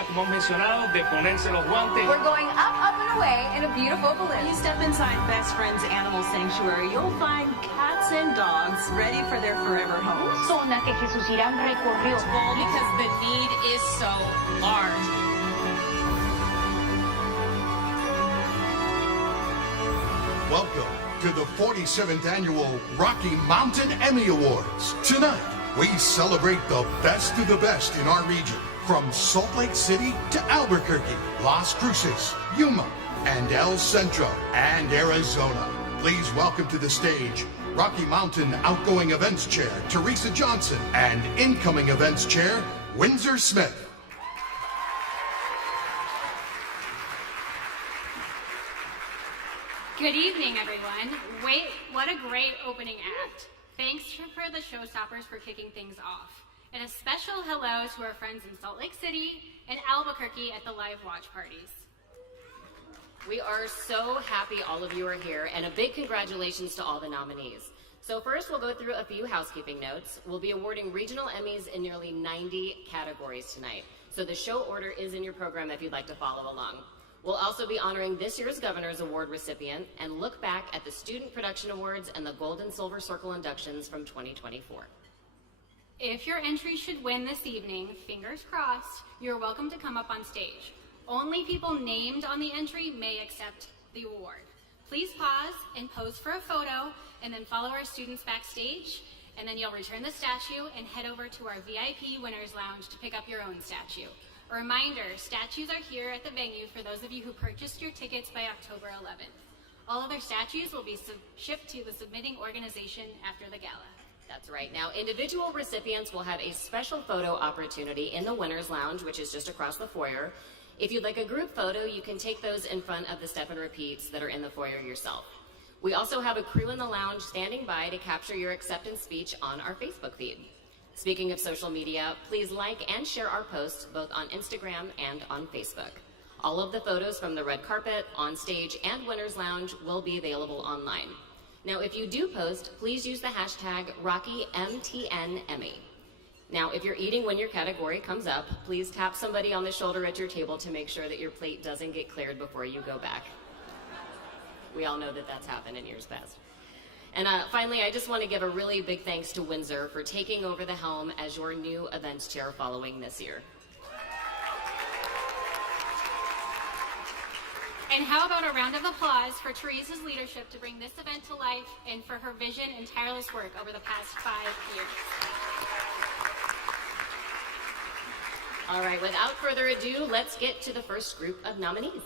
cortesía, como hemos mencionado, de ponerse los guantes. We're going up, up, and away in a beautiful balloon. You step inside Best Friends Animal Sanctuary, you'll find cats and dogs ready for their forever home. Zona que Jesús Irán recorrió. Because the need is so large. Welcome to the 47th Annual Rocky Mountain Emmy Awards. Tonight, we celebrate the best of the best in our region, from Salt Lake City to Albuquerque, Las Cruces, Yuma, and El Centro, and Arizona. Please welcome to the stage Rocky Mountain Outgoing Events Chair, Teresa Johnson, and Incoming Events Chair, Windsor Smith. Good evening, everyone. Wait, what a great opening act. Thanks for the showstoppers for kicking things off. And a special hello to our friends in Salt Lake City and Albuquerque at the live watch parties. We are so happy all of you are here, and a big congratulations to all the nominees. So first, we'll go through a few housekeeping notes. We'll be awarding regional Emmys in nearly 90 categories tonight. So the show order is in your program if you'd like to follow along. We'll also be honoring this year's Governor's Award recipient and look back at the Student Production Awards and the Gold and Silver Circle inductions from 2024. If your entry should win this evening, fingers crossed, you're welcome to come up on stage. Only people named on the entry may accept the award. Please pause and pose for a photo, and then follow our students backstage, and then you'll return the statue and head over to our VIP Winners Lounge to pick up your own statue. A reminder, statues are here at the venue for those of you who purchased your tickets by October 11th. All other statues will be shipped to the submitting organization after the gala. That's right. Now, individual recipients will have a special photo opportunity in the Winners Lounge, which is just across the foyer. If you'd like a group photo, you can take those in front of the step and repeats that are in the foyer yourself. We also have a crew in the lounge standing by to capture your acceptance speech on our Facebook feed. Speaking of social media, please like and share our posts both on Instagram and on Facebook. All of the photos from the red carpet, on stage, and Winners Lounge will be available online. Now, if you do post, please use the hashtag RockyMTNEmmy. Now, if you're eating when your category comes up, please tap somebody on the shoulder at your table to make sure that your plate doesn't get cleared before you go back. We all know that that's happened in years past. And finally, I just want to give a really big thanks to Windsor for taking over the helm as your new events chair following this year. And how about a round of applause for Teresa's leadership to bring this event to life and for her vision and tireless work over the past 5 years. All right, without further ado, let's get to the first group of nominees.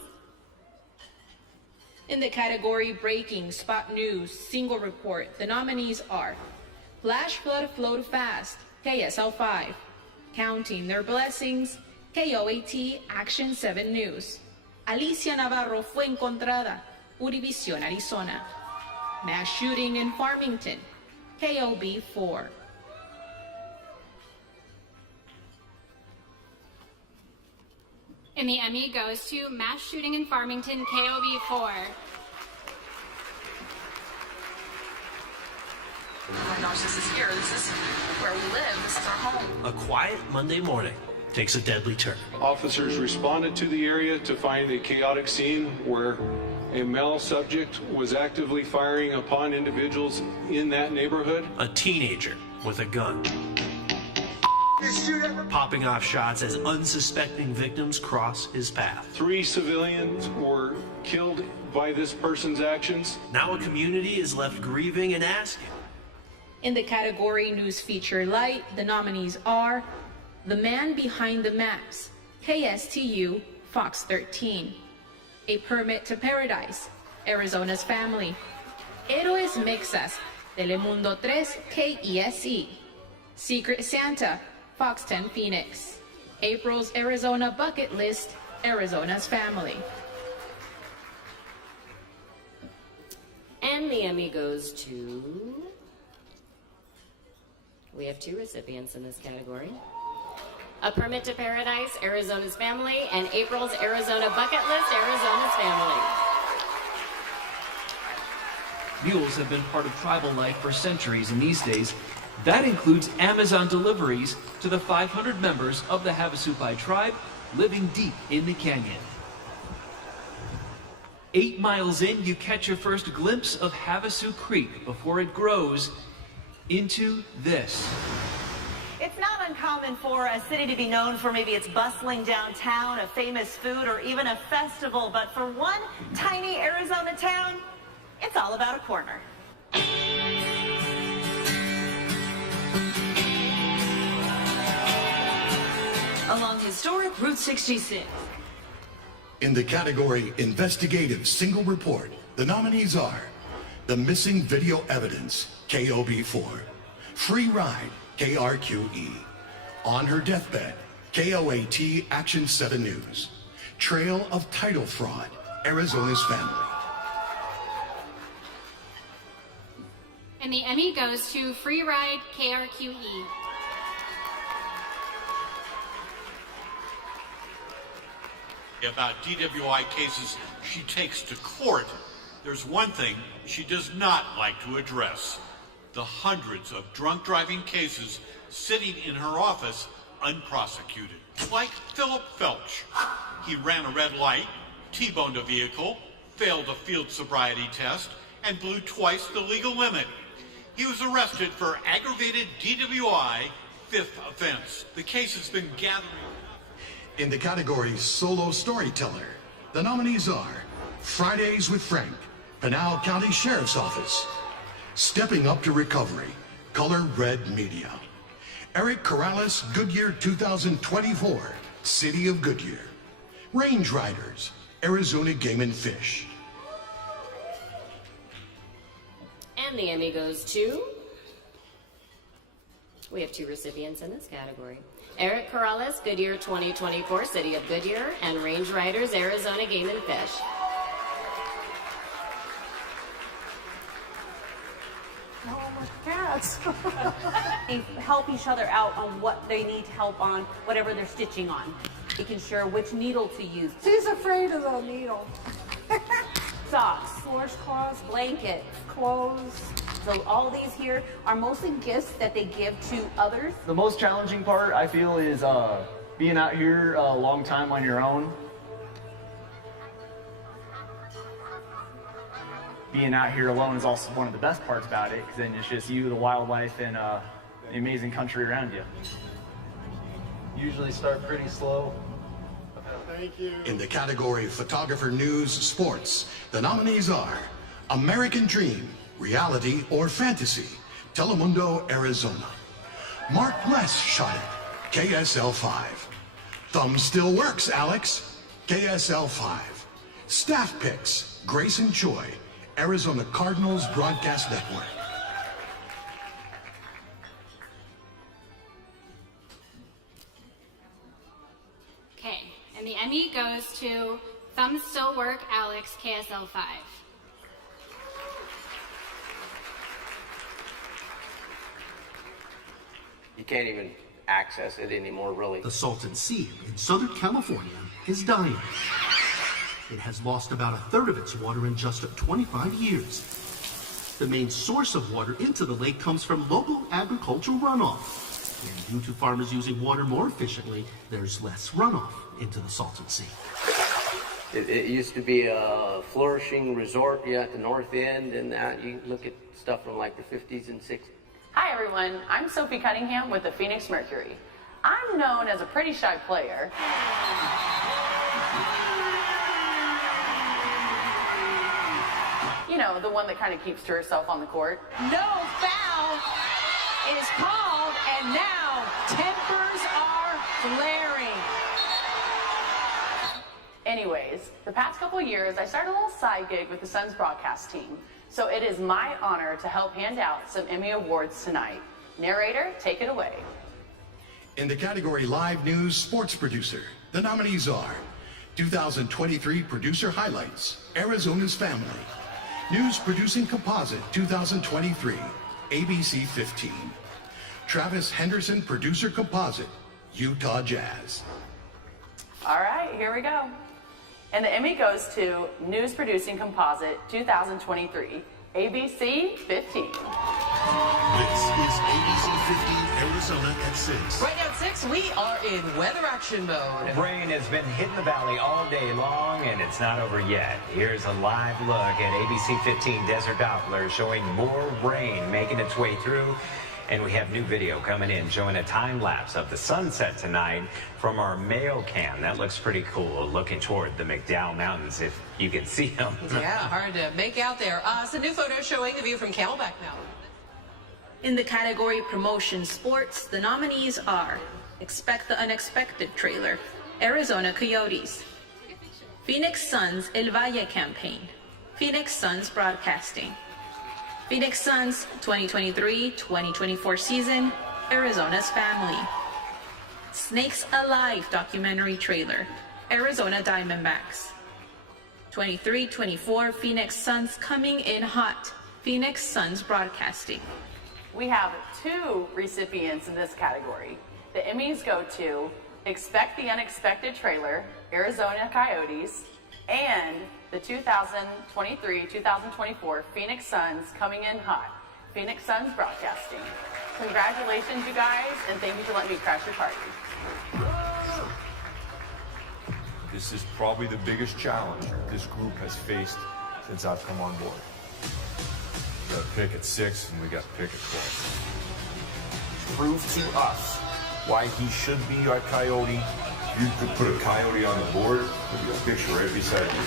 In the category Breaking, Spot News, Single Report, the nominees are Flash Flood Flowed Fast, KSL5, Counting Their Blessings, KOAT Action 7 News, Alicia Navarro Fue Encontrada, Univision Arizona, Mass Shooting in Farmington, KOB4. And the Emmy goes to Mass Shooting in Farmington, KOB4. Oh my gosh, this is here. This is where we live. This is our home. A quiet Monday morning takes a deadly turn. Officers responded to the area to find a chaotic scene where a male subject was actively firing upon individuals in that neighborhood. A teenager with a gun, popping off shots as unsuspecting victims cross his path. 3 civilians were killed by this person's actions. Now a community is left grieving and asking. In the category News Feature Light, the nominees are The Man Behind the Maps, KSTU, Fox 13, A Permit to Paradise, Arizona's Family, Héroes Mexas, Telemundo 3, KESE, Secret Santa, Fox 10 Phoenix, April's Arizona Bucket List, Arizona's Family. And the Emmy goes to... We have 2 recipients in this category. A Permit to Paradise, Arizona's Family, and April's Arizona Bucket List, Arizona's Family. Mules have been part of tribal life for centuries, and these days, that includes Amazon deliveries to the 500 members of the Havasupai tribe living deep in the canyon. 8 miles in, you catch your first glimpse of Havasu Creek before it grows into this. It's not uncommon for a city to be known for maybe its bustling downtown, a famous food, or even a festival, but for one tiny Arizona town, it's all about a corner. Along historic Route 66. In the category Investigative Single Report, the nominees are The Missing Video Evidence, KOB4, Free Ride, KRQE, On Her Deathbed, KOAT Action 7 News, Trail of Title Fraud, Arizona's Family. And the Emmy goes to Free Ride, KRQE. About DWI cases she takes to court, there's one thing she does not like to address: the hundreds of drunk driving cases sitting in her office unprosecuted. Like Philip Felch. He ran a red light, T-boned a vehicle, failed a field sobriety test, and blew twice the legal limit. He was arrested for aggravated DWI, 5th offense. The case has been gathering. In the category Solo Storyteller, the nominees are Fridays with Frank, Pinal County Sheriff's Office, Stepping Up to Recovery, Color Red Media, Eric Corrales, Goodyear 2024, City of Goodyear, Range Riders, Arizona Game and Fish. And the Emmy goes to... We have 2 recipients in this category. Eric Corrales, Goodyear 2024, City of Goodyear, and Range Riders, Arizona Game and Fish. Oh, my cats. They help each other out on what they need help on, whatever they're stitching on. Making sure which needle to use. She's afraid of the needle. Socks, washcloths, blankets, clothes. So all these here are mostly gifts that they give to others. The most challenging part, I feel, is being out here a long time on your own. Being out here alone is also one of the best parts about it, because then it's just you, the wildlife, and the amazing country around you. Usually start pretty slow. Thank you. In the category Photographer News Sports, the nominees are American Dream, Reality or Fantasy, Telemundo, Arizona. Mark Less shot it, KSL 5. Thumb Still Works, Alex, KSL 5. Staff Picks, Grayson Choi, Arizona Cardinals Broadcast Network. Okay, and the Emmy goes to Thumbs Still Work, Alex, KSL 5. You can't even access it anymore, really. The Salton Sea in Southern California is dying. It has lost about a third of its water in just 25 years. The main source of water into the lake comes from local agricultural runoff. And due to farmers using water more efficiently, there's less runoff into the Salton Sea. It used to be a flourishing resort at the north end, and now you look at stuff from like the 50s and 60s. Hi everyone, I'm Sophie Cunningham with the Phoenix Mercury. I'm known as a pretty shy player. You know, the one that kind of keeps to herself on the court. No foul is called, and now tempers are flaring. Anyways, the past couple of years, I started a little side gig with the Suns broadcast team. So it is my honor to help hand out some Emmy Awards tonight. Narrator, take it away. In the category Live News Sports Producer, the nominees are 2023 Producer Highlights, Arizona's Family. News Producing Composite 2023, ABC 15. Travis Henderson Producer Composite, Utah Jazz. All right, here we go. And the Emmy goes to News Producing Composite 2023, ABC 15. This is ABC 15 Arizona at 6. Right now at 6, we are in weather action mode. Rain has been hitting the valley all day long, and it's not over yet. Here's a live look at ABC 15 Desert Doppler showing more rain making its way through. And we have new video coming in showing a time lapse of the sunset tonight from our Mayo cam. That looks pretty cool, looking toward the McDowell Mountains, if you can see them. Yeah, hard to make out there. Some new photos showing the view from Camelback Mountain. In the category Promotion Sports, the nominees are Expect the Unexpected trailer, Arizona Coyotes, Phoenix Suns El Valle campaign, Phoenix Suns Broadcasting, Phoenix Suns 2023-2024 season, Arizona's Family, Snakes Alive documentary trailer, Arizona Diamondbacks, 23-24 Phoenix Suns coming in hot, Phoenix Suns Broadcasting. We have 2 recipients in this category. The Emmys go to Expect the Unexpected trailer, Arizona Coyotes, and the 2023-2024 Phoenix Suns coming in hot, Phoenix Suns Broadcasting. Congratulations, you guys, and thank you for letting me crash your party. This is probably the biggest challenge this group has faced since I've come on board. We got to pick at 6 and we got to pick at 12. Prove to us why he should be our Coyote. You could put a Coyote on the board, put a picture right beside you.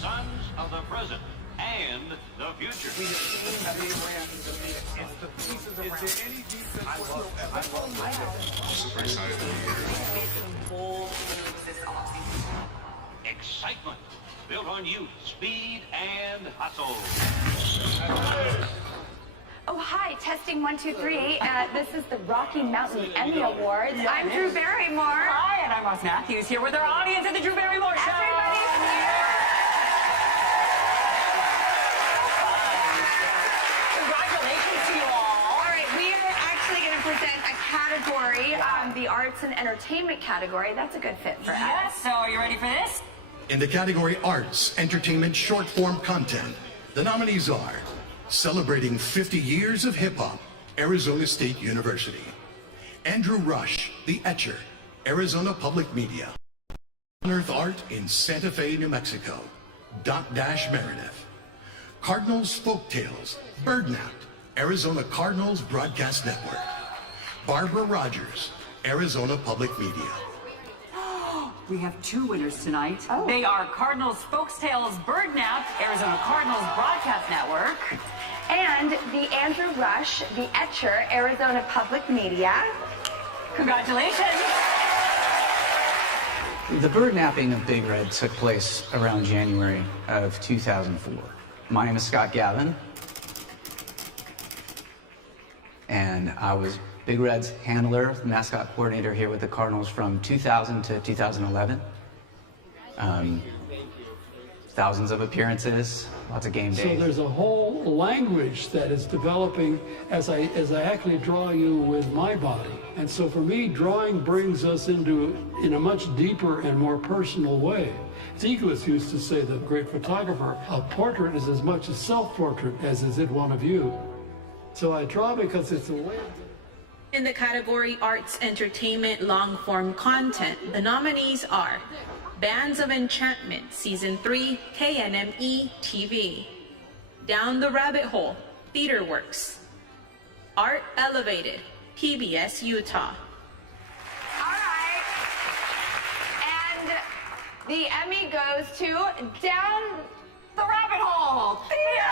Sons of the present and the future. Super excited to be here. Excitement built on youth, speed, and hustle. Oh, hi, testing 1, 2, 3. This is the Rocky Mountain Emmy Awards. I'm Drew Barrymore. Hi, and I'm Ross Matthews here with our audience at the Drew Barrymore Show. Everybody's here. Congratulations to you all. All right, we are actually going to present a category, the arts and entertainment category. That's a good fit for us. Yes, so are you ready for this? In the category Arts, Entertainment, Short-Form Content, the nominees are Celebrating 50 Years of Hip-Hop, Arizona State University, Andrew Rush, The Etcher, Arizona Public Media, Unearth Art in Santa Fe, New Mexico, Dot Dash Meredith, Cardinals Folktales, Birdnapped, Arizona Cardinals Broadcast Network, Barbara Rogers, Arizona Public Media. We have 2 winners tonight. They are Cardinals Folktales Birdnap, Arizona Cardinals Broadcast Network. And the Andrew Rush, The Etcher, Arizona Public Media. Congratulations. The bird napping of Big Red took place around January of 2004. My name is Scott Gavin, and I was Big Red's handler, the mascot coordinator here with the Cardinals from 2000 to 2011. Thousands of appearances, lots of game days. So there's a whole language that is developing as I actually draw you with my body. And so for me, drawing brings us in a much deeper and more personal way. Egoist used to say, the great photographer, a portrait is as much a self-portrait as is it one of you. So I draw because it's a way. In the category Arts, Entertainment, Long-Form Content, the nominees are Bands of Enchantment, Season 3, KNME TV, Down the Rabbit Hole, TheaterWorks, Art Elevated, PBS Utah. All right. And the Emmy goes to Down the Rabbit Hole Theater.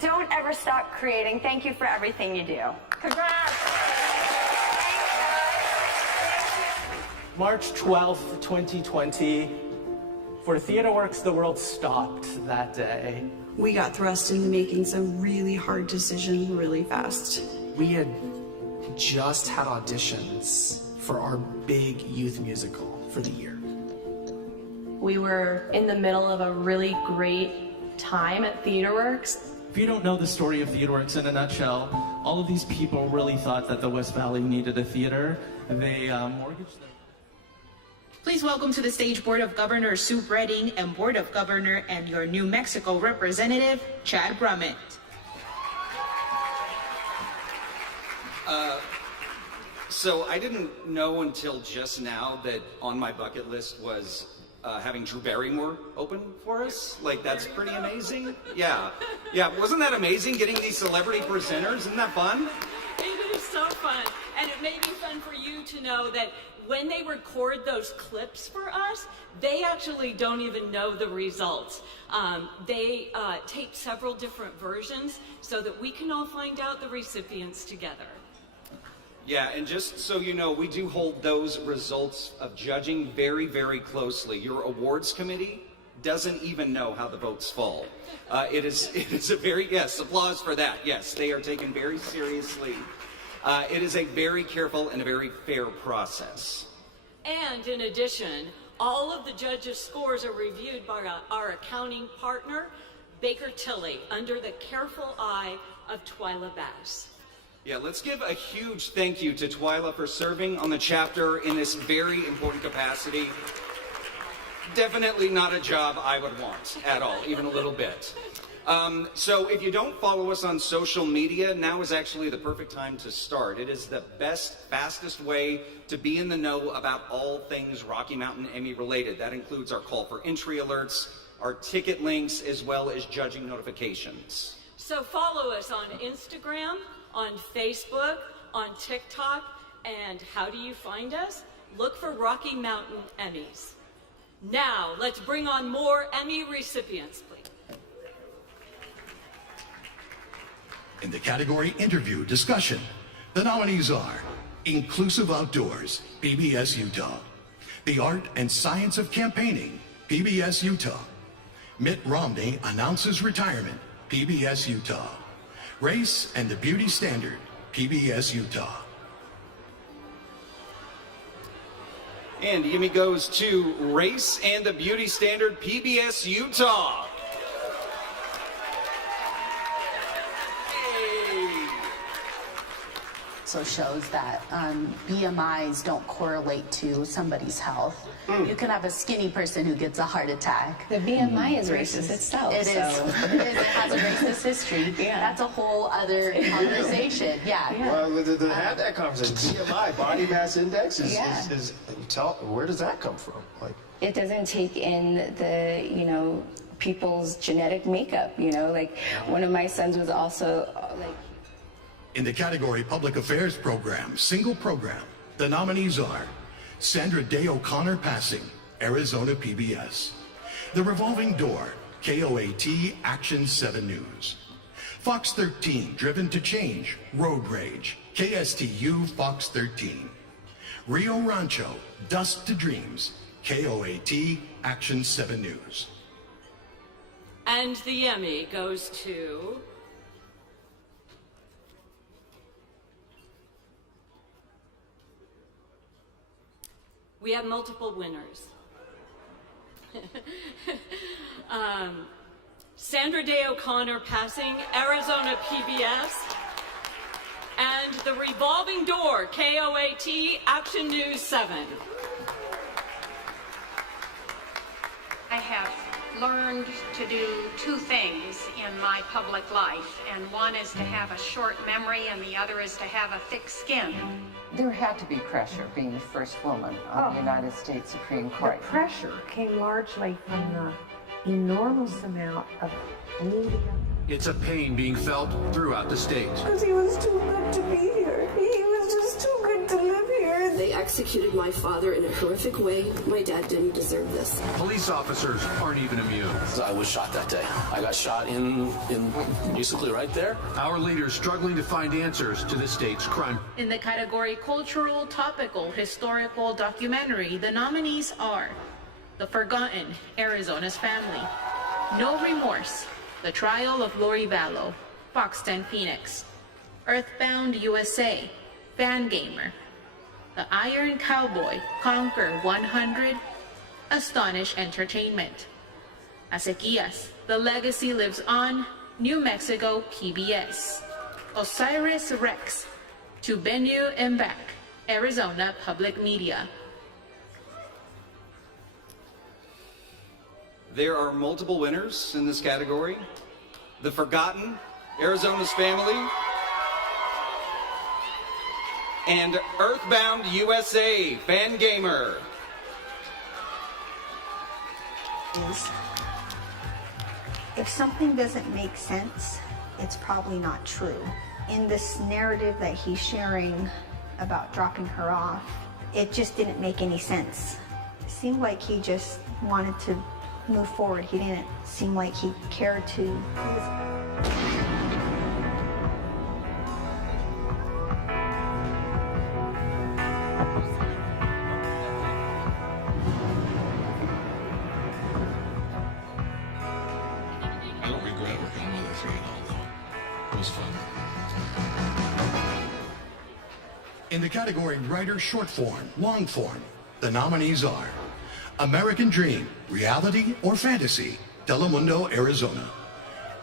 Don't ever stop creating. Thank you for everything you do. Congrats! March 12th, 2020. For TheaterWorks, the world stopped that day. We got thrust into making some really hard decisions really fast. We had just had auditions for our big youth musical for the year. We were in the middle of a really great time at TheaterWorks. If you don't know the story of TheaterWorks in a nutshell, all of these people really thought that the West Valley needed a theater. They mortgaged their... Please welcome to the stage Board of Governors Sue Redding and Board of Governor and your New Mexico representative, Chad Brummett. So I didn't know until just now that on my bucket list was having Drew Barrymore open for us. Like, that's pretty amazing. Yeah. Wasn't that amazing, getting these celebrity presenters? Isn't that fun? It is so fun. And it may be fun for you to know that when they record those clips for us, they actually don't even know the results. They tape several different versions so that we can all find out the recipients together. Yeah, and just so you know, we do hold those results of judging very, very closely. Your awards committee doesn't even know how the votes fall. It is a very, yes, applause for that. Yes, they are taken very seriously. It is a very careful and a very fair process. And in addition, all of the judges' scores are reviewed by our accounting partner, Baker Tilly, under the careful eye of Twyla Bass. Yeah, let's give a huge thank you to Twyla for serving on the chapter in this very important capacity. Definitely not a job I would want at all, even a little bit. So if you don't follow us on social media, now is actually the perfect time to start. It is the best, fastest way to be in the know about all things Rocky Mountain Emmy related. That includes our call for entry alerts, our ticket links, as well as judging notifications. So follow us on Instagram, on Facebook, on TikTok, and how do you find us? Look for Rocky Mountain Emmys. Now, let's bring on more Emmy recipients, please. In the category Interview Discussion, the nominees are Inclusive Outdoors, PBS Utah; The Art and Science of Campaigning, PBS Utah; Mitt Romney Announces Retirement, PBS Utah; Race and the Beauty Standard, PBS Utah. And the Emmy goes to Race and the Beauty Standard, PBS Utah. Also shows that BMIs don't correlate to somebody's health. You can have a skinny person who gets a heart attack. The BMI is racist itself. It is. It has a racist history. Yeah. That's a whole other conversation. Yeah. Well, to have that conversation, BMI, body mass index, where does that come from? Like, It doesn't take in the, people's genetic makeup, like one of my sons was also like. In the category Public Affairs Program, Single Program, the nominees are Sandra Day O'Connor Passing, Arizona PBS; The Revolving Door, KOAT Action 7 News; Fox 13 Driven to Change, Road Rage, KSTU Fox 13; Rio Rancho, Dust to Dreams, KOAT Action 7 News. And the Emmy goes to... We have multiple winners. Sandra Day O'Connor Passing, Arizona PBS, and The Revolving Door, KOAT Action News 7. I have learned to do two things in my public life, and one is to have a short memory and the other is to have a thick skin. There had to be pressure being the first woman on the United States Supreme Court. The pressure came largely from the enormous amount of media. It's a pain being felt throughout the state. Because he was too good to be here. He was just too good to live here. They executed my father in a horrific way. My dad didn't deserve this. Police officers aren't even immune. I was shot that day. I got shot in basically right there. Our leaders struggling to find answers to the state's crime. In the category Cultural, Topical, Historical, Documentary, the nominees are The Forgotten, Arizona's Family; No Remorse, The Trial of Lori Vallow, Fox 10 Phoenix; Earthbound USA, Fangamer; The Iron Cowboy, Conquer 100, Astonish Entertainment; Acequias, The Legacy Lives On, New Mexico PBS; Osiris Rex, To Bennu and Back, Arizona Public Media. There are multiple winners in this category. The Forgotten, Arizona's Family, and Earthbound USA, Fan Gamer. If something doesn't make sense, it's probably not true. In this narrative that he's sharing about dropping her off, it just didn't make any sense. It seemed like he just wanted to move forward. He didn't seem like he cared to. I don't regret working on Mother 3 at all, though. It was fun. In the category Writer Short Form, Long Form, the nominees are American Dream, Reality or Fantasy, Telemundo, Arizona.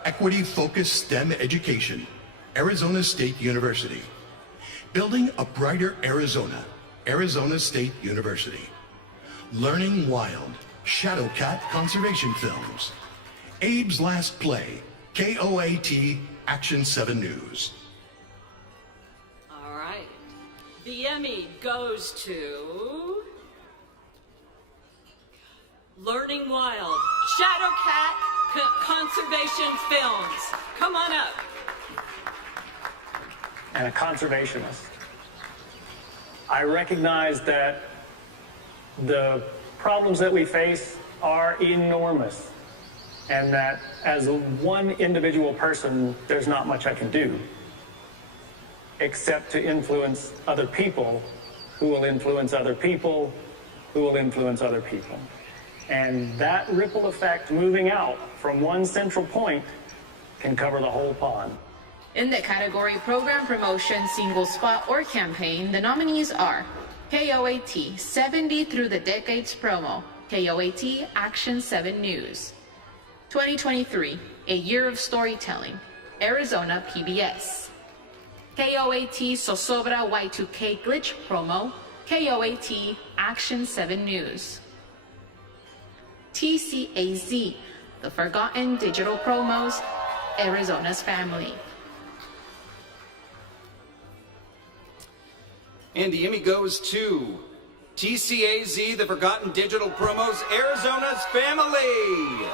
Equity Focused STEM Education, Arizona State University. Building a Brighter Arizona, Arizona State University. Learning Wild, Shadowcat Conservation Films. Abe's Last Play, KOAT Action 7 News. All right. The Emmy goes to Learning Wild, Shadowcat Conservation Films. Come on up. And a conservationist. I recognize that the problems that we face are enormous, and that as one individual person, there's not much I can do except to influence other people who will influence other people who will influence other people. And that ripple effect moving out from one central point can cover the whole pond. In the category Program Promotion, Single Spot, or Campaign, the nominees are KOAT 70 Through the Decades Promo, KOAT Action 7 News. 2023, A Year of Storytelling, Arizona PBS. KOAT Zozobra Y2K Glitch Promo, KOAT Action 7 News. TCAZ, The Forgotten Digital Promos, Arizona's Family. And the Emmy goes to TCAZ, The Forgotten Digital Promos, Arizona's Family.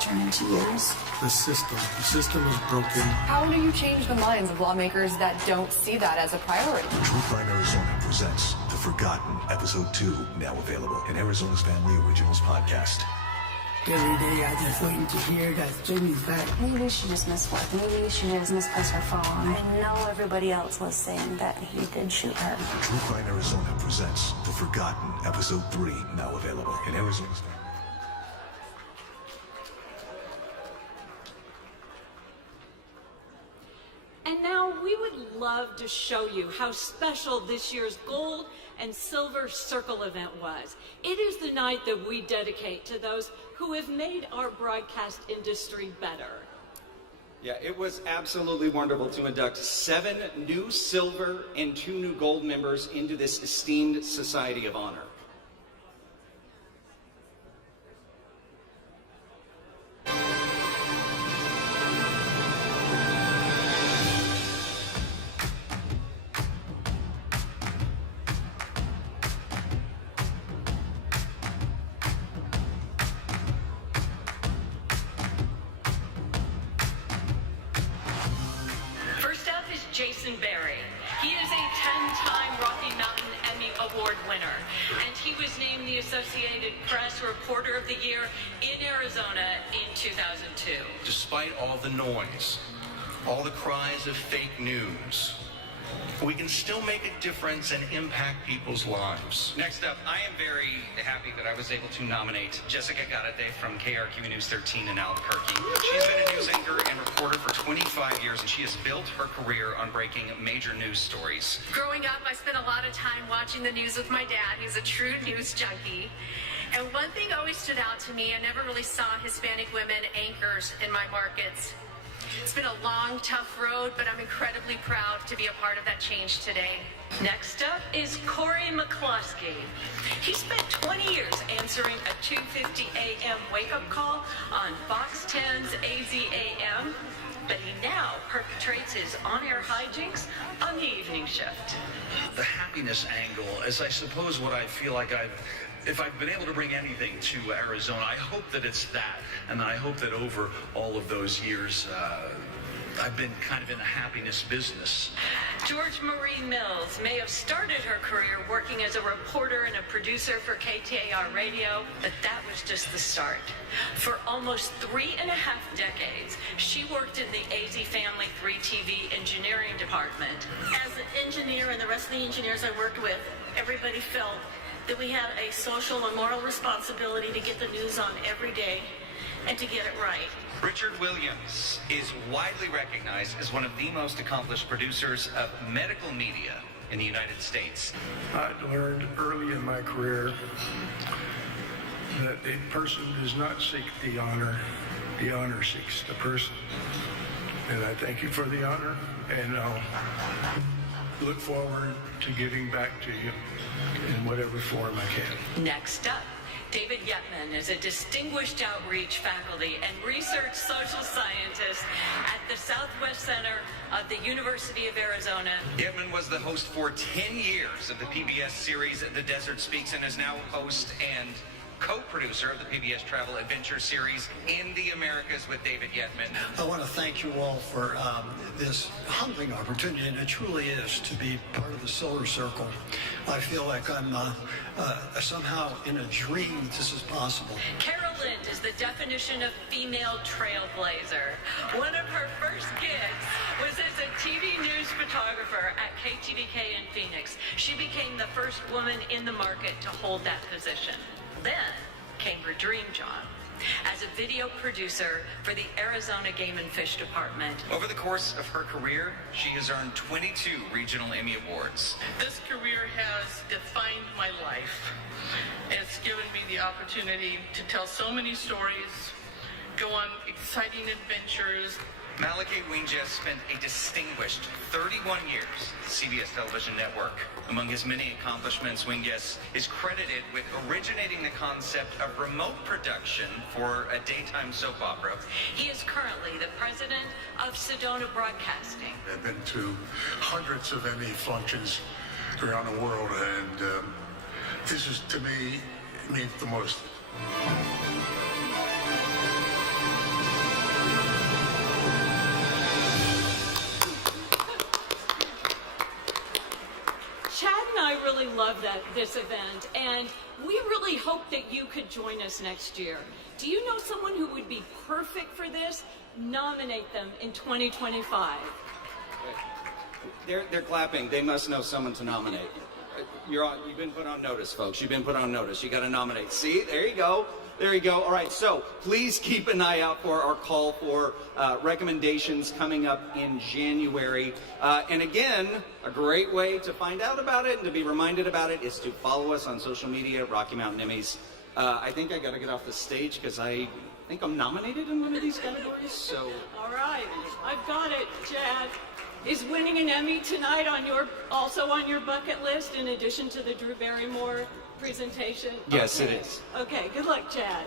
Turn into years. The system is broken. How do you change the minds of lawmakers that don't see that as a priority? Truthline Arizona presents The Forgotten, Episode 2, now available in Arizona's Family Originals podcast. Every day I just waiting to hear that Jamie's back. Maybe she just missed work. Maybe she has misplaced her phone. I know everybody else was saying that he did shoot her. Truthline Arizona presents The Forgotten, Episode 3, now available in Arizona's Family. And now we would love to show you how special this year's gold and silver circle event was. It is the night that we dedicate to those who have made our broadcast industry better. Yeah, it was absolutely wonderful to induct 7 new silver and 2 new gold members into this esteemed Society of Honor. Jason Berry. He is a 10-time Rocky Mountain Emmy Award winner, and he was named the Associated Press Reporter of the Year in Arizona in 2002. Despite all the noise, all the cries of fake news, we can still make a difference and impact people's lives. Next up, I am very happy that I was able to nominate Jessica Garate from KRQ News 13 in Albuquerque. She's been a news anchor and reporter for 25 years, and she has built her career on breaking major news stories. Growing up, I spent a lot of time watching the news with my dad. He's a true news junkie. And one thing always stood out to me, I never really saw Hispanic women anchors in my markets. It's been a long, tough road, but I'm incredibly proud to be a part of that change today. Next up is Corey McCluskey. He spent 20 years answering a 2:50 a.m. wake-up call on Fox 10's AZAM, but he now perpetrates his on-air hijinks on the evening shift. The happiness angle is, I suppose, what I feel like if I've been able to bring anything to Arizona, I hope that it's that. And I hope that over all of those years, I've been kind of in the happiness business. George Marie Mills may have started her career working as a reporter and a producer for KTAR Radio, but that was just the start. For almost 3.5 decades, she worked in the AZ Family 3 TV engineering department. As an engineer and the rest of the engineers I worked with, everybody felt that we had a social and moral responsibility to get the news on every day and to get it right. Richard Williams is widely recognized as one of the most accomplished producers of medical media in the United States. I learned early in my career that a person does not seek the honor seeks the person. And I thank you for the honor, and I'll look forward to giving back to you in whatever form I can. Next up, David Yetman is a distinguished outreach faculty and research social scientist at the Southwest Center of the University of Arizona. Yetman was the host for 10 years of the PBS series The Desert Speaks and is now host and co-producer of the PBS Travel Adventure series In the Americas with David Yetman. I want to thank you all for this humbling opportunity, and it truly is, to be part of the Solar Circle. I feel like I'm somehow in a dream that this is possible. Carol Lind is the definition of female trailblazer. One of her first gigs was as a TV news photographer at KTDK in Phoenix. She became the first woman in the market to hold that position. Then came her dream job as a video producer for the Arizona Game and Fish Department. Over the course of her career, she has earned 22 regional Emmy Awards. This career has defined my life. It's given me the opportunity to tell so many stories, go on exciting adventures. Malachi Winges spent a distinguished 31 years at the CBS television network. Among his many accomplishments, Winges is credited with originating the concept of remote production for a daytime soap opera. He is currently the president of Sedona Broadcasting. I've been to hundreds of Emmy functions around the world, and this is, to me, means the most. Chad and I really love this event, and we really hope that you could join us next year. Do you know someone who would be perfect for this? Nominate them in 2025. They're clapping. They must know someone to nominate. You've been put on notice, folks. You've been put on notice. You got to nominate. See, there you go. There you go. All right, so please keep an eye out for our call for recommendations coming up in January. And again, a great way to find out about it and to be reminded about it is to follow us on social media, Rocky Mountain Emmys. I think I got to get off the stage because I think I'm nominated in one of these categories. So. All right, I've got it, Chad. Is winning an Emmy tonight also on your bucket list in addition to the Drew Barrymore presentation? Yes, okay. It is. Okay, good luck, Chad.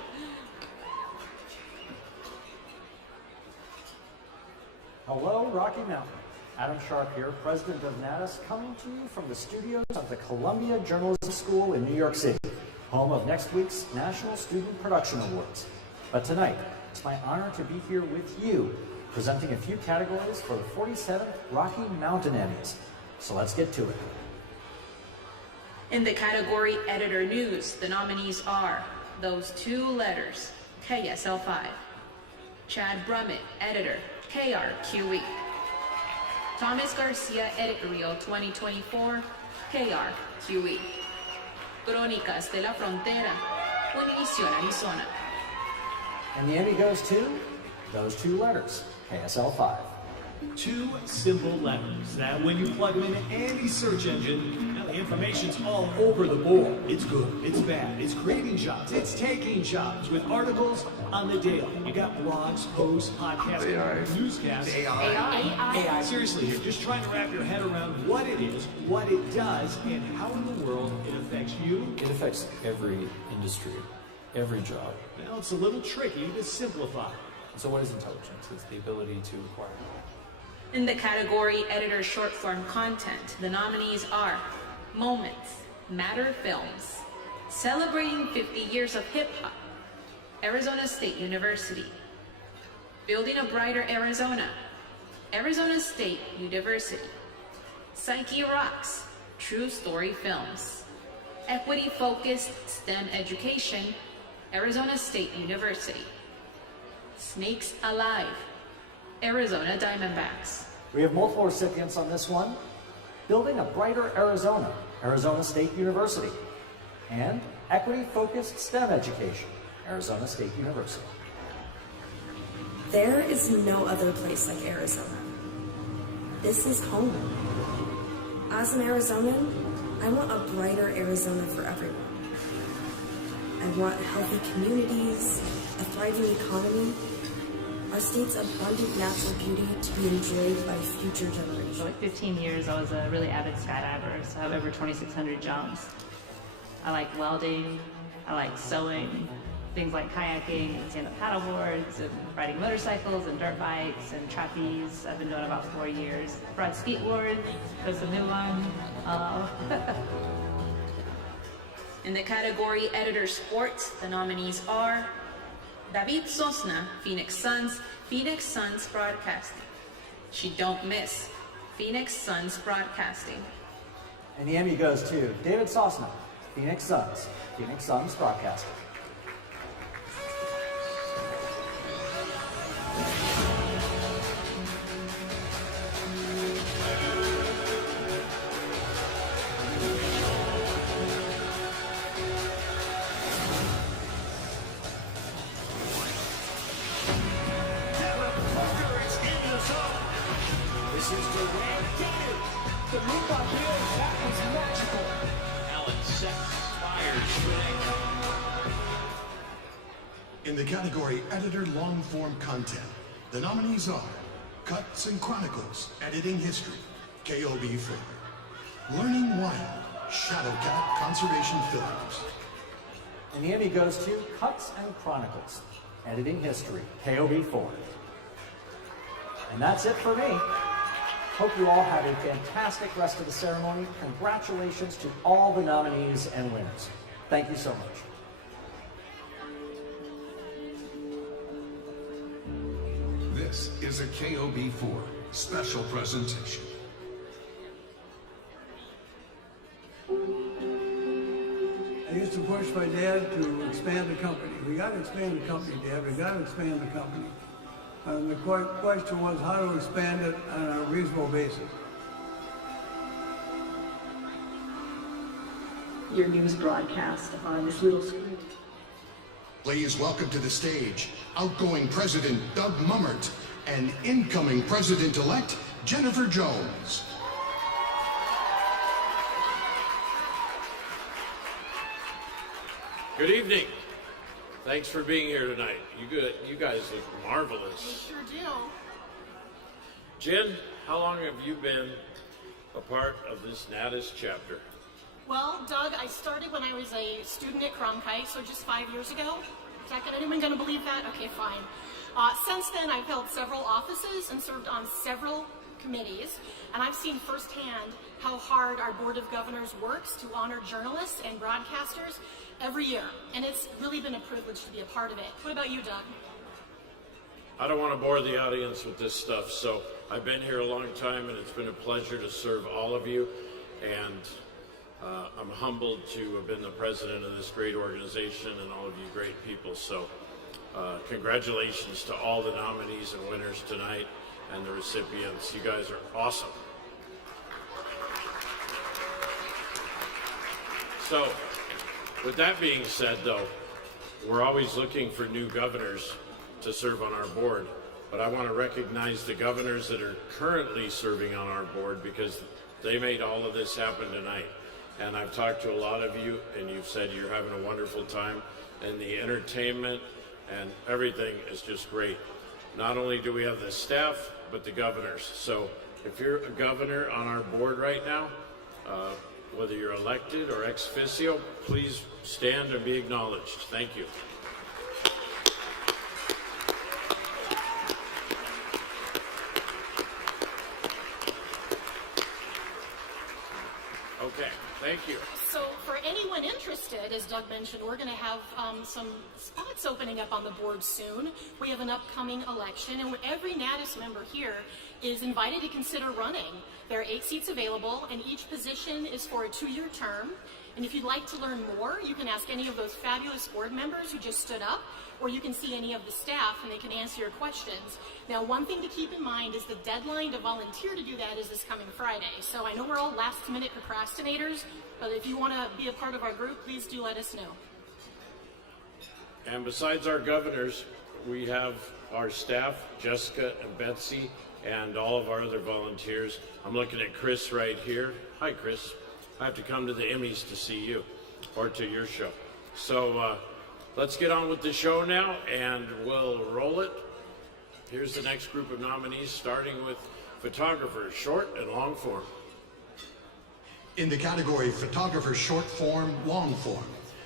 Hello, Rocky Mountain. Adam Sharp here, president of NATAS, coming to you from the studios of the Columbia Journalism School in New York City, home of next week's National Student Production Awards. But tonight, it's my honor to be here with you, presenting a few categories for the 47th Rocky Mountain Emmys. So let's get to it. In the category Editor News, the nominees are those two letters, KSL5. Chad Brummett, editor, KRQE. Thomas Garcia, editorial 2024, KRQE. Crónicas de la Frontera, Univision, Arizona. And the Emmy goes to those two letters, KSL5. Two simple letters that when you plug them into any search engine, now the information's all over the board. It's good, it's bad, it's creating jobs, it's taking jobs with articles on the daily. You got blogs, posts, podcasts, newscasts. AI. Seriously, you're just trying to wrap your head around what it is, what it does, and how in the world it affects you. It affects every industry, every job. Well, it's a little tricky to simplify. So what is intelligence? It's the ability to acquire. In the category Editor Short Form Content, the nominees are Moments, Matter Films, Celebrating 50 Years of Hip Hop, Arizona State University, Building a Brighter Arizona, Arizona State University, Psyche Rocks, True Story Films, Equity Focused STEM Education, Arizona State University, Snakes Alive, Arizona Diamondbacks. We have multiple recipients on this one. Building a Brighter Arizona, Arizona State University. And Equity Focused STEM Education, Arizona State University. There is no other place like Arizona. This is home. As an Arizonan, I want a brighter Arizona for everyone. I want healthy communities, a thriving economy, our state's abundant natural beauty to be enjoyed by future generations. For like 15 years, I was a really avid skydiver, so I have over 2,600 jumps. I like welding, I like sewing, things like kayaking and stand-up paddleboards and riding motorcycles and dirt bikes and trapeze. I've been doing it about 4 years. Brought skateboard, there's a new one. In the category Editor Sports, the nominees are David Sosna, Phoenix Suns Broadcasting. She Don't Miss, Phoenix Suns Broadcasting. And the Emmy goes to David Sosna, Phoenix Suns Broadcasting. In the category Editor Long Form Content, the nominees are Cuts and Chronicles, Editing History, KOB4, Learning Wild, Shadowcat Conservation Films. And the Emmy goes to Cuts and Chronicles, Editing History, KOB4. And that's it for me. Hope you all have a fantastic rest of the ceremony. Congratulations to all the nominees and winners. Thank you so much. This is a KOB4 special presentation. I used to push my dad to expand the company. We got to expand the company, Dad. We got to expand the company. And the question was how to expand it on a reasonable basis. Your news broadcast on this little screen. Please welcome to the stage outgoing President Doug Mummert and incoming President-elect Jennifer Jones. Good evening. Thanks for being here tonight. You guys look marvelous. We sure do. Jen, how long have you been a part of this Natus chapter? Well, Doug, I started when I was a student at Cronkite, so just 5 years ago. Is that anyone going to believe that? Okay, fine. Since then, I've held several offices and served on several committees, and I've seen firsthand how hard our Board of Governors works to honor journalists and broadcasters every year, and it's really been a privilege to be a part of it. What about you, Doug? I don't want to bore the audience with this stuff, so I've been here a long time, and it's been a pleasure to serve all of you, and I'm humbled to have been the president of this great organization and all of you great people. So congratulations to all the nominees and winners tonight and the recipients. You guys are awesome. So with that being said, though, we're always looking for new governors to serve on our board. But I want to recognize the governors that are currently serving on our board because they made all of this happen tonight. And I've talked to a lot of you, and you've said you're having a wonderful time. And the entertainment and everything is just great. Not only do we have the staff, but the governors. So if you're a governor on our board right now, whether you're elected or ex officio, please stand and be acknowledged. Thank you. Okay, thank you. So for anyone interested, as Doug mentioned, we're going to have some spots opening up on the board soon. We have an upcoming election, and every Natus member here is invited to consider running. There are 8 seats available, and each position is for a 2-year term. And if you'd like to learn more, you can ask any of those fabulous board members who just stood up, or you can see any of the staff and they can answer your questions. Now, one thing to keep in mind is the deadline to volunteer to do that is this coming Friday. So I know we're all last-minute procrastinators, but if you want to be a part of our group, please do let us know. And besides our governors, we have our staff, Jessica and Betsy, and all of our other volunteers. I'm looking at Chris right here. Hi, Chris. I have to come to the Emmys to see you, or to your show. So let's get on with the show now, and we'll roll it. Here's the next group of nominees, starting with photographers, short and long form. In the category Photographer Short Form, Long Form,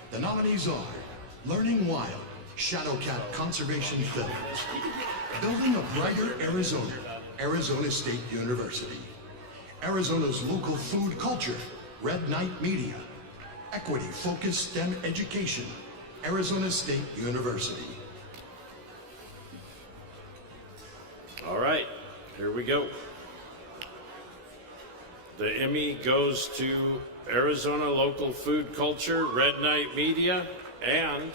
the nominees are Learning Wild, Shadowcat Conservation Films, Building a Brighter Arizona, Arizona State University, Arizona's Local Food Culture, Red Knight Media, Equity Focused STEM Education, Arizona State University. All right, here we go. The Emmy goes to Arizona Local Food Culture, Red Knight Media, and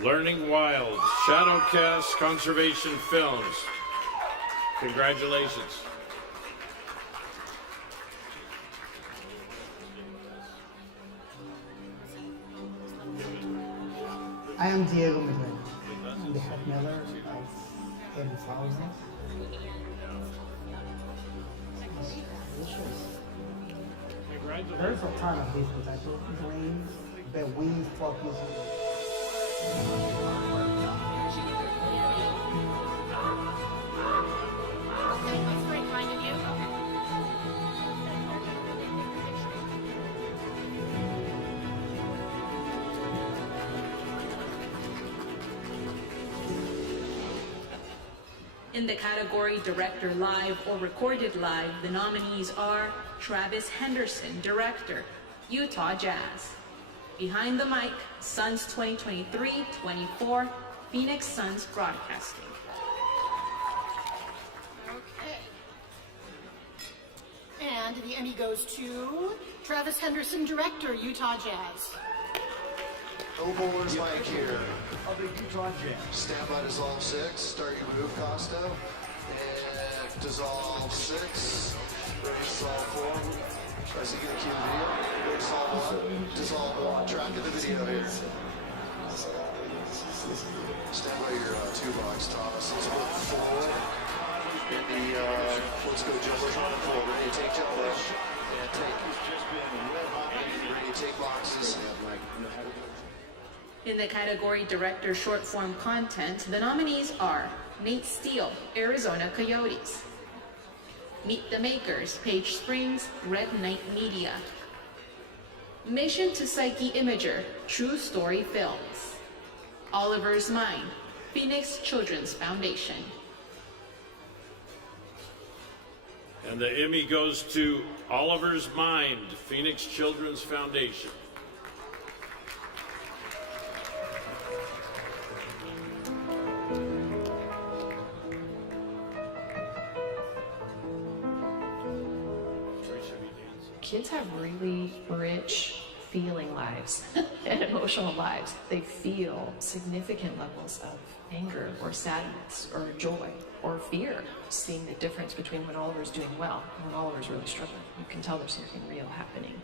Learning Wild, Shadowcast Conservation Films. Congratulations. I am Diego Miguel. I'm the head miller of 30,000. There's a ton of these potato grains, but we focus In the category Director Live or Recorded Live, the nominees are Travis Henderson, Director, Utah Jazz. Behind the Mic, Suns 2023-24, Phoenix Suns Broadcasting. Okay. And the Emmy goes to Travis Henderson, Director, Utah Jazz. No bowler's mic here. Of the Utah Jazz. Stand by dissolve 6. Start your move, Costa. And dissolve 6. Ready, dissolve 4. I see you cue the video. Ready, dissolve 1. Dissolve 1. Track in the video here. Stand by your toolbox, Thomas. Let's move forward. In the, let's go jumbo forward. Ready to take jumbo. And take. Ready to take boxes. In the category Director Short Form Content, the nominees are Nate Steele, Arizona Coyotes. Meet the Makers, Page Springs, Red Knight Media. Mission to Psyche Imager, True Story Films. Oliver's Mind, Phoenix Children's Foundation. And the Emmy goes to Oliver's Mind, Phoenix Children's Foundation. Kids have really rich feeling lives and emotional lives. They feel significant levels of anger or sadness or joy or fear, seeing the difference between when Oliver's doing well and when Oliver's really struggling. You can tell there's something real happening.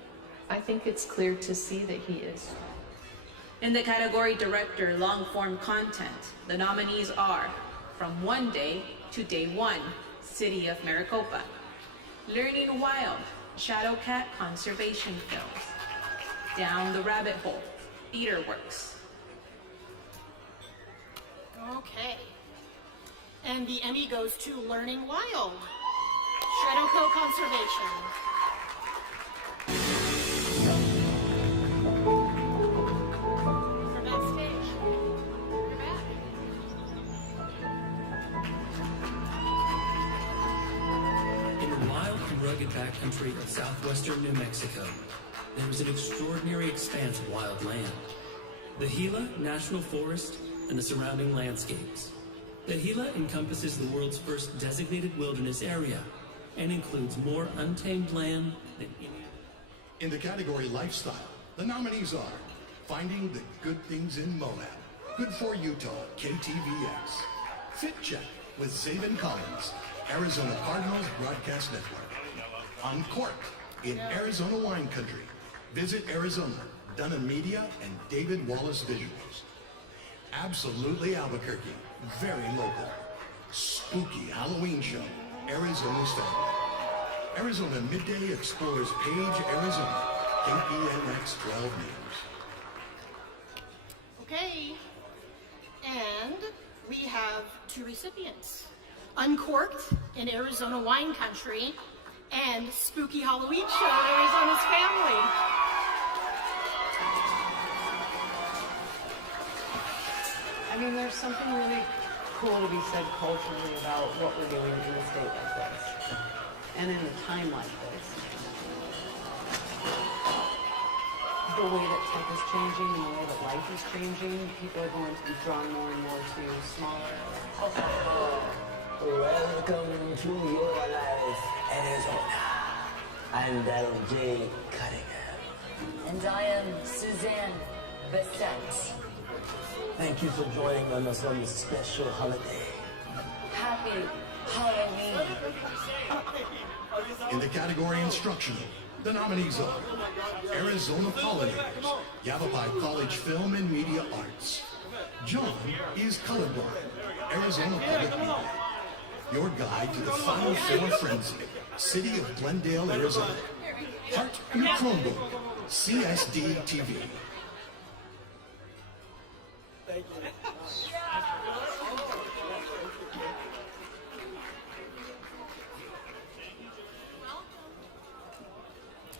I think it's clear to see that he is. In the category Director Long Form Content, the nominees are From One Day to Day One, City of Maricopa. Learning Wild, Shadowcat Conservation Films. Down the Rabbit Hole, Theater Works. Okay. And the Emmy goes to Learning Wild, Shredoco Conservation. For backstage. You're back. In the wild and rugged backcountry of southwestern New Mexico, there is an extraordinary expanse of wild land. The Gila National Forest and the surrounding landscapes. The Gila encompasses the world's first designated wilderness area and includes more untamed land than any. In the category Lifestyle, the nominees are Finding the Good Things in Moab, Good for Utah, KTVX, Fit Check with Zaven Collins, Arizona Cardinals Broadcast Network, Uncorked in Arizona Wine Country, Visit Arizona, Dunham Media, and David Wallace Visuals. Absolutely Albuquerque, very local. Spooky Halloween Show, Arizona's Family. Arizona Midday Explorers Page, Arizona, KPNX 12 News. Okay. And we have two recipients. Uncorked in Arizona Wine Country and Spooky Halloween Show, Arizona's Family. I mean, there's something really cool to be said culturally about what we're doing in a state like this, and in a time like this. The way that tech is changing, and the way that life is changing, people are going to be drawn more and more to smaller. Welcome to your life, Arizona. I'm Daryl J. Cunningham. And I am Suzanne Bissett. Thank you for joining us on this special holiday. Happy Halloween. In the category Instructional, the nominees are Arizona Pollinators, Yavapai College Film and Media Arts. John is colorblind, Arizona Public Media. Your guide to the Final Four Frenzy, City of Glendale, Arizona. Hart and Chromebook, CSD TV. Thank you.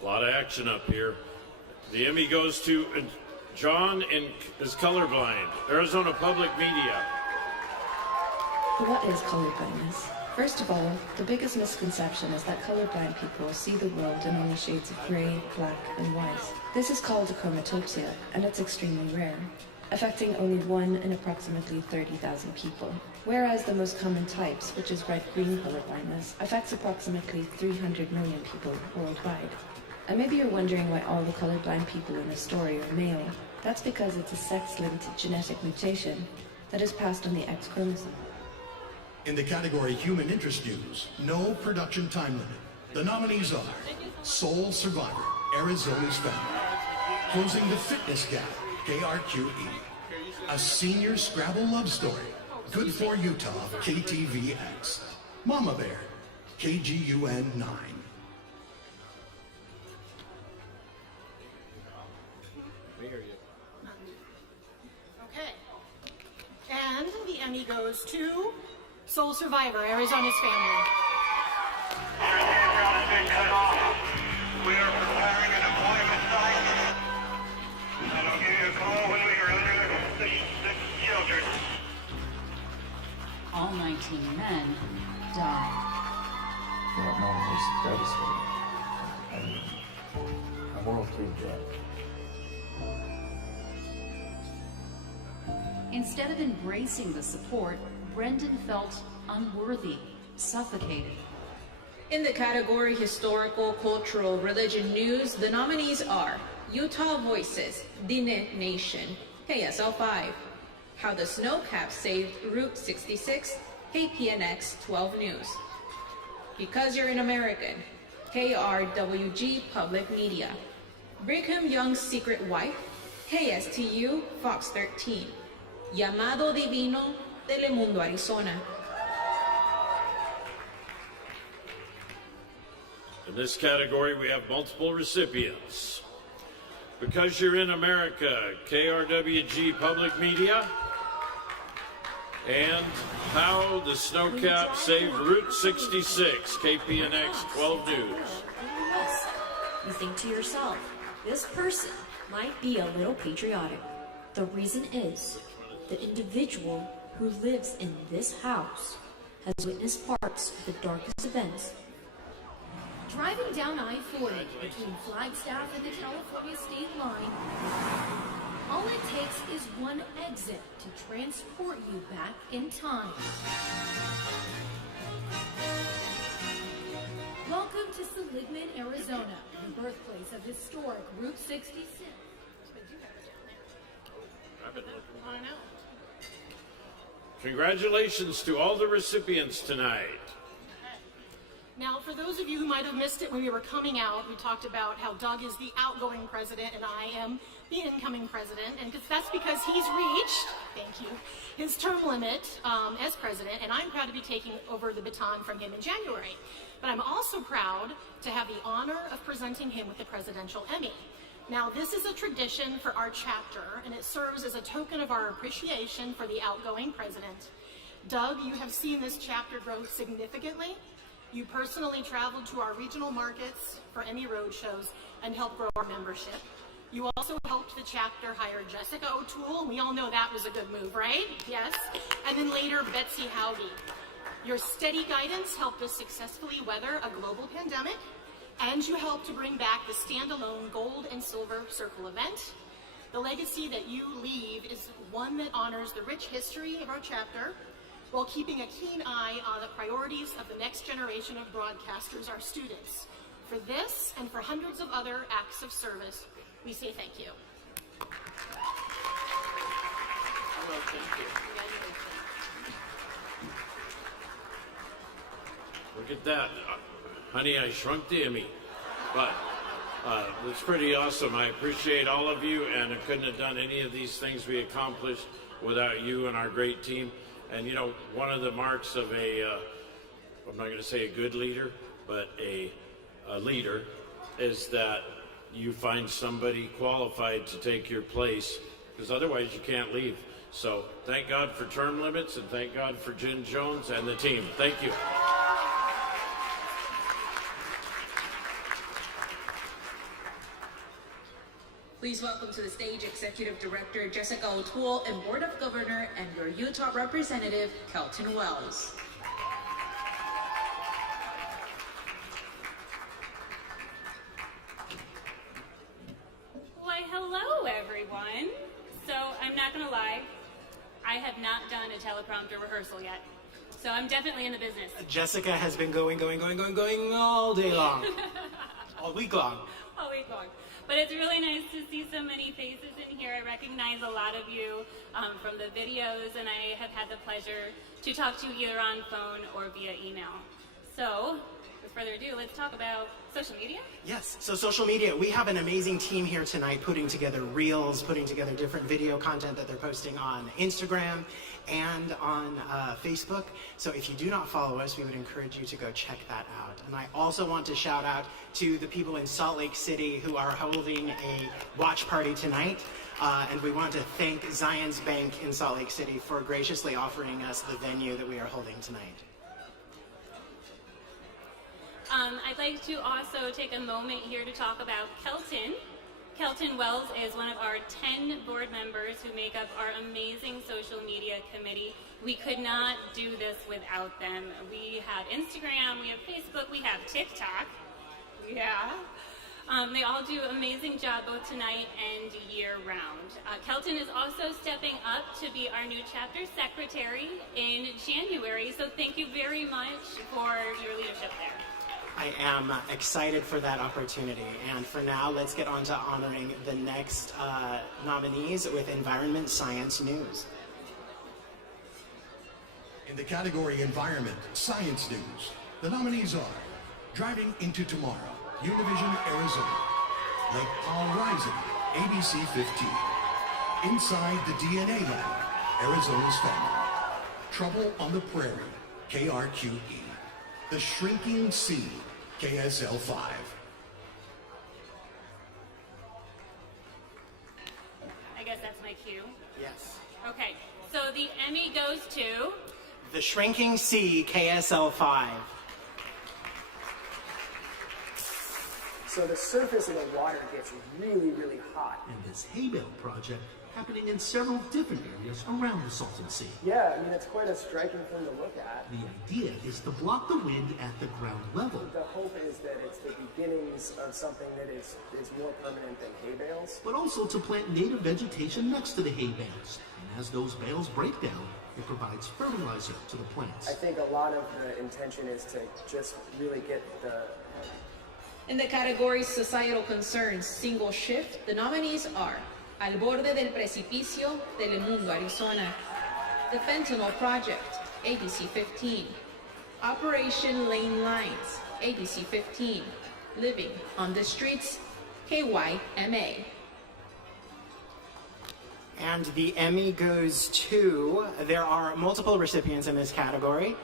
A lot of action up here. The Emmy goes to John is colorblind, Arizona Public Media. What is colorblindness? First of all, the biggest misconception is that colorblind people see the world in only shades of gray, black, and white. This is called achromatopsia, and it's extremely rare, affecting only 1 in approximately 30,000 people. Whereas the most common types, which is red-green colorblindness, affects approximately 300 million people worldwide. And maybe you're wondering why all the colorblind people in the story are male. That's because it's a sex-linked genetic mutation that is passed on the X chromosome. In the category Human Interest News, no production time limit. The nominees are Soul Survivor, Arizona's Family. Closing the Fitness Gap, KRQE. A Senior Scrabble Love Story, Good for Utah, KTVX. Mama Bear, KGUN 9. We hear you. Okay. And the Emmy goes to Soul Survivor, Arizona's Family. We are preparing an appointment site, and I'll give you a call when we are under the shelter. All 19 men died. That man was devastating. A mortal death. Instead of embracing the support, Brendan felt unworthy, suffocated. In the category Historical, Cultural, Religion News, the nominees are Utah Voices, Diné Nation, KSL5, How the Snowcap Saved Route 66, KPNX 12 News. Because You're an American, KRWG Public Media. Brigham Young's Secret Wife, KSTU Fox 13. Llamado Divino, Telemundo, Arizona. In this category, we have multiple recipients. Because You're in America, KRWG Public Media. And how the snowcap saved Route 66, KPNX 12 News. Yes. You think to yourself, this person might be a little patriotic. The reason is, the individual who lives in this house has witnessed parts of the darkest events. Driving down I-40 between Flagstaff and the California state line, all it takes is one exit to transport you back in time. Welcome to Seligman, Arizona, the birthplace of historic Route 66. I've been looking. Congratulations to all the recipients tonight. Now, for those of you who might have missed it when we were coming out, we talked about how Doug is the outgoing president and I am the incoming president, and that's because he's reached, thank you, his term limit as president, and I'm proud to be taking over the baton from him in January. But I'm also proud to have the honor of presenting him with the Presidential Emmy. Now, this is a tradition for our chapter, and it serves as a token of our appreciation for the outgoing president. Doug, you have seen this chapter grow significantly. You personally traveled to our regional markets for Emmy roadshows and helped grow our membership. You also helped the chapter hire Jessica O'Toole. We all know that was a good move, right? Yes. And then later, Betsy Howdy. Your steady guidance helped us successfully weather a global pandemic, and you helped to bring back the standalone Gold and Silver Circle event. The legacy that you leave is one that honors the rich history of our chapter, while keeping a keen eye on the priorities of the next generation of broadcasters, our students. For this and for hundreds of other acts of service, we say thank you. Well, thank you. Look at that. Honey, I shrunk the Emmy. But it's pretty awesome. I appreciate all of you, and I couldn't have done any of these things we accomplished without you and our great team. And you know, one of the marks of I'm not going to say a good leader, but a leader, is that you find somebody qualified to take your place, because otherwise you can't leave. So thank God for term limits, and thank God for Jen Jones and the team. Thank you. Please welcome to the stage Executive Director Jessica O'Toole and Board of Governor and your Utah Representative, Kelton Wells. Why, hello, everyone. So, I'm not going to lie, I have not done a teleprompter rehearsal yet. So, I'm definitely in the business. Jessica has been going all day long. All week long. All week long. But it's really nice to see so many faces in here. I recognize a lot of you from the videos, and I have had the pleasure to talk to you either on phone or via email. So, with further ado, let's talk about social media. Yes, so social media. We have an amazing team here tonight putting together reels, putting together different video content that they're posting on Instagram and on Facebook. So if you do not follow us, we would encourage you to go check that out. And I also want to shout out to the people in Salt Lake City who are holding a watch party tonight. And we want to thank Zions Bank in Salt Lake City for graciously offering us the venue that we are holding tonight. I'd like to also take a moment here to talk about Kelton. Kelton Wells is one of our 10 board members who make up our amazing social media committee. We could not do this without them. We have Instagram, we have Facebook, we have TikTok. Yeah. They all do an amazing job both tonight and year-round. Kelton is also stepping up to be our new chapter secretary in January, so thank you very much for your leadership there. I am excited for that opportunity. And for now, let's get on to honoring the next nominees with Environment Science News. In the category Environment Science News, the nominees are Driving into Tomorrow, Univision, Arizona; Lake Powell Rising, ABC 15; Inside the DNA Lab, Arizona's Family; Trouble on the Prairie, KRQE; The Shrinking Sea, KSL 5. I guess that's my cue. Yes. Okay, so the Emmy goes to the Shrinking Sea KSL 5. So the surface of the water gets really, really hot. And this hay bale project happening in several different areas around the Salton Sea. Yeah, I mean, it's quite a striking thing to look at. The idea is to block the wind at the ground level. The hope is that it's the beginnings of something that is more permanent than hay bales. But also to plant native vegetation next to the hay bales. And as those bales break down, it provides fertilizer to the plants. I think a lot of the intention is to just really get the... In the category Societal Concerns Single Shift, the nominees are Al Borde del Precipicio, Telemundo, Arizona, The Fentanyl Project, ABC 15, Operation Lane Lines, ABC 15, Living on the Streets, KYMA. And the Emmy goes to, there are multiple recipients in this category.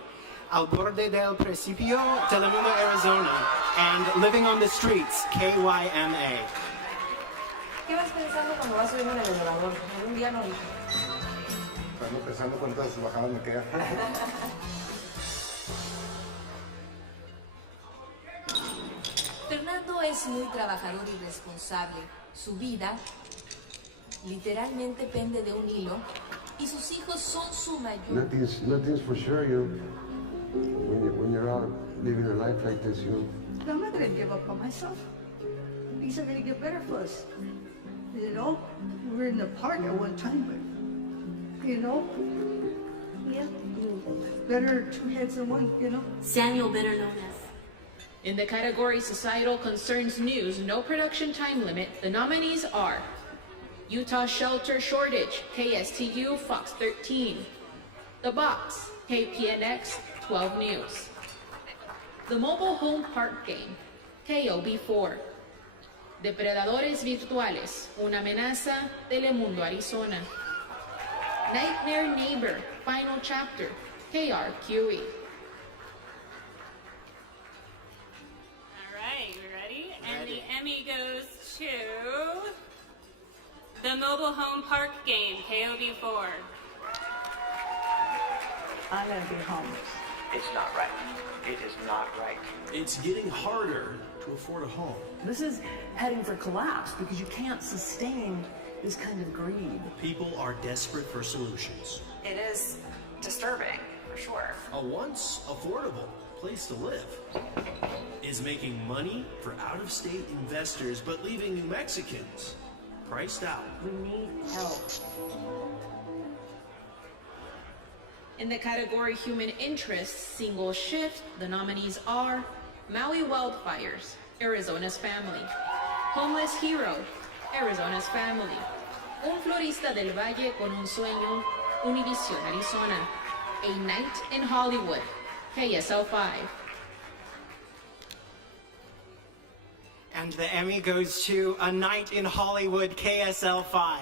Al Borde del Precipicio, Telemundo, Arizona, and Living on the Streets, KYMA. ¿Qué vas pensando cuando vas subiendo en el elevador? Un día no. Estamos pensando cuántas bajadas me quedan. Fernando es muy trabajador y responsable. Su vida literalmente pende de un hilo y sus hijos son su mayor. Nothing's for sure, when you're out living a life like this, I'm not going to give up on myself. Things are going to get better for us. You know, we were in the park at one time, but, you know, yeah, better two heads than one, you know. Samuel, better known as. In the category Societal Concerns News, no production time limit, the nominees are Utah Shelter Shortage, KSTU, Fox 13, The Box, KPNX, 12 News, The Mobile Home Park Game, KOB4, Depredadores Virtuales, Una Amenaza, Telemundo, Arizona, Nightmare Neighbor, Final Chapter, KRQE. Alright, we ready? And the Emmy goes to The Mobile Home Park Game, KOB4. I'm going to be homeless. It's not right. It is not right. It's getting harder to afford a home. This is heading for collapse because you can't sustain this kind of greed. People are desperate for solutions. It is disturbing, for sure. A once affordable place to live is making money for out-of-state investors, but leaving New Mexicans priced out. We need help. In the category Human Interest Single Shift, the nominees are Maui Wildfires, Arizona's Family, Homeless Hero, Arizona's Family, Un Florista del Valle con un Sueño, Univision, Arizona, A Night in Hollywood, KSL 5. And the Emmy goes to A Night in Hollywood, KSL 5.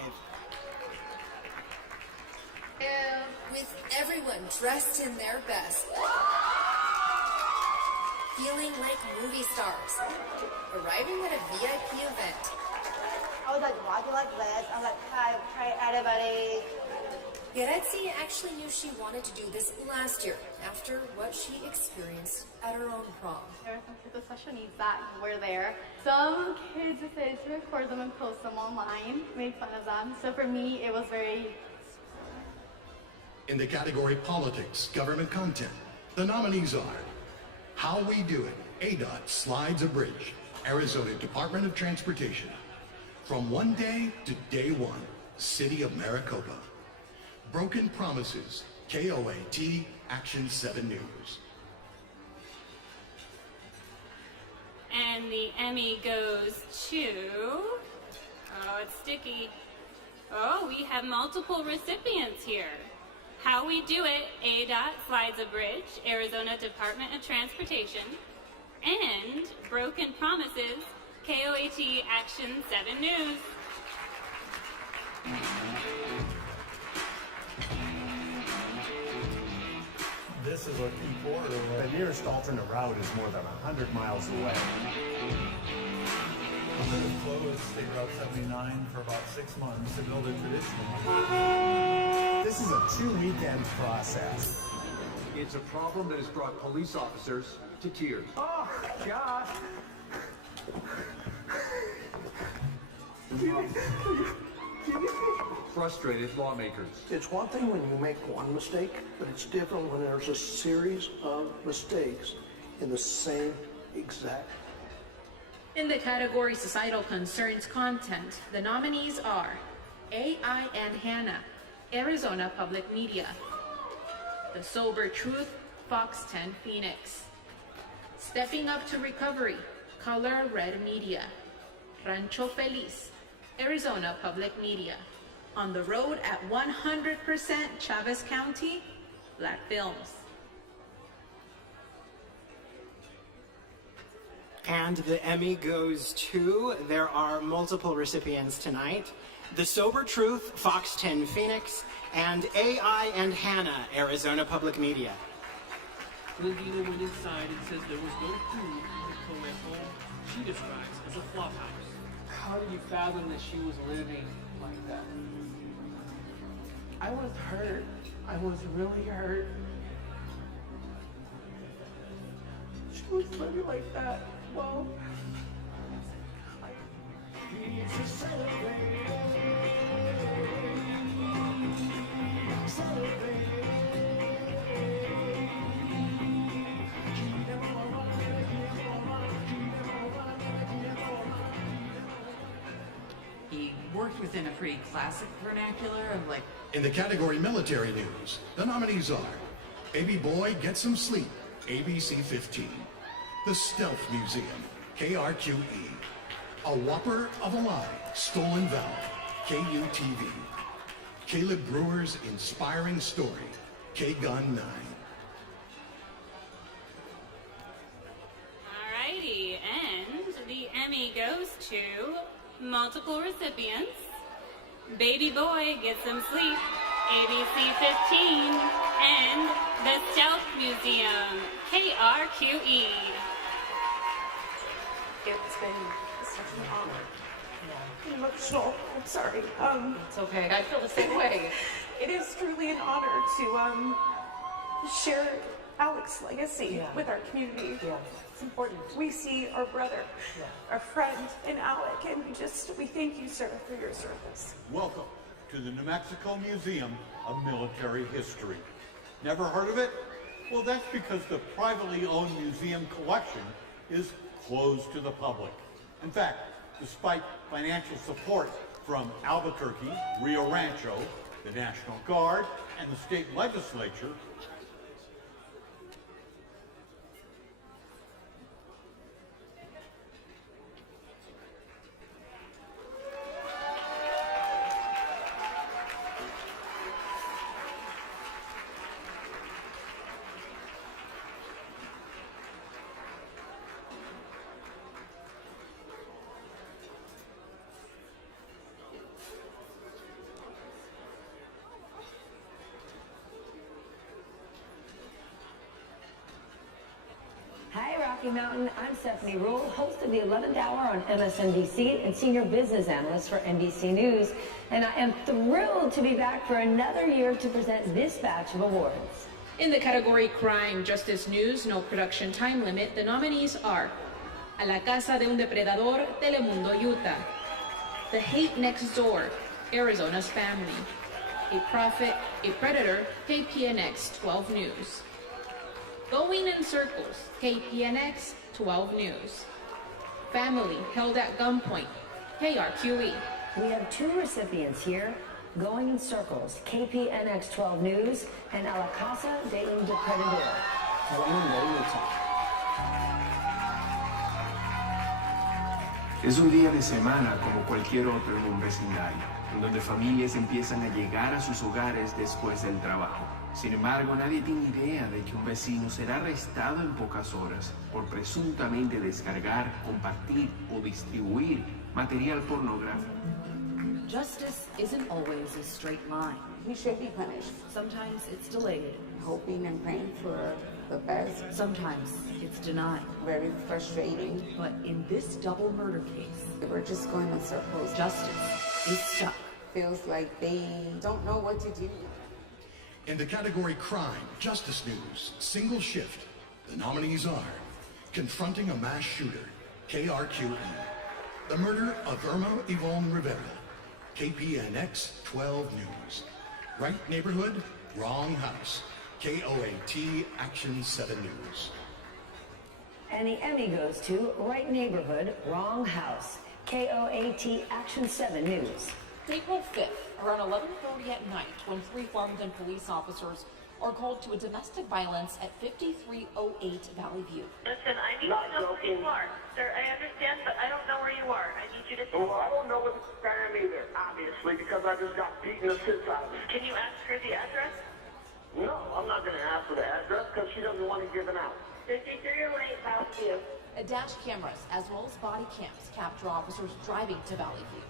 With everyone dressed in their best, feeling like movie stars, arriving at a VIP event. I was like, why do you like this? I was like, hi everybody. Yaretsi actually knew she wanted to do this last year after what she experienced at her own prom. There were some kids with special needs that were there. Some kids decided to record them and post them online, make fun of them. So for me, it was very... In the category Politics, Government Content, the nominees are How We Do It, ADOT Slides a Bridge, Arizona Department of Transportation, From One Day to Day One, City of Maricopa, Broken Promises, KOAT, Action 7 News. And the Emmy goes to, oh, it's sticky. Oh, we have multiple recipients here. How We Do It, ADOT Slides a Bridge, Arizona Department of Transportation, and Broken Promises, KOAT Action 7 News. This is a key corridor. The nearest alternate route is more than 100 miles away. We closed State Route 79 for about 6 months to build a traditional. This is a 2-weekend process. It's a problem that has brought police officers to tears. Oh, God. Frustrated lawmakers. It's one thing when you make one mistake, but it's different when there's a series of mistakes in the same exact. In the category Societal Concerns Content, the nominees are AI and Hannah, Arizona Public Media; The Sober Truth, Fox 10 Phoenix; Stepping Up to Recovery, Color Red Media; Rancho Feliz, Arizona Public Media; On the Road at 100% Chavez County, Black Films. And the Emmy goes to, there are multiple recipients tonight: The Sober Truth, Fox 10 Phoenix, and AI and Hannah, Arizona Public Media. Glendina went inside and says there was no food in the Cohen home she describes as a flophouse. How do you fathom that she was living like that? I was hurt. I was really hurt. She was living like that. Well, he worked within a pretty classic vernacular of like... In the category military news, the nominees are Baby Boy Get Some Sleep, ABC 15; The Stealth Museum, KRQE; A Whopper of a Lie, Stolen Valor, KUTV; Caleb Brewer's Inspiring Story, KGUN 9. Alrighty, and the Emmy goes to multiple recipients: Baby Boy Get Some Sleep, ABC 15, and The Stealth Museum, KRQE. It's been such an honor. Emotional. I'm sorry. It's okay. I feel the same way. It is truly an honor to share Alex's legacy with our community. Yeah, it's important. We see our brother, our friend in Alec, and we thank you, sir, for your service. Welcome to the New Mexico Museum of Military History. Never heard of it? Well, that's because the privately owned museum collection is closed to the public. In fact, despite financial support from Albuquerque, Rio Rancho, the National Guard, and the state legislature, Hi, Rocky Mountain. I'm Stephanie Rule, host of the 11th Hour on MSNBC and senior business analyst for NBC News. And I am thrilled to be back for another year to present this batch of awards. In the category Crime, Justice News, No Production Time Limit, the nominees are A la Casa de un Depredador, Telemundo, Utah; The Hate Next Door, Arizona's Family; A Prophet, A Predator, KPNX 12 News; Going in Circles, KPNX 12 News; Family Held at Gunpoint, KRQE. We have two recipients here: Going in Circles, KPNX 12 News, and A la Casa de un Depredador, Telemundo, Utah. Es un día de semana como cualquier otro en un vecindario, en donde familias empiezan a llegar a sus hogares después del trabajo. Sin embargo, nadie tiene idea de que un vecino será arrestado en pocas horas por presuntamente descargar, compartir o distribuir material pornográfico. Justice isn't always a straight line. He should be punished. Sometimes it's delayed. Hoping and praying for the best. Sometimes it's denied. Very frustrating. But in this double murder case, we're just going in circles. Justice is stuck. Feels like they don't know what to do. In the category Crime, Justice News, Single Shift, the nominees are Confronting a Mass Shooter, KRQE. The Murder of Irma Yvonne Rivera, KPNX 12 News. Right Neighborhood, Wrong House, KOAT Action 7 News. And the Emmy goes to Right Neighborhood, Wrong House, KOAT Action 7 News. April 5th, around 11:30 at night, when three Farmington police officers are called to a domestic violence at 5308 Valley View. Listen, I need to know where you are. Sir, I understand, but I don't know where you are. I need you to tell me. Well, I don't know where I am either, obviously, because I just got beaten the shit out of me. Can you ask her the address? No, I'm not going to ask for the address because she doesn't want it given out. 5308 Valley View. Dash cameras, as well as body cams, capture officers driving to Valley View.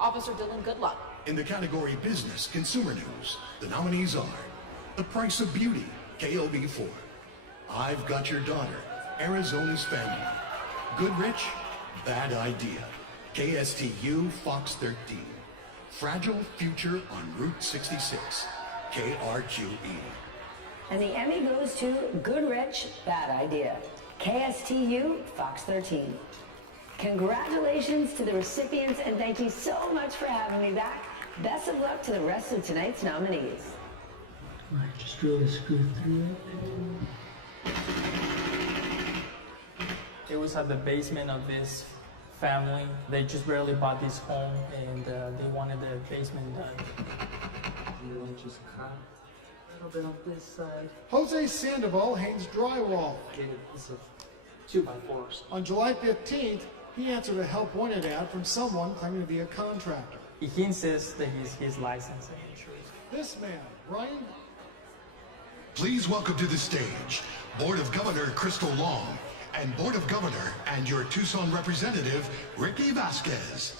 Officer Dylan Goodluck. In the category Business Consumer News, the nominees are The Price of Beauty, KOB4. I've Got Your Daughter, Arizona's Family. Good Rich, Bad Idea, KSTU Fox 13. Fragile Future on Route 66, KRQE. And the Emmy goes to Good Rich, Bad Idea, KSTU Fox 13. Congratulations to the recipients, and thank you so much for having me back. Best of luck to the rest of tonight's nominees. I just really screwed through it. It was at the basement of this family. They just barely bought this home, and they wanted the basement done. You want to just cut a little bit on this side. Jose Sandoval hangs drywall. Get a piece of 2x4s. On July 15th, he answered a help wanted ad from someone claiming to be a contractor. He insists that he's licensed and insured. This man, Brian. Please welcome to the stage, Board of Governor Crystal Long, and Board of Governor and your Tucson representative, Ricky Vasquez.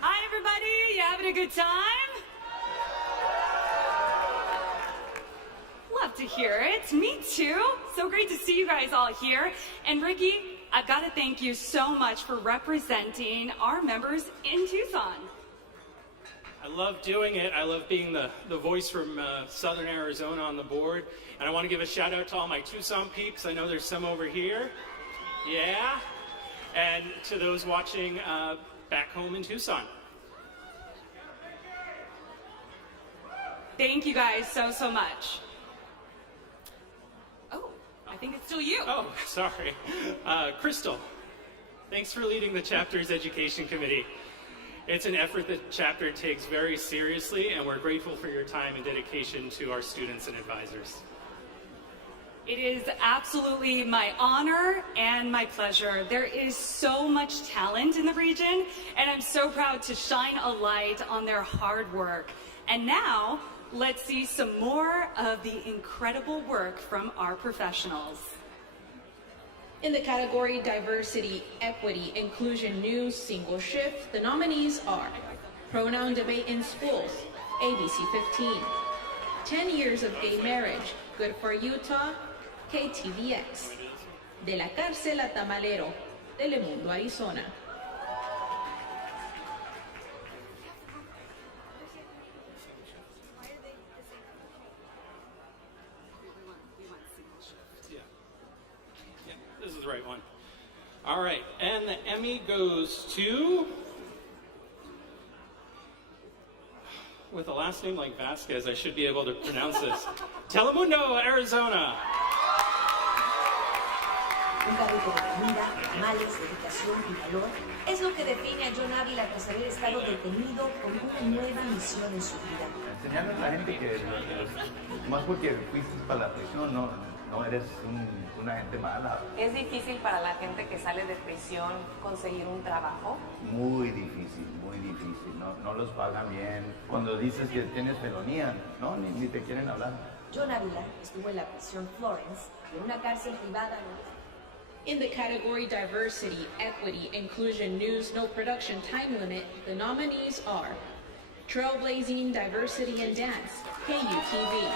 Hi, everybody. You having a good time? Love to hear it. Me too. So great to see you guys all here. And Ricky, I've got to thank you so much for representing our members in Tucson. I love doing it. I love being the voice from Southern Arizona on the board. And I want to give a shout out to all my Tucson peeps. I know there's some over here. Yeah. And to those watching back home in Tucson. Thank you guys so much. Oh, I think it's still you. Oh, sorry. Crystal, thanks for leading the chapter's education committee. It's an effort the chapter takes very seriously, and we're grateful for your time and dedication to our students and advisors. It is absolutely my honor and my pleasure. There is so much talent in the region, and I'm so proud to shine a light on their hard work. And now, let's see some more of the incredible work from our professionals. In the category Diversity, Equity, Inclusion News, Single Shift, the nominees are Pronoun Debate in Schools, ABC 15, 10 Years of Gay Marriage, Good for Utah, KTVX, De la Cárcel a Tamalero, Telemundo, Arizona. This is the right one. All right, and the Emmy goes to, with a last name like Vasquez, I should be able to pronounce this. Telemundo, Arizona. Un cargo que determina males, dedicación y valor es lo que define a John Ávila tras haber estado detenido con una nueva misión en su vida. Enseñarle a la gente que más porque fuiste para la prisión, no eres una gente mala. ¿Es difícil para la gente que sale de prisión conseguir un trabajo? Muy difícil, no los pagan bien. Cuando dices que tienes felonía, no, ni te quieren hablar. John Ávila estuvo en la prisión Florence y en una cárcel privada. In the category Diversity, Equity, Inclusion News, No Production Time Limit, the nominees are Trailblazing Diversity and Dance, KUTV,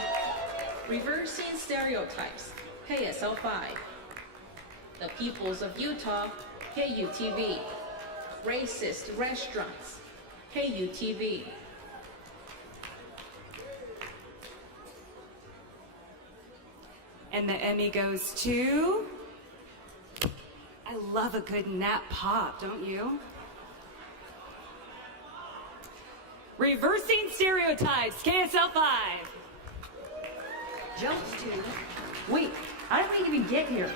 Reversing Stereotypes, KSL5, The Peoples of Utah, KUTV. Racist restaurants. KUTV. And the Emmy goes to... I love a good nap pop, don't you? Reversing Stereotypes, KSL 5. Jumps to... Wait, how did we even get here?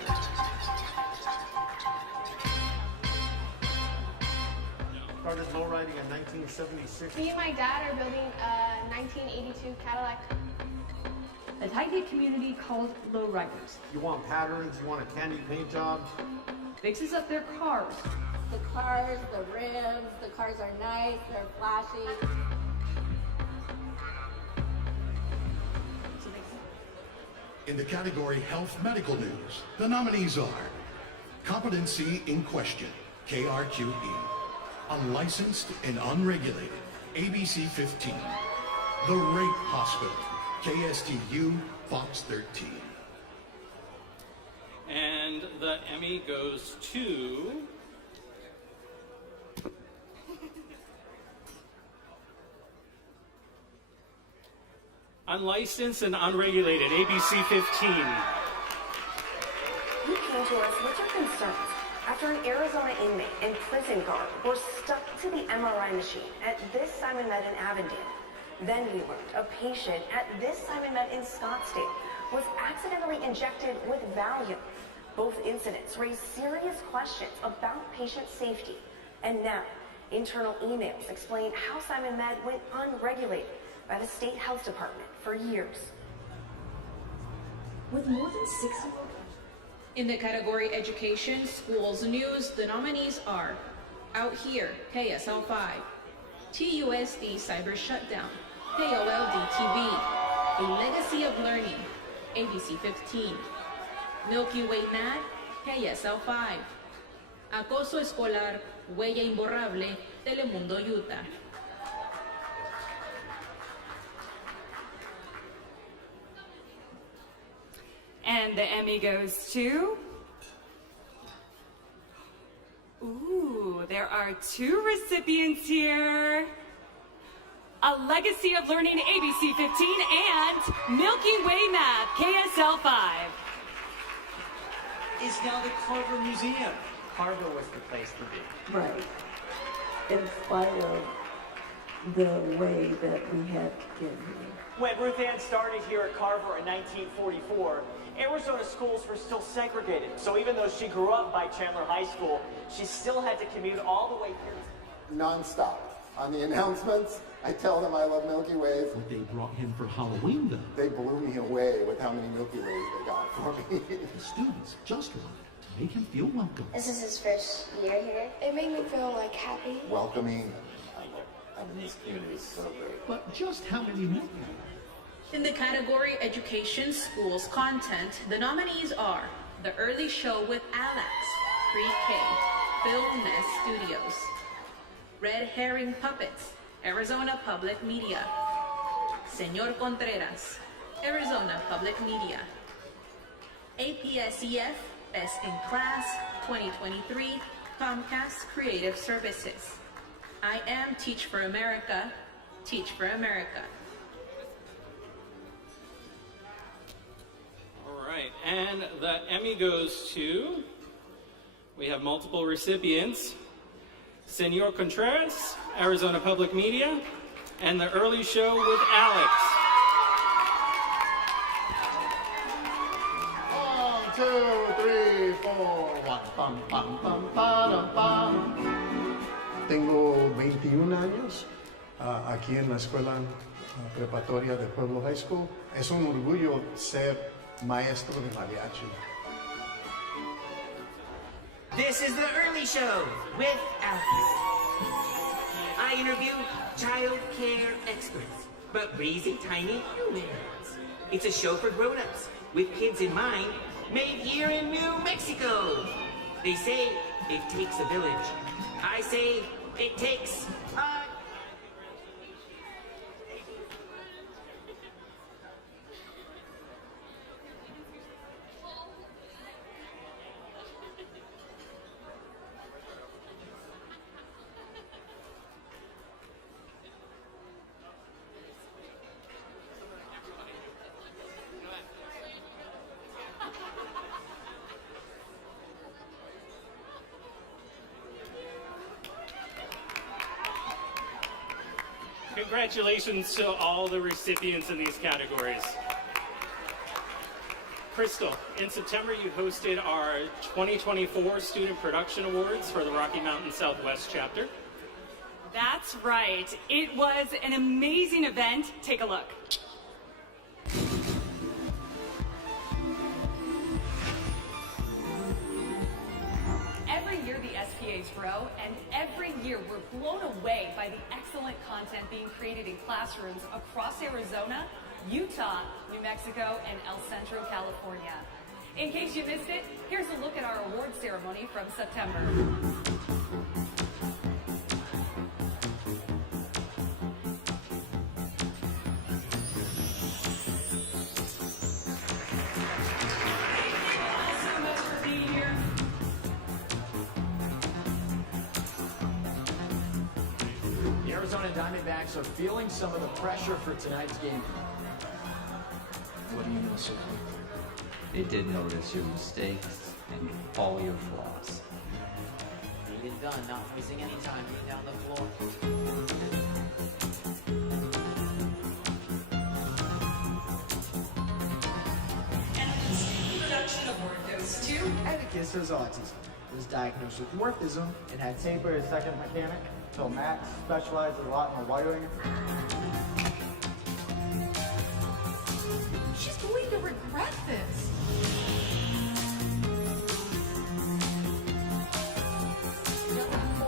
Started lowriding in 1976. Me and my dad are building a 1982 Cadillac. A tight-knit community called lowriders. You want patterns, you want a candy paint job. Fixes up their cars. The cars, the rims, the cars are nice, they're flashy. In the category Health Medical News, the nominees are Competency in Question, KRQE, Unlicensed and Unregulated, ABC 15, The Rape Hospital, KSTU, Fox 13. And the Emmy goes to... Unlicensed and Unregulated, ABC 15. You came to us with your concerns after an Arizona inmate and prison guard were stuck to the MRI machine at this Simon Med in Avondale. Then we learned a patient at this Simon Med in Scottsdale was accidentally injected with Valium. Both incidents raised serious questions about patient safety. And now, internal emails explain how Simon Med went unregulated by the state health department for years. With more than 60... In the category Education, Schools, News, the nominees are Out Here, KSL 5, TUSD Cyber Shutdown, KOLD TV, A Legacy of Learning, ABC 15, Milky Way Mad, KSL 5, Acoso Escolar, Huella Imborrable, Telemundo Utah. And the Emmy goes to... Ooh, there are two recipients here. A Legacy of Learning, ABC 15, and Milky Way Map, KSL 5. Is now the Carver Museum. Carver was the place to be. Right. In spite of the way that we had to get here. When Ruth Ann started here at Carver in 1944, Arizona schools were still segregated. So even though she grew up by Chandler High School, she still had to commute all the way here. Non-stop. On the announcements, I tell them I love Milky Ways. But they brought him for Halloween, though. They blew me away with how many Milky Ways they got for me. The students just wanted to make him feel welcome. This is his first year here. It made me feel like happy. Welcoming. I mean, this community is so great. But just how many more? In the category Education, Schools, Content, the nominees are The Early Show with Alex, Pre-K, Film Nest Studios, Red Herring Puppets, Arizona Public Media, Señor Contreras, Arizona Public Media, APSEF, Best in Class, 2023, Comcast Creative Services. I Am Teach for America, Teach for America. All right, and the Emmy goes to, we have multiple recipients, Señor Contreras, Arizona Public Media, and The Early Show with Alex. 1, 2, 3, 4. Pam, pam, pam, pam, pam. Tengo 21 años aquí en la escuela preparatoria de Pueblo High School. Es un orgullo ser maestro de mariachi. This is The Early Show with Alex. I interview child care experts, but raising tiny humans. It's a show for grown-ups with kids in mind, made here in New Mexico. They say it takes a village. I say it takes a... congratulations to all the recipients in these categories. Crystal, in September you hosted our 2024 Student Production Awards for the Rocky Mountain Southwest chapter. That's right. It was an amazing event. Take a look. Every year the SPAs grow, and every year we're blown away by the excellent content being created in classrooms across Arizona, Utah, New Mexico, and El Centro, California. In case you missed it, here's a look at our award ceremony from September. The Arizona Diamondbacks are feeling some of the pressure for tonight's game. What do you know so far? They did notice your mistakes and all your flaws. Get it done, not wasting any time getting down the floor. And the Student Production Award goes to Atticus has autism, was diagnosed with dwarfism, and had Tabor as second mechanic, until Max specializes a lot in the wiring. She's going to regret this.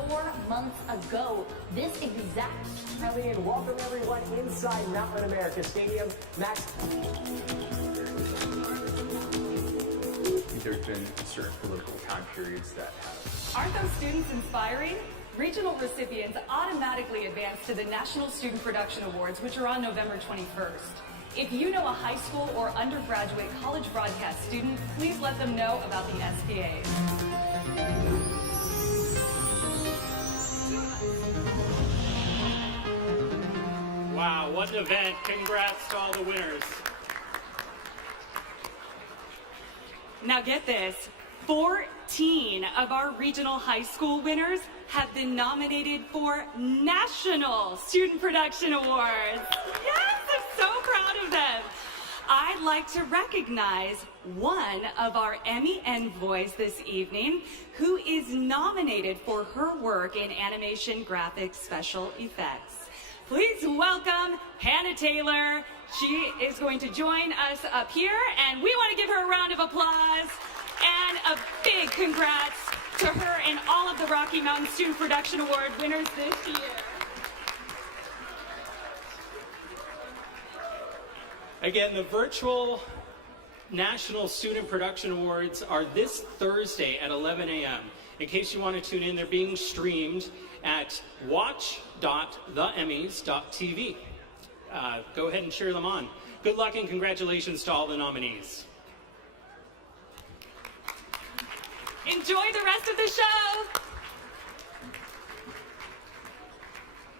4 months ago, this exact... Ellie, and welcome everyone inside Mountain America Stadium. Max. There's been certain political time periods that have. Aren't those students inspiring? Regional recipients automatically advance to the National Student Production Awards, which are on November 21st. If you know a high school or undergraduate college broadcast student, please let them know about the SPAs. Wow, what an event. Congrats to all the winners. Now get this, 14 of our regional high school winners have been nominated for National Student Production Awards. Yes, I'm so proud of them. I'd like to recognize one of our Emmy envoys this evening who is nominated for her work in animation graphics special effects. Please welcome Hannah Taylor. She is going to join us up here, and we want to give her a round of applause and a big congrats to her and all of the Rocky Mountain Student Production Award winners this year. Again, the virtual National Student Production Awards are this Thursday at 11 a.m. In case you want to tune in, they're being streamed at watch.theemmys.tv. Go ahead and cheer them on. Good luck and congratulations to all the nominees. Enjoy the rest of the show.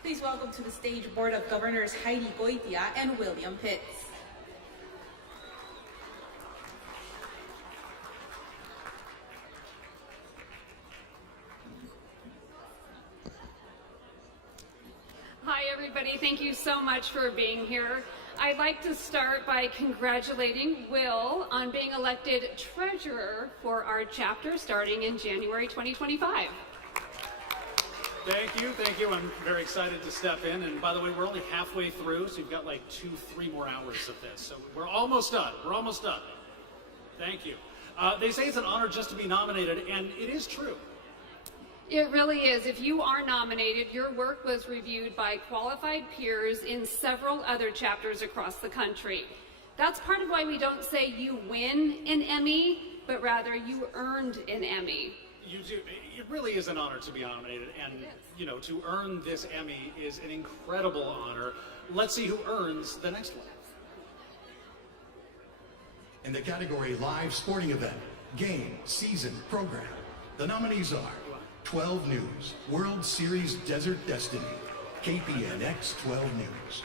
Please welcome to the stage Board of Governors Heidi Goitia and William Pitts. Hi everybody, thank you so much for being here. I'd like to start by congratulating Will on being elected treasurer for our chapter starting in January 2025. Thank you. I'm very excited to step in. And by the way, we're only halfway through, so you've got like 2-3 more hours of this. So we're almost done. Thank you. They say it's an honor just to be nominated, and it is true. It really is. If you are nominated, your work was reviewed by qualified peers in several other chapters across the country. That's part of why we don't say you win an Emmy, but rather you earned an Emmy. You do. It really is an honor to be nominated, and you know, to earn this Emmy is an incredible honor. Let's see who earns the next one. In the category Live Sporting Event, Game, Season, Program, the nominees are 12 News, World Series Desert Destiny, KPNX 12 News.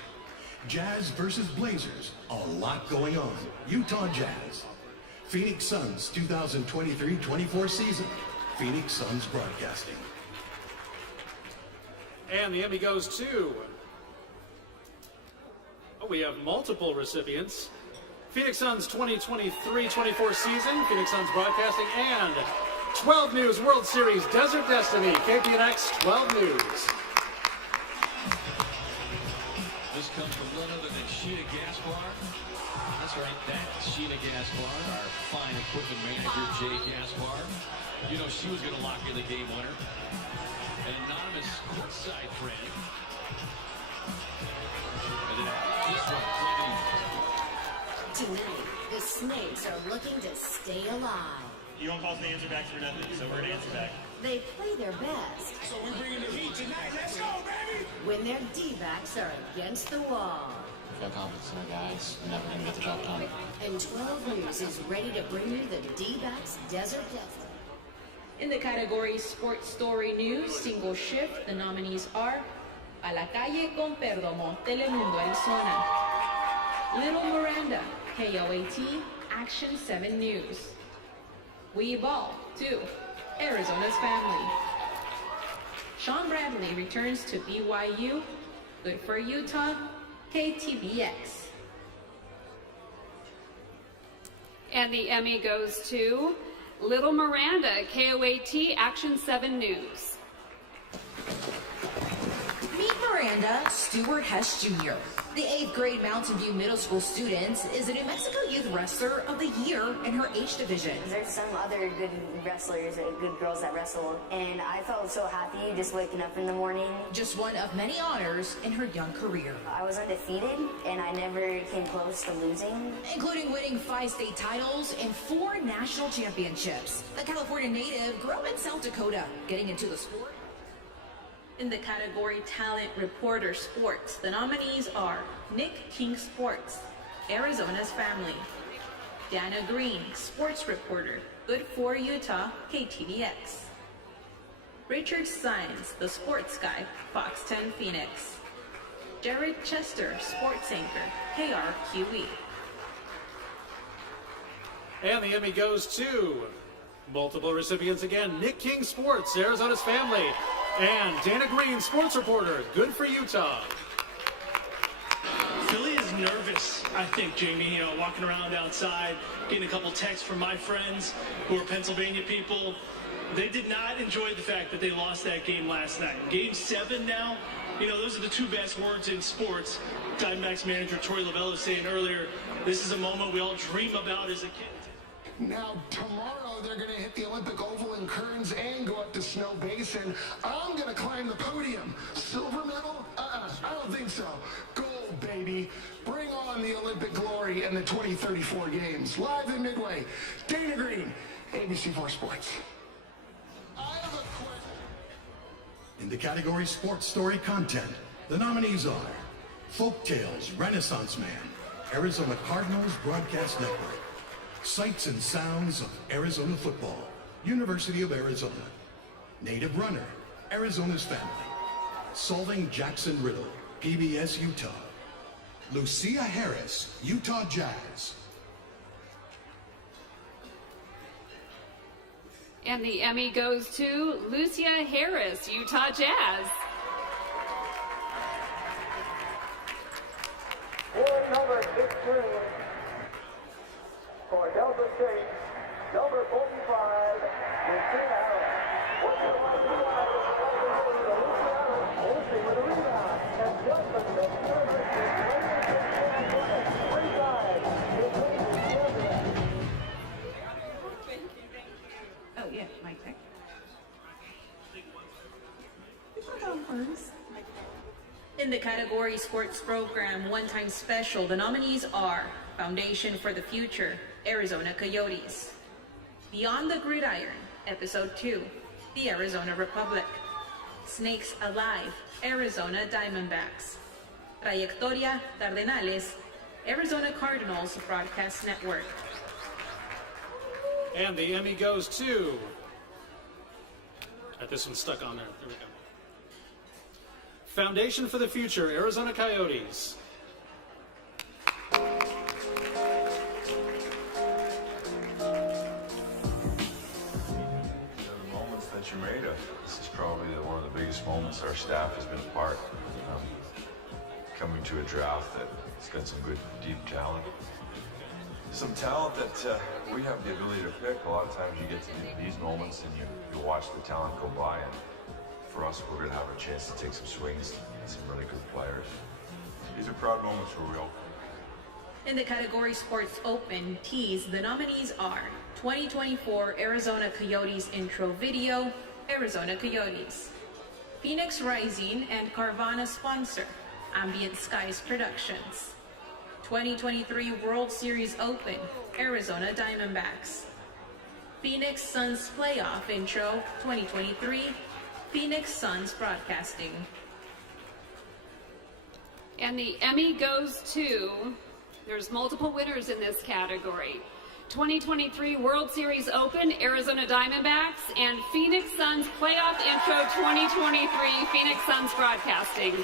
Jazz versus Blazers, a lot going on, Utah Jazz. Phoenix Suns 2023-24 season, Phoenix Suns Broadcasting. And the Emmy goes to We have multiple recipients. Phoenix Suns 2023-24 season, Phoenix Suns Broadcasting, and 12 News World Series Desert Destiny, KPNX 12 News. This comes from none other than Sheena Gaspar. That's right, that's Sheena Gaspar, our fine equipment manager, Jay Gaspar. You know she was going to lock in the game winner. An anonymous courtside friend. And then this one, tonight, the Snakes are looking to stay alive. You won't call the answer back for nothing, so we're going to answer back. They play their best. So we're bringing the heat tonight. Let's go, baby! When their D-backs are against the wall. I feel confident in the guys. We're never going to get the job done. And 12 News is ready to bring you the D-backs Desert Destiny. In the category Sports Story News, Single Shift, the nominees are A la Calle con Perdomo, Telemundo, Arizona. Little Miranda, KOAT, Action 7 News. We Ball, 2, Arizona's Family. Sean Bradley returns to BYU, Good for Utah, KTBX. And the Emmy goes to Little Miranda, KOAT, Action 7 News. Meet Miranda Stewart Hess Jr. The 8th grade Mountain View Middle School student is the New Mexico Youth Wrestler of the Year in her age division. There's some other good wrestlers and good girls that wrestle, and I felt so happy just waking up in the morning. Just one of many honors in her young career. I was undefeated, and I never came close to losing. Including winning 5 state titles and 4 national championships. The California native grew up in South Dakota, getting into the sport. In the category Talent Reporter Sports, the nominees are Nick King Sports, Arizona's Family. Dana Green, Sports Reporter, Good for Utah, KTDX. Richard Sines, the Sports Guy, Fox 10 Phoenix. Jared Chester, Sports Anchor, KRQE. And the Emmy goes to multiple recipients again. Nick King Sports, Arizona's Family. And Dana Green, Sports Reporter, Good for Utah. Philly is nervous, I think, Jamie, walking around outside, getting a couple texts from my friends who are Pennsylvania people. They did not enjoy the fact that they lost that game last night. Game 7 now, those are the 2 best words in sports. Diamondbacks manager Troy Lavello saying earlier, this is a moment we all dream about as a kid. Now, tomorrow they're going to hit the Olympic Oval in Kearns and go up to Snow Basin. I'm going to climb the podium. Silver medal? I don't think so. Gold, baby. Bring on the Olympic glory in the 2034 games. Live in Midway. Dana Green, ABC4 Sports. In the category Sports Story Content, the nominees are Folk Tales, Renaissance Man, Arizona Cardinals Broadcast Network. Sights and Sounds of Arizona Football, University of Arizona. Native Runner, Arizona's Family. Solving Jackson Riddle, PBS Utah. Lucia Harris, Utah Jazz. And the Emmy goes to Lucia Harris, Utah Jazz. Number 16 for Delta State, number 45, Lucia Harris. Lucy with a rebound, and Delta State Oh, yeah, Mike. In the category Sports Program One-Time Special, the nominees are Foundation for the Future, Arizona Coyotes. Beyond the Gridiron, Episode 2, The Arizona Republic. Snakes Alive, Arizona Diamondbacks. Trayectoria Cardenales, Arizona Cardinals Broadcast Network. And the Emmy goes to... this one's stuck on there. There we go. Foundation for the Future, Arizona Coyotes. The moments that you made of, this is probably one of the biggest moments our staff has been a part. coming to a draft that's got some good, deep talent. Some talent that we have the ability to pick. A lot of times you get to these moments and you watch the talent go by, and for us, we're going to have a chance to take some swings at some really good players. These are proud moments for real. In the category Sports Open Tees, the nominees are 2024 Arizona Coyotes intro video, Arizona Coyotes. Phoenix Rising and Carvana sponsor, Ambient Skies Productions. 2023 World Series Open, Arizona Diamondbacks. Phoenix Suns Playoff Intro 2023, Phoenix Suns Broadcasting. And the Emmy goes to, there's multiple winners in this category. 2023 World Series Open, Arizona Diamondbacks, and Phoenix Suns Playoff Intro 2023, Phoenix Suns Broadcasting.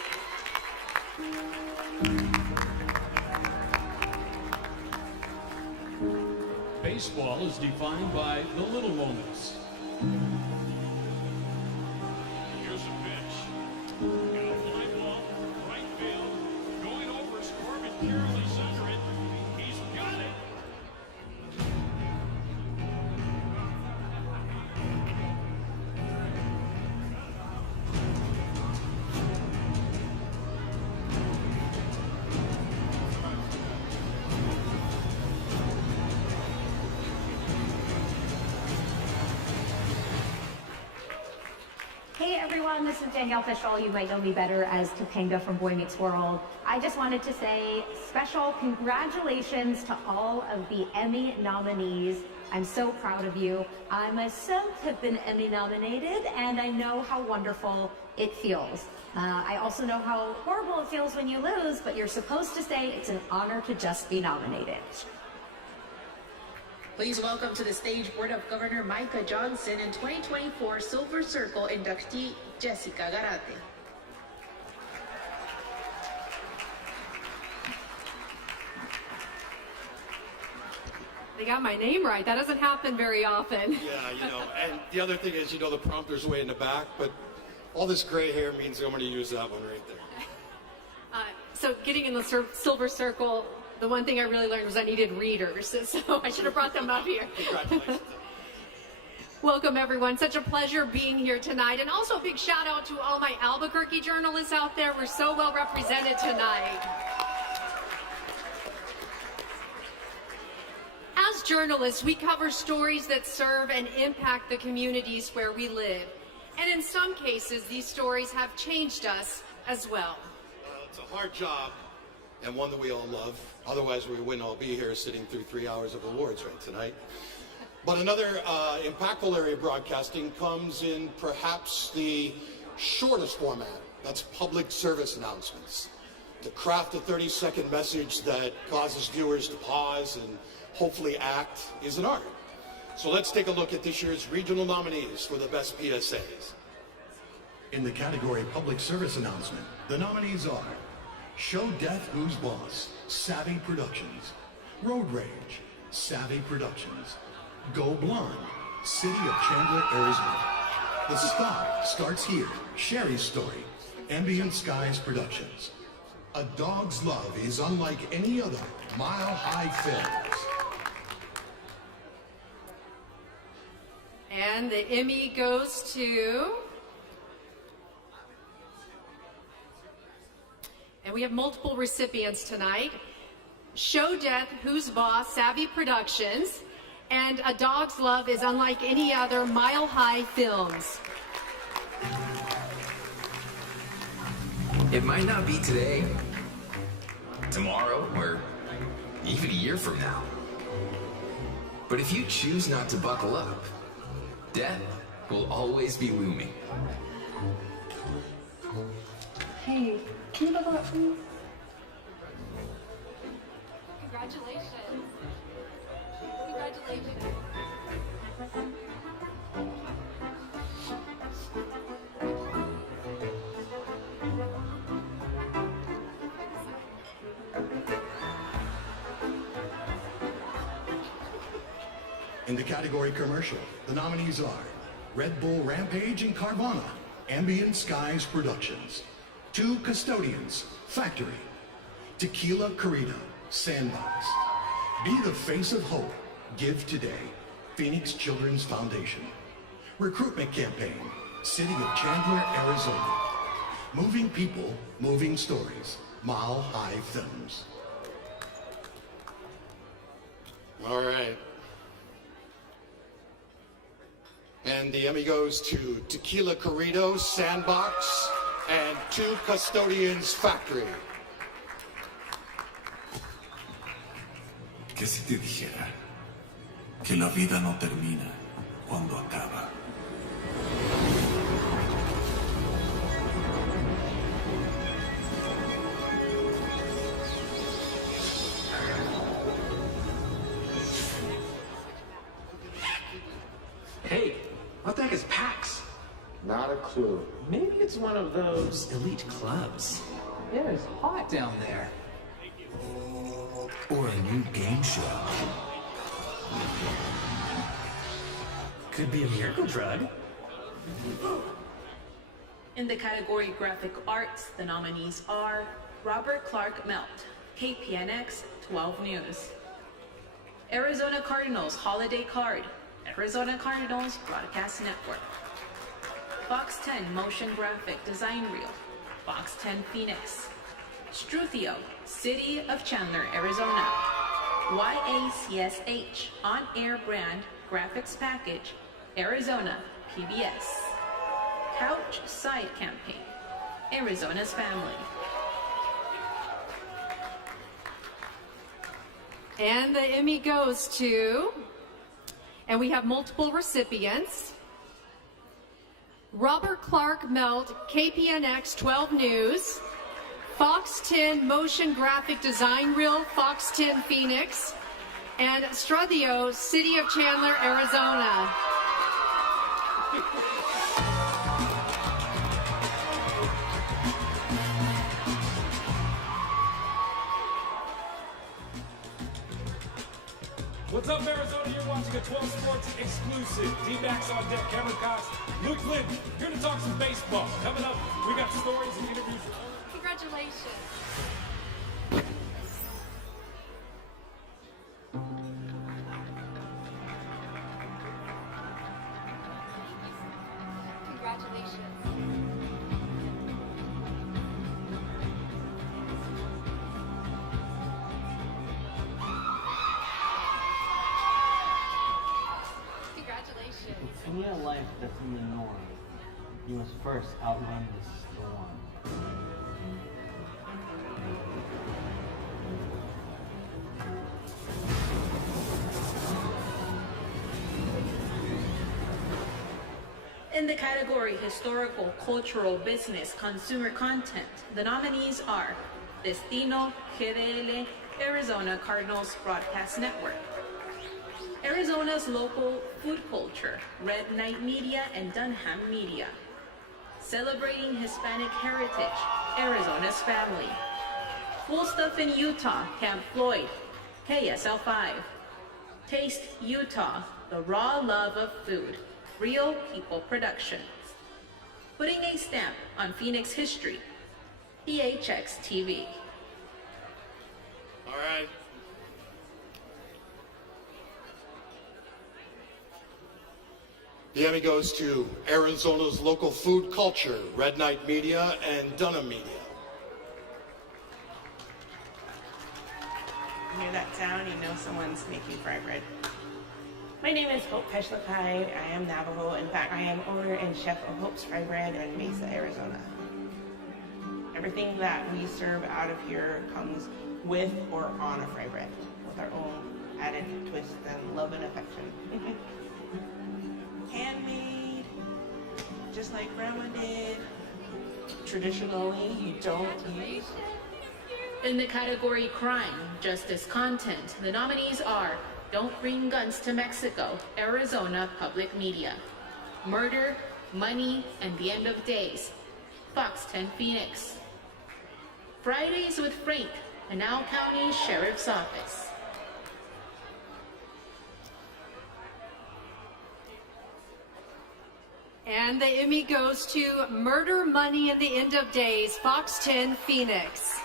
Baseball is defined by the little moments. Here's a pitch. Got a fly ball, right field, going over, Corbin Carroll's under it. He's got it. Hey everyone, this is Danielle Fishel. You might know me better as Topanga from Boy Meets World. I just wanted to say special congratulations to all of the Emmy nominees. I'm so proud of you. I myself have been Emmy nominated and I know how wonderful it feels. I also know how horrible it feels when you lose, but you're supposed to say it's an honor to just be nominated. Please welcome to the stage Board of Governor Micah Johnson and 2024 Silver Circle inductee Jessica Garate. They got my name right. That doesn't happen very often. Yeah, and the other thing is, the prompter's way in the back, but all this gray hair means I'm going to use that one right there. So getting in the Silver Circle, the one thing I really learned was I needed readers, so I should have brought them up here. Congratulations. Welcome, everyone. Such a pleasure being here tonight. And also a big shout out to all my Albuquerque journalists out there. We're so well represented tonight. As journalists, we cover stories that serve and impact the communities where we live. And in some cases, these stories have changed us as well. It's a hard job, and one that we all love. Otherwise, we wouldn't all be here sitting through 3 hours of awards right tonight. But another impactful area of broadcasting comes in perhaps the shortest format. That's public service announcements. To craft a 30-second message that causes viewers to pause and hopefully act is an art. So let's take a look at this year's regional nominees for the best PSAs. In the category Public Service Announcement, the nominees are Show Death Who's Boss, Savvy Productions. Road Rage, Savvy Productions. Go Blonde, City of Chandler, Arizona. The Stop Starts Here, Sherry's Story, Ambient Skies Productions. A Dog's Love is Unlike Any Other, Mile High Films. And the Emmy goes to... And we have multiple recipients tonight. Show Death, Who's Boss, Savvy Productions, and A Dog's Love is Unlike Any Other, Mile High Films. It might not be today, tomorrow, or even a year from now. But if you choose not to buckle up, death will always be looming. Hey, can you buckle up, please? Congratulations. Congratulations. In the category Commercial, the nominees are Red Bull Rampage and Carvana, Ambient Skies Productions. 2 Custodians, Factory. Tequila Corrido, Sandbox. Be the face of hope. Give today. Phoenix Children's Foundation. Recruitment campaign, City of Chandler, Arizona. Moving people, moving stories. Mile High Films. All right. And the Emmy goes to Tequila Corrido, Sandbox, and 2 Custodians, Factory. ¿Qué si te dijera que la vida no termina cuando acaba? Hey, what the heck is PAX? Not a clue. Maybe it's one of those elite clubs. Yeah, it's hot down there. Or a new game show. Could be a miracle drug. In the category Graphic Arts, the nominees are Robert Clark Melt, KPNX 12 News. Arizona Cardinals Holiday Card, Arizona Cardinals Broadcast Network. Fox 10 Motion Graphic Design Reel, Fox 10 Phoenix. Struthio, City of Chandler, Arizona. YACSH On-Air Brand Graphics Package, Arizona, PBS. Couch Side Campaign, Arizona's Family. And the Emmy goes to, and we have multiple recipients. Robert Clark Melt, KPNX 12 News. Fox 10 Motion Graphic Design Reel, Fox 10 Phoenix. And Struthio, City of Chandler, Arizona. What's up, Arizona? You're watching a 12 Sports exclusive. D-Max on deck, Cameron Cox, Luke Clinton, here to talk some baseball. Coming up, we got stories and interviews. Congratulations. To lead a life that's in the norm, you must first outrun the storm. In the category Historical, Cultural, Business, Consumer Content, the nominees are Destino, GDL, Arizona Cardinals Broadcast Network. Arizona's local food culture, Red Knight Media and Dunham Media. Celebrating Hispanic heritage, Arizona's Family. Cool Stuff in Utah, Camp Floyd, KSL5. Taste Utah, the raw love of food, Real People Productions. Putting a stamp on Phoenix history, PHX TV. All right. The Emmy goes to Arizona's local food culture, Red Knight Media and Dunham Media. You hear that sound, you know someone's making fry bread. My name is Hope Peshlakai. I am Navajo. In fact, I am owner and chef of Hope's Fry Bread in Mesa, Arizona. Everything that we serve out of here comes with or on a fry bread, with our own added twist and love and affection. Handmade, just like Grandma did. Traditionally, you don't use. In the category Crime, Justice Content, the nominees are Don't Bring Guns to Mexico, Arizona Public Media. Murder, Money, and the End of Days, Fox 10 Phoenix. Fridays with Frank, Pinal County Sheriff's Office. And the Emmy goes to Murder, Money, and the End of Days, Fox 10 Phoenix.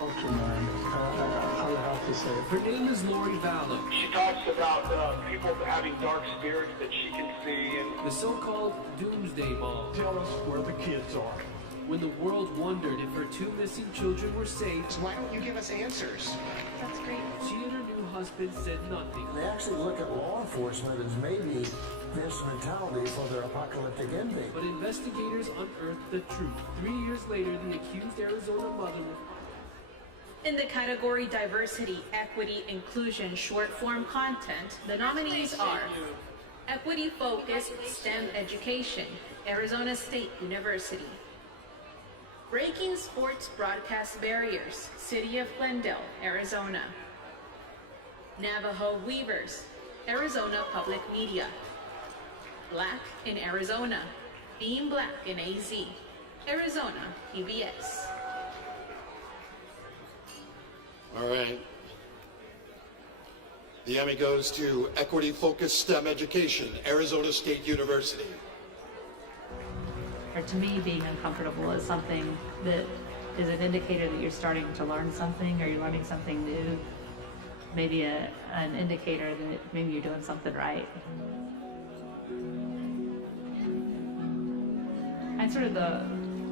Okay, man. I don't know how to say it. Her name is Lori Vallow. She talks about people having dark spirits that she can see. And The so-called Doomsday Ball. tell us where the kids are. When the world wondered if her two missing children were safe, Why don't you give us answers? That's great. she and her new husband said nothing. They actually look at law enforcement as maybe the instrumentality for their apocalyptic ending. But investigators unearthed the truth. 3 years later, the accused Arizona mother. In the category Diversity, Equity, Inclusion, Short Form Content, the nominees are Equity Focused STEM Education, Arizona State University. Breaking Sports Broadcast Barriers, City of Glendale, Arizona. Navajo Weavers, Arizona Public Media. Black in Arizona, Being Black in AZ, Arizona PBS. All right. The Emmy goes to Equity Focused STEM Education, Arizona State University. Or to me, being uncomfortable is something that is an indicator that you're starting to learn something or you're learning something new. Maybe an indicator that maybe you're doing something right. And sort of the,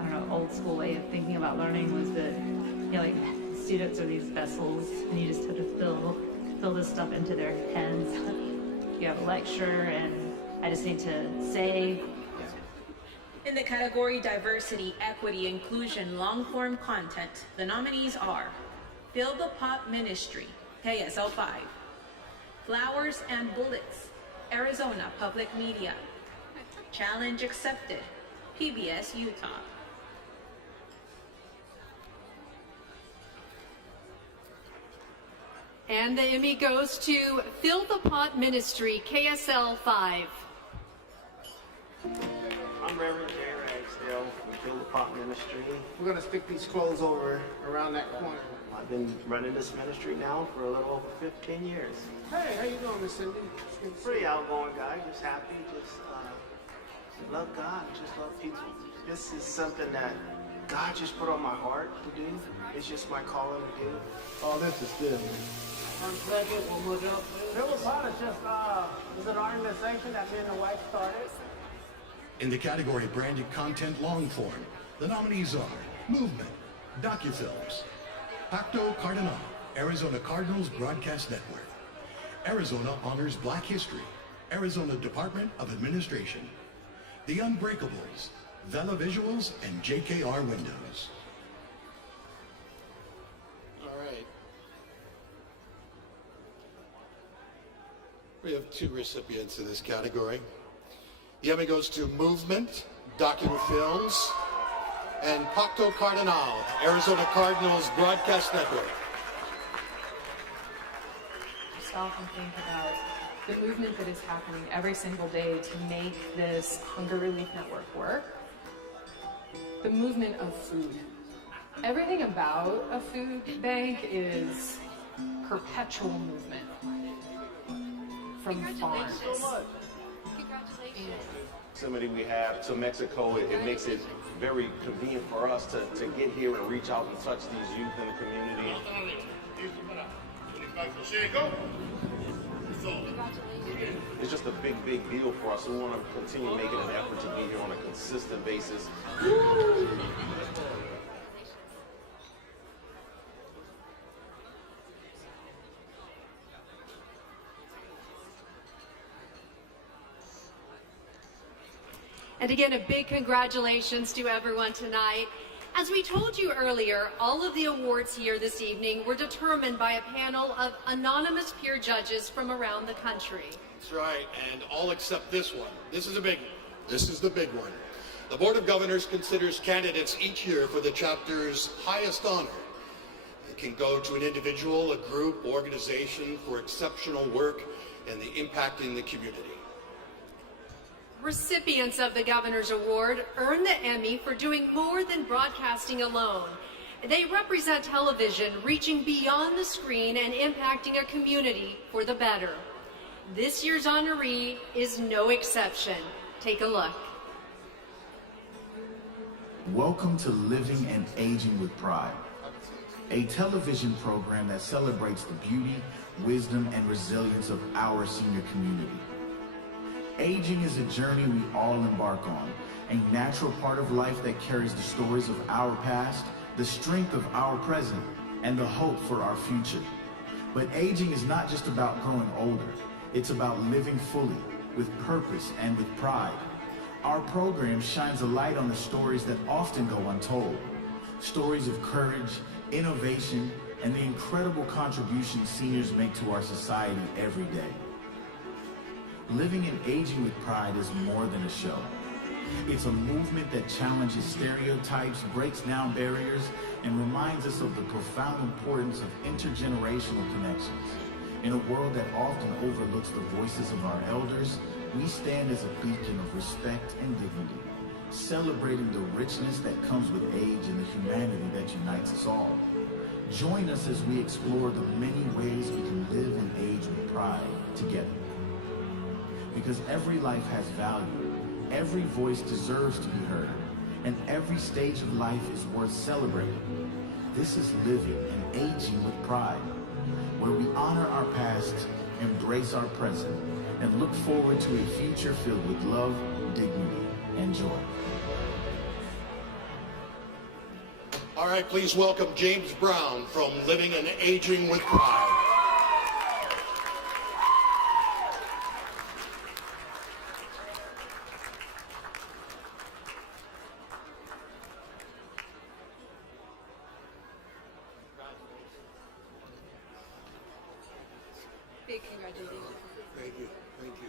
I don't know, old school way of thinking about learning was that, you know, like students are these vessels and you just have to fill this stuff into their heads. You have a lecture and I just need to say. In the category Diversity, Equity, Inclusion, Long-Form Content, the nominees are Fill the Pot Ministry, KSL 5, Flowers and Bullets, Arizona Public Media, Challenge Accepted, PBS Utah. And the Emmy goes to Fill the Pot Ministry, KSL 5. I'm Reverend J. Ragsdale from Fill the Pot Ministry. We're going to stick these clothes over around that corner. I've been running this ministry now for a little over 15 years. Hey, how you doing, Miss Cindy? Pretty outgoing guy, just happy, just love God, just love people. This is something that God just put on my heart to do. It's just my calling to do. Oh, this is good, man. One second, one more jump. Fill the Pot is just, is an organization that me and the wife started. In the category Branded Content Long Form, the nominees are Movement, Docufilms, Pacto Cardinal, Arizona Cardinals Broadcast Network, Arizona Honors Black History, Arizona Department of Administration, The Unbreakables, Vela Visuals, and JKR Windows. All right. We have two recipients in this category. The Emmy goes to Movement, Document Films, and Pacto Cardinal, Arizona Cardinals Broadcast Network. Just often think about the movement that is happening every single day to make this Hunger Relief Network work. The movement of food. Everything about a food bank is perpetual movement from farms. Proximity we have to Mexico, it makes it very convenient for us to get here and reach out and touch these youth in the community. It's just a big, big deal for us. We want to continue making an effort to be here on a consistent basis. And again, a big congratulations to everyone tonight. As we told you earlier, all of the awards here this evening were determined by a panel of anonymous peer judges from around the country. That's right, and all except this one. This is a big one. This is the big one. The Board of Governors considers candidates each year for the chapter's highest honor. It can go to an individual, a group, organization for exceptional work and the impact in the community. Recipients of the Governor's Award earn the Emmy for doing more than broadcasting alone. They represent television reaching beyond the screen and impacting a community for the better. This year's honoree is no exception. Take a look. Welcome to Living and Aging with Pride, a television program that celebrates the beauty, wisdom, and resilience of our senior community. Aging is a journey we all embark on, a natural part of life that carries the stories of our past, the strength of our present, and the hope for our future. But aging is not just about growing older, it's about living fully, with purpose and with pride. Our program shines a light on the stories that often go untold. Stories of courage, innovation, and the incredible contributions seniors make to our society every day. Living and Aging with Pride is more than a show. It's a movement that challenges stereotypes, breaks down barriers, and reminds us of the profound importance of intergenerational connections. In a world that often overlooks the voices of our elders, we stand as a beacon of respect and dignity, celebrating the richness that comes with age and the humanity that unites us all. Join us as we explore the many ways we can live and age with pride together. Because every life has value, every voice deserves to be heard, and every stage of life is worth celebrating. This is Living and Aging with Pride, where we honor our past, embrace our present, and look forward to a future filled with love, dignity, and joy. All right, please welcome James Brown from Living and Aging with Pride. Big congratulations. Thank you. Thank you.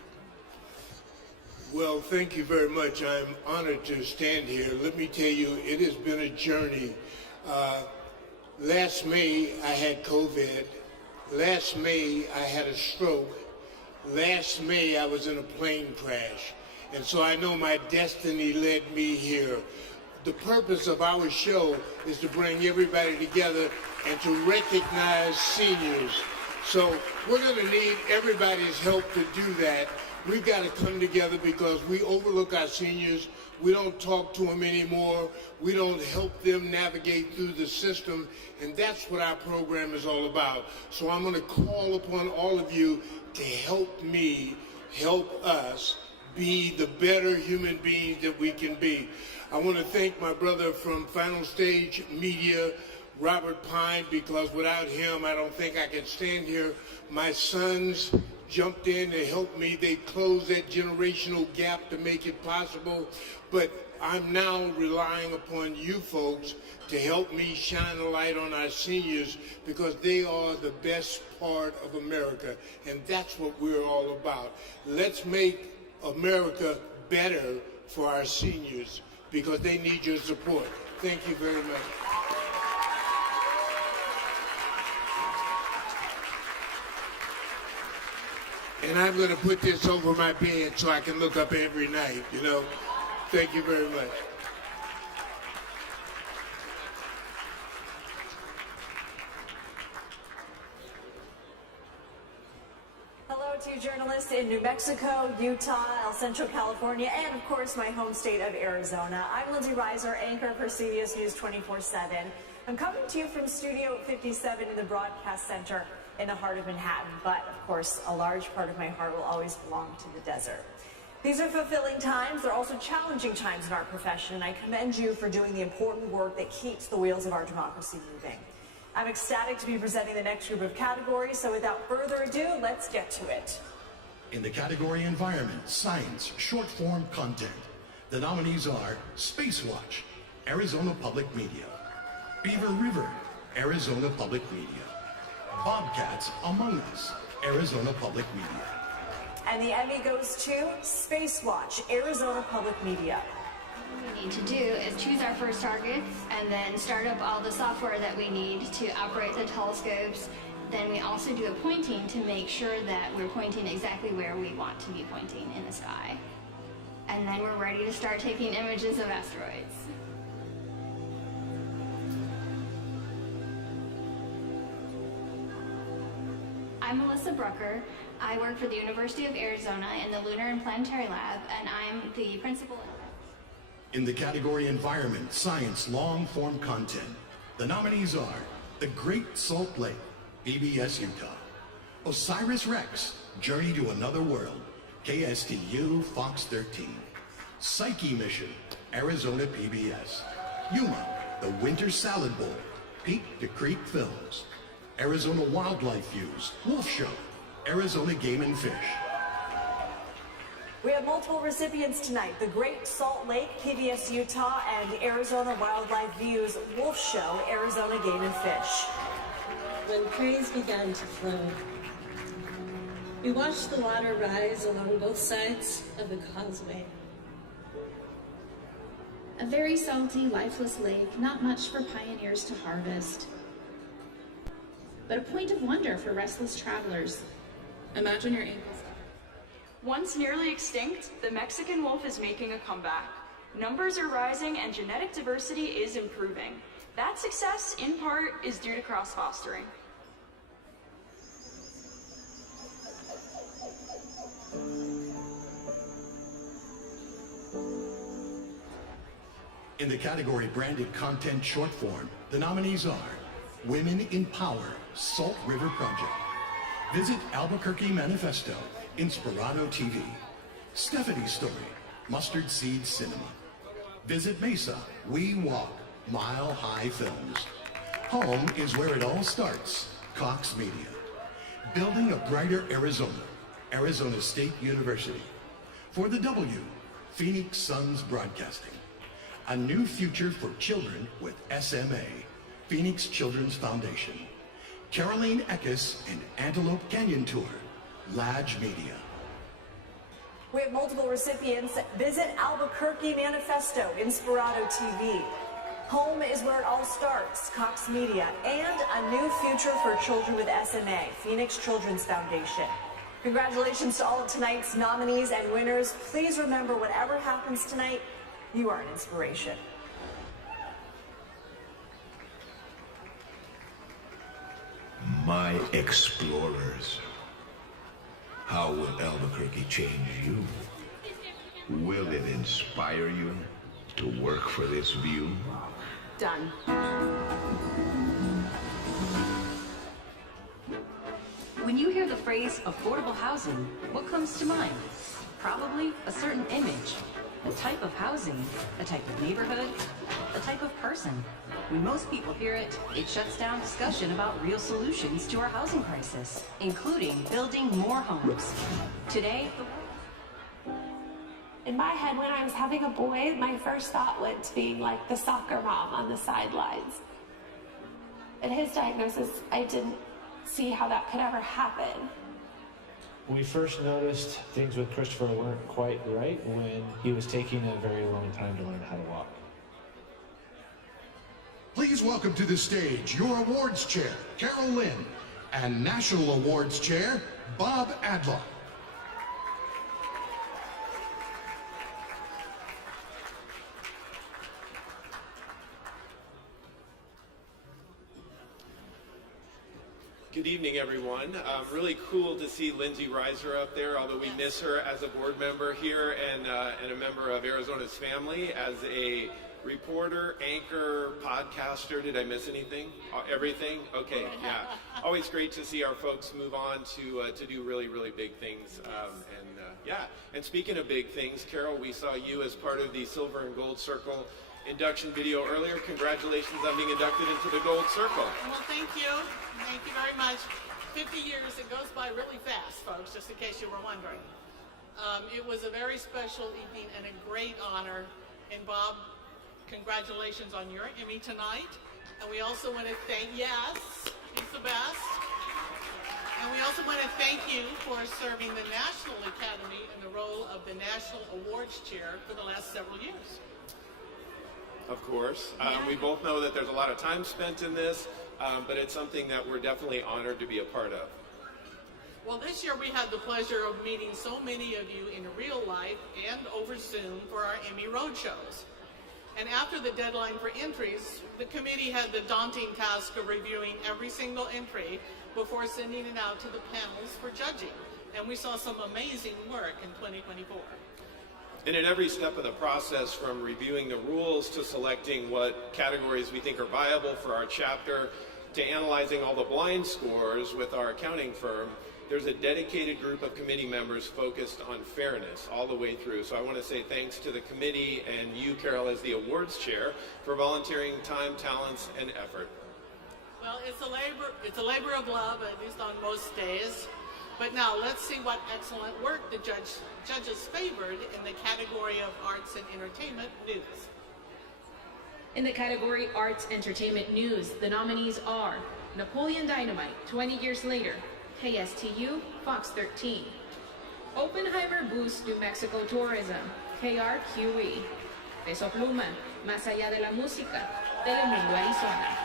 Well, thank you very much. I'm honored to stand here. Let me tell you, it has been a journey. Last May, I had COVID. Last May, I had a stroke. Last May, I was in a plane crash. And so I know my destiny led me here. The purpose of our show is to bring everybody together and to recognize seniors. So we're going to need everybody's help to do that. We've got to come together because we overlook our seniors. We don't talk to them anymore. We don't help them navigate through the system. And that's what our program is all about. So I'm going to call upon all of you to help me, help us be the better human beings that we can be. I want to thank my brother from Final Stage Media, Robert Pine, because without him, I don't think I could stand here. My sons jumped in to help me. They closed that generational gap to make it possible. But I'm now relying upon you folks to help me shine a light on our seniors because they are the best part of America. And that's what we're all about. Let's make America better for our seniors because they need your support. Thank you very much. And I'm going to put this over my bed so I can look up every night, you know. Thank you very much. Hello to journalists in New Mexico, Utah, El Centro, California, and of course my home state of Arizona. I'm Lindsay Reiser, anchor for CBS News 24/7. I'm coming to you from Studio 57 in the Broadcast Center in the heart of Manhattan, but of course a large part of my heart will always belong to the desert. These are fulfilling times. They're also challenging times in our profession, and I commend you for doing the important work that keeps the wheels of our democracy moving. I'm ecstatic to be presenting the next group of categories, so without further ado, let's get to it. In the category Environment, Science, Short-Form Content, the nominees are Space Watch, Arizona Public Media; Beaver River, Arizona Public Media; Bobcats Among Us, Arizona Public Media. And the Emmy goes to Space Watch, Arizona Public Media. What we need to do is choose our first targets and then start up all the software that we need to operate the telescopes. Then we also do a pointing to make sure that we're pointing exactly where we want to be pointing in the sky. And then we're ready to start taking images of asteroids. I'm Melissa Brucker. I work for the University of Arizona in the Lunar and Planetary Lab, and I'm the principal. In the category Environment, Science, Long-Form Content, the nominees are The Great Salt Lake, PBS Utah; OSIRIS-REx, Journey to Another World, KSTU, Fox 13; Psyche Mission, Arizona PBS; Yuma, The Winter Salad Bowl, Peak to Creek Films; Arizona Wildlife Views, Wolf Show, Arizona Game and Fish. We have multiple recipients tonight: the Great Salt Lake, PBS Utah, and Arizona Wildlife Views, Wolf Show, Arizona Game and Fish. When praise began to flow, we watched the water rise along both sides of the causeway. A very salty, lifeless lake, not much for pioneers to harvest, but a point of wonder for restless travelers. Imagine your ankles. Once nearly extinct, the Mexican wolf is making a comeback. Numbers are rising and genetic diversity is improving. That success, in part, is due to cross-fostering. In the category Branded Content Short Form, the nominees are Women in Power, Salt River Project; Visit Albuquerque Manifesto, Inspirado TV; Stephanie's Story, Mustard Seed Cinema; Visit Mesa, We Walk, Mile High Films; Home is Where It All Starts, Cox Media; Building a Brighter Arizona, Arizona State University; For the W, Phoenix Suns Broadcasting; A New Future for Children with SMA, Phoenix Children's Foundation; Caroline Eckes and Antelope Canyon Tour, Lodge Media. We have multiple recipients. Visit Albuquerque Manifesto, Inspirado TV. Home is Where It All Starts, Cox Media, and A New Future for Children with SMA, Phoenix Children's Foundation. Congratulations to all of tonight's nominees and winners. Please remember, whatever happens tonight, you are an inspiration. My explorers, how will Albuquerque change you? Will it inspire you to work for this view? Done. When you hear the phrase affordable housing, what comes to mind? Probably a certain image, a type of housing, a type of neighborhood, a type of person. When most people hear it, it shuts down discussion about real solutions to our housing crisis, including building more homes. Today, in my head, when I was having a boy, my first thought went to being like the soccer mom on the sidelines. At his diagnosis, I didn't see how that could ever happen. We first noticed things with Christopher weren't quite right when he was taking a very long time to learn how to walk. Please welcome to the stage your awards chair, Carol Lynn, and National Awards Chair, Bob Adlock. Good evening, everyone. Really cool to see Lindsay Reiser up there, although we miss her as a board member here and a member of Arizona's family, as a reporter, anchor, podcaster. Did I miss anything? Everything? Okay, yeah. Always great to see our folks move on to do really, really big things. And speaking of big things, Carol, we saw you as part of the Silver and Gold Circle induction video earlier. Congratulations on being inducted into the Gold Circle. Well, thank you. Thank you very much. 50 years, it goes by really fast, folks, just in case you were wondering. It was a very special evening and a great honor. And Bob, congratulations on your Emmy tonight. And we also want to thank, yes, he's the best. And we also want to thank you for serving the National Academy in the role of the National Awards Chair for the last several years. Of course. We both know that there's a lot of time spent in this, but it's something that we're definitely honored to be a part of. Well, this year we had the pleasure of meeting so many of you in real life and over Zoom for our Emmy Roadshows. And after the deadline for entries, the committee had the daunting task of reviewing every single entry before sending it out to the panels for judging. And we saw some amazing work in 2024. And at every step of the process, from reviewing the rules to selecting what categories we think are viable for our chapter, to analyzing all the blind scores with our accounting firm, there's a dedicated group of committee members focused on fairness all the way through. So I want to say thanks to the committee and you, Carol, as the awards chair, for volunteering time, talents, and effort. Well, it's a labor of love, at least on most days. But now let's see what excellent work the judges favored in the category of Arts and Entertainment News. In the category Arts Entertainment News, the nominees are Napoleon Dynamite, 20 Years Later, KSTU, Fox 13. Oppenheimer Boosts New Mexico Tourism, KRQE. Peso Pluma, Más Allá de la Música, Telemundo, Arizona.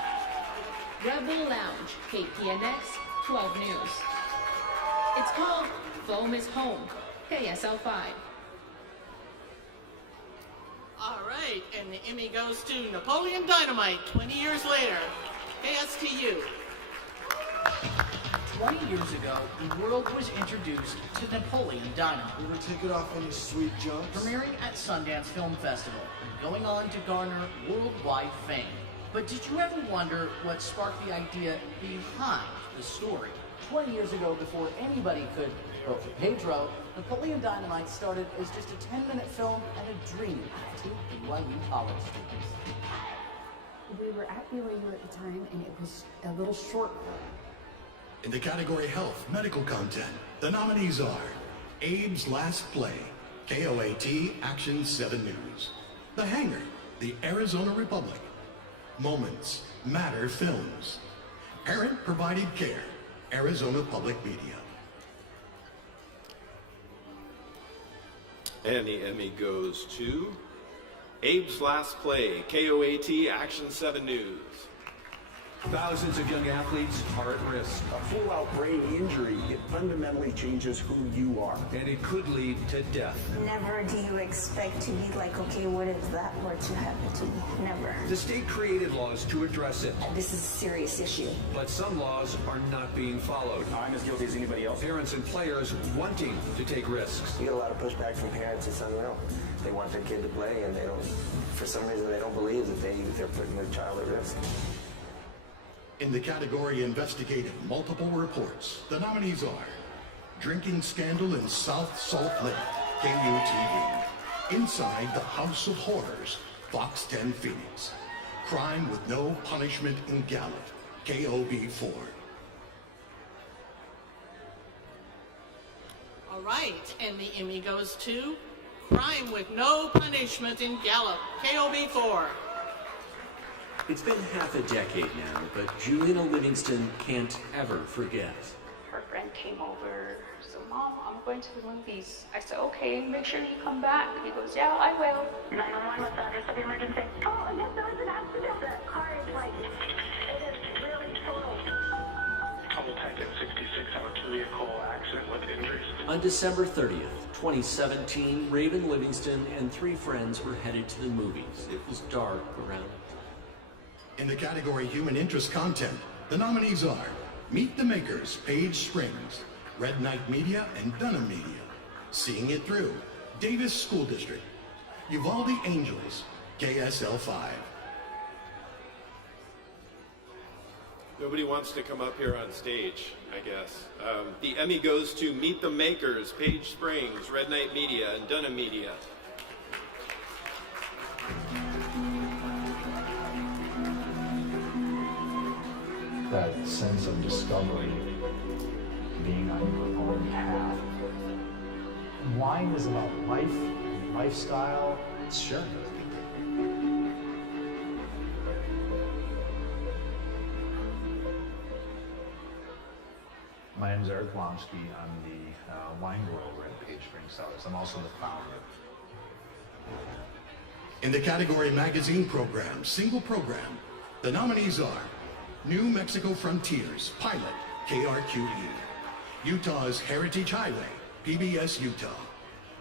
Rebel Lounge, KPNX, 12 News. It's called Foam is Home, KSL 5. All right, and the Emmy goes to Napoleon Dynamite, 20 Years Later, KSTU. 20 years ago, the world was introduced to Napoleon Dynamite. We ever take it off any sweet jumps? Premiering at Sundance Film Festival and going on to garner worldwide fame. But did you ever wonder what sparked the idea behind the story? 20 years ago, before anybody could vote for Pedro, Napoleon Dynamite started as just a 10-minute film and a dream to NYU college students. We were at BYU at the time, and it was a little short. In the category Health Medical Content, the nominees are Abe's Last Play, KOAT Action 7 News, The Hangar, The Arizona Republic, Moments, Matter Films, Parent Provided Care, Arizona Public Media. And the Emmy goes to Abe's Last Play, KOAT Action 7 News. Thousands of young athletes are at risk. A full-out brain injury, it fundamentally changes who you are. And it could lead to death. Never do you expect to be like, okay, what if that were to happen to me? Never. The state created laws to address it. This is a serious issue. But some laws are not being followed. I'm as guilty as anybody else. Parents and players wanting to take risks. You get a lot of pushback from parents. It's unreal. They want their kid to play, and they don't, for some reason, they don't believe that they're putting their child at risk. In the category Investigative Multiple Reports, the nominees are Drinking Scandal in South Salt Lake, KUTV, Inside the House of Horrors, Fox 10 Phoenix, Crime with No Punishment in Gallup, KOB4. All right, and the Emmy goes to Crime with No Punishment in Gallup, KOB4. It's been half a decade now, but Juliana Livingston can't ever forget. Her friend came over, so Mom, I'm going to the movies. I said, okay, make sure you come back. He goes, yeah, I will. 911, what's the address of the emergency? Oh, I guess there was an accident. The car is like, it is really slow. Double tank at 66 on a vehicle accident with injuries. On December 30th, 2017, Raven Livingston and 3 friends were headed to the movies. It was dark around. In the category Human Interest Content, the nominees are Meet the Makers, Page Springs, Red Knight Media, and Dunham Media, Seeing It Through, Davis School District, Uvalde Angels, KSL 5. Nobody wants to come up here on stage, I guess. The Emmy goes to Meet the Makers, Page Springs, Red Knight Media, and Dunham Media. That sense of discovery, being on your own path. Wine is about life and lifestyle. Sure. My name is Eric Blomsky. I'm the wine grower over at Page Springs Cellars. I'm also the founder. In the category Magazine Program, Single Program, the nominees are New Mexico Frontiers, Pilot, KRQE, Utah's Heritage Highway, PBS Utah,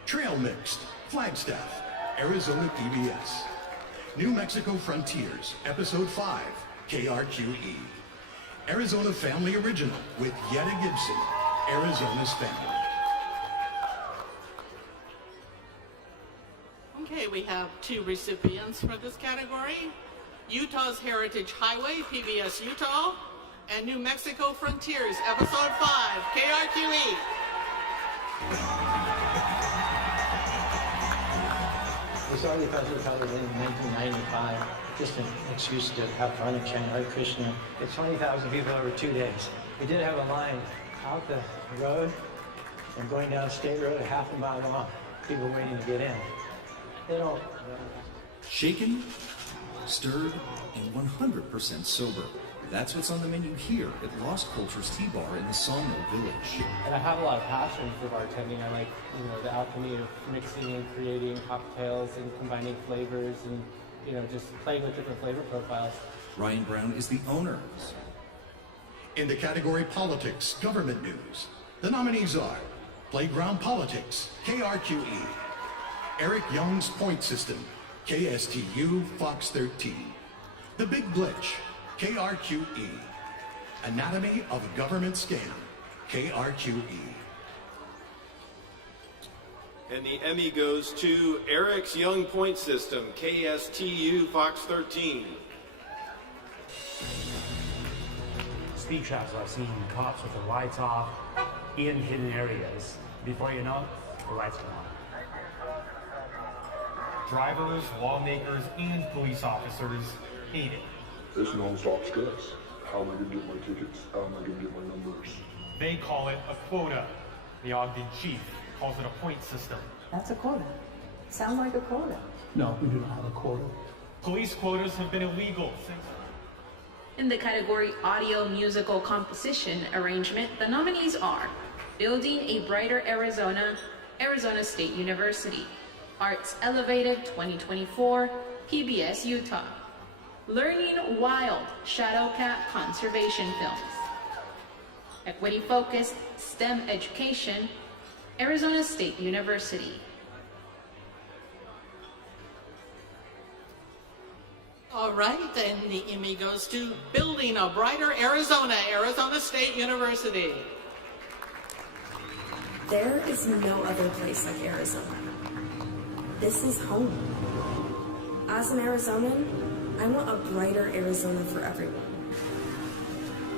Trail Mixed, Flagstaff, Arizona PBS, New Mexico Frontiers, Episode 5, KRQE, Arizona Family Original with Yetta Gibson, Arizona's Family. Okay, we have 2 recipients for this category. Utah's Heritage Highway, PBS Utah, and New Mexico Frontiers, Episode 5, KRQE. We started the Festival of Colors in 1995, just an excuse to have fun and chant Hare Krishna. It's 20,000 people over 2 days. We did have a line out the road and going down State Road, a half a mile long, people waiting to get in. They don't. Shaken, stirred, and 100% sober. That's what's on the menu here at Lost Culture's Tea Bar in the Sawmill Village. And I have a lot of passion for bartending. I like, the alchemy of mixing and creating cocktails and combining flavors and, just playing with different flavor profiles. Ryan Brown is the owner. In the category Politics, Government News, the nominees are Playground Politics, KRQE, Eric Young's Point System, KSTU Fox 13, The Big Glitch, KRQE, Anatomy of a Government Scam, KRQE. And the Emmy goes to Eric's Young Point System, KSTU Fox 13. Speed traps I've seen cops with the lights off in hidden areas. Before you know it, the lights come on. Drivers, lawmakers, and police officers hate it. It's non-stop stress. How am I going to get my tickets? How am I going to get my numbers? They call it a quota. The Ogden chief calls it a point system. That's a quota. Sounds like a quota. No, we do not have a quota. Police quotas have been illegal since... In the category Audio Musical Composition Arrangement, the nominees are Building a Brighter Arizona, Arizona State University, Arts Elevated 2024, PBS Utah, Learning Wild Shadow Cat Conservation Films, Equity Focused STEM Education, Arizona State University. All right, then the Emmy goes to Building a Brighter Arizona, Arizona State University. There is no other place like Arizona. This is home. As an Arizonan, I want a brighter Arizona for everyone.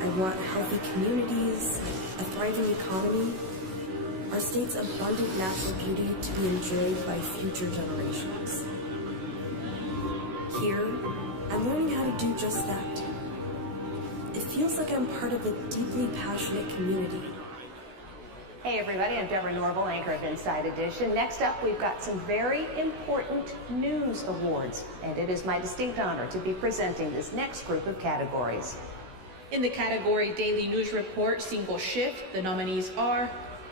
I want healthy communities, a thriving economy, our state's abundant natural beauty to be enjoyed by future generations. Here, I'm learning how to do just that. It feels like I'm part of a deeply passionate community. Hey everybody, I'm Deborah Norville, anchor of Inside Edition. Next up, we've got some very important news awards, and it is my distinct honor to be presenting this next group of categories. In the category Daily News Report Single Shift, the nominees are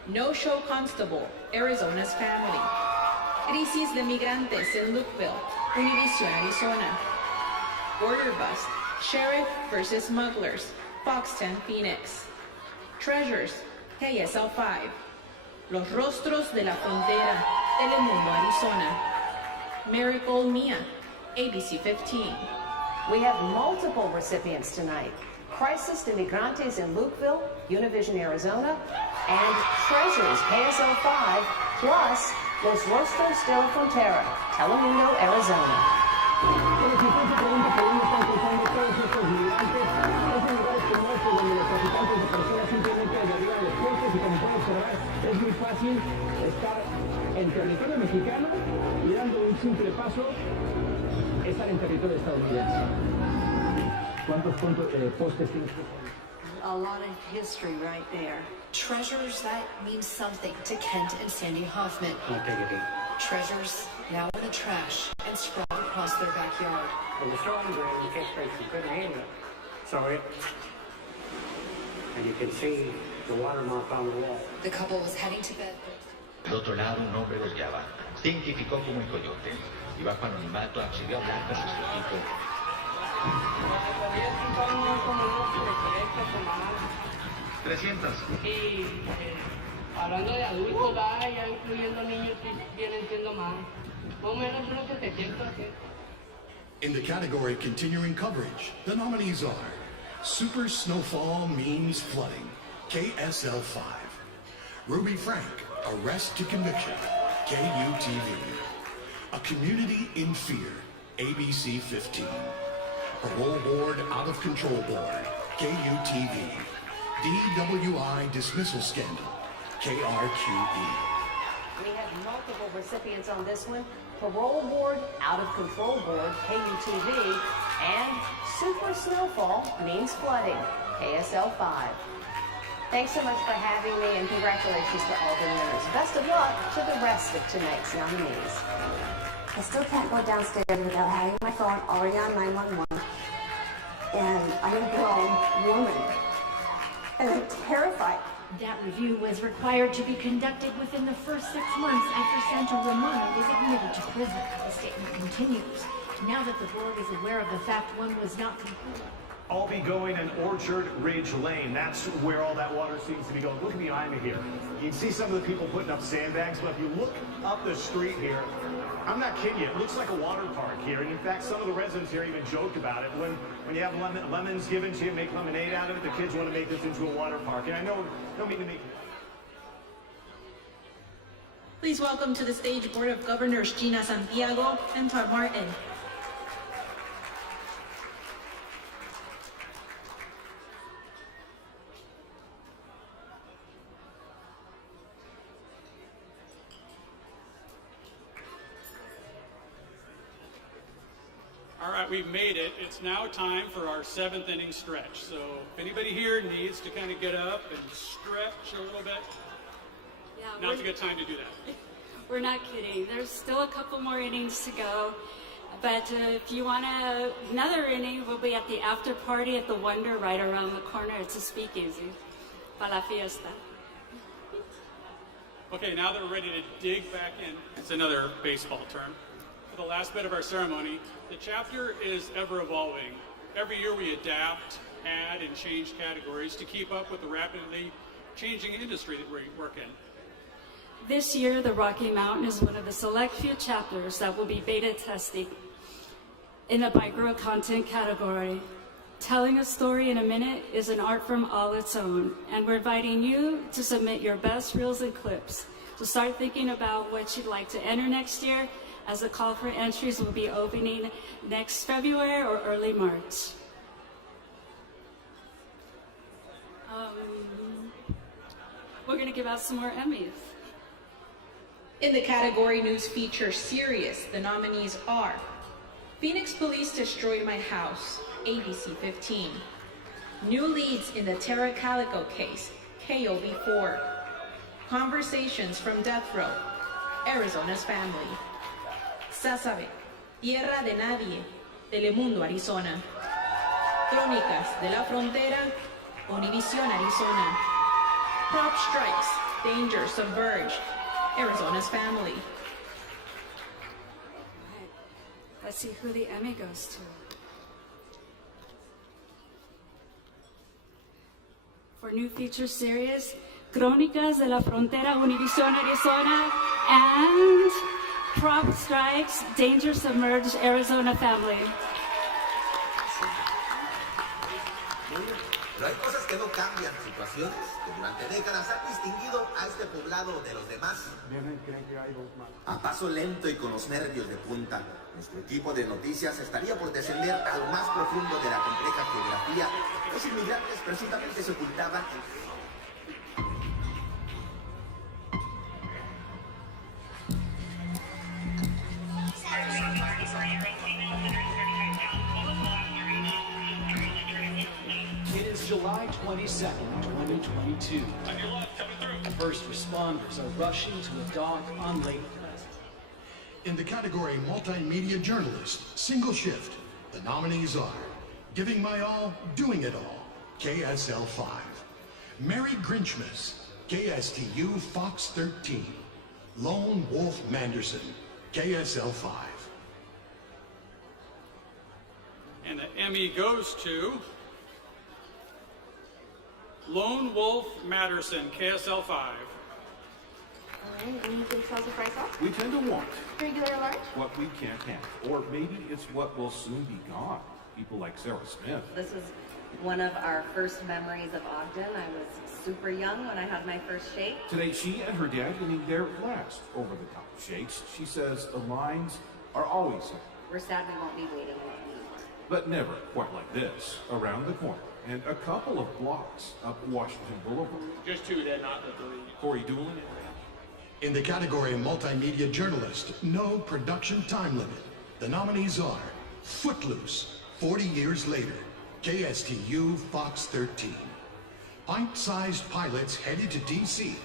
No Show Constable, Arizona's Family, Crisis de Migrantes en Lukeville, Univision Arizona, Border Bust, Sheriff vs. Smugglers, Fox 10 Phoenix, Treasures, KSL 5, Los Rostros de la Frontera, Telemundo Arizona, Miracle Mia, ABC 15. We have multiple recipients tonight. Crisis de Migrantes in Lukeville, Univision Arizona, and Treasures, KSL 5, plus Los Rostros de la Frontera, Telemundo Arizona. Es muy fácil estar en territorio mexicano y dando un simple paso estar en territorio estadounidense. ¿Cuántos postes tienes? A lot of history right there. Treasures, that means something to Kent and Sandy Hoffman. Treasures now in the trash and sprawled across their backyard. When the storm drain takes place, you couldn't handle it. So and you can see the watermark on the wall. The couple was heading to bed. Del otro lado, un hombre los llama. Se identificó como el coyote y bajo anonimato accedió a hablar con nuestro equipo. 300. Y hablando de adultos, ya incluyendo niños, vienen siendo más o menos unos 700. In the category Continuing Coverage, the nominees are Super snowfall means flooding. KSL 5. Ruby Frank, arrest to conviction. KUTV. A community in fear. ABC 15. Parole board out of control board. KUTV. DWI dismissal scandal. KRQE. We have multiple recipients on this one. Parole board, out of control board, KUTV, and super snowfall means flooding, KSL 5. Thanks so much for having me, and congratulations to all the winners. Best of luck to the rest of tonight's nominees. I still can't go downstairs without having my phone already on 911. And I'm a grown woman. And I'm terrified. That review was required to be conducted within the first 6 months after Santa Romano was admitted to prison. The statement continues. Now that the board is aware of the fact one was not concluded. I'll be going in Orchard Ridge Lane. That's where all that water seems to be going. Look behind me here. You can see some of the people putting up sandbags, but if you look up the street here, I'm not kidding you, it looks like a water park here. And in fact, some of the residents here even joked about it. When you have lemons given to you, make lemonade out of it, the kids want to make this into a water park. And I know, don't mean to make... Please welcome to the stage Board of Governors Gina Santiago and Todd Martin. All right, we've made it. It's now time for our 7th inning stretch. So if anybody here needs to kind of get up and stretch a little bit, now's a good time to do that. We're not kidding. There's still a couple more innings to go. But if you want another inning, we'll be at the after party at the Wonder right around the corner. It's a speakeasy. Para la fiesta. Okay, now that we're ready to dig back in, it's another baseball term. For the last bit of our ceremony, the chapter is ever evolving. Every year we adapt, add, and change categories to keep up with the rapidly changing industry that we work in. This year, the Rocky Mountain is one of the select few chapters that will be beta testing in the micro content category. Telling a story in a minute is an art form all its own, and we're inviting you to submit your best reels and clips. So start thinking about what you'd like to enter next year, as the call for entries will be opening next February or early March. We're going to give out some more Emmys. In the category News Feature Serious, the nominees are Phoenix Police Destroyed My House, ABC 15. New leads in the Terra Calico case, KOB4. Conversations from Death Row, Arizona's Family. Sasabe, Tierra de Nadie, Telemundo, Arizona. Crónicas de la Frontera, Univisión, Arizona. Prop Strikes, Danger Subverged, Arizona's Family. Let's see who the Emmy goes to. For New Feature Series, Crónicas de la Frontera, Univisión, Arizona, and Prop Strikes, Danger Submerged, Arizona Family. Pero hay cosas que no cambian, situaciones que durante décadas han distinguido a este poblado de los demás. A paso lento y con los nervios de punta, nuestro equipo de noticias estaría por descender a lo más profundo de la compleja geografía. Los inmigrantes presuntamente se ocultaban en... It is July 22nd, 2022. First responders are rushing to a dock on Lake Pleasant. In the category Multimedia Journalist, Single Shift, the nominees are Giving My All, Doing It All, KSL 5. Merry Grinchmas, KSTU Fox 13. Lone Wolf Manderson, KSL 5. And the Emmy goes to Lone Wolf Matterson, KSL 5. All right, anything tells the price off? We tend to want Regular or large? what we can't have. Or maybe it's what will soon be gone. People like Sarah Smith. This is One of our first memories of Ogden, I was super young when I had my first shake. Today, she and her dad getting their last over-the-top shakes. She says the lines are always here. We're sad we won't be waiting anymore. But never quite like this, around the corner, and a couple of blocks up Washington Boulevard. Just two, then, not the three. Corey Doolin. In the category Multimedia Journalist, no production time limit. The nominees are Footloose, 40 Years Later, KSTU Fox 13. Pint-Sized Pilots Headed to D.C.,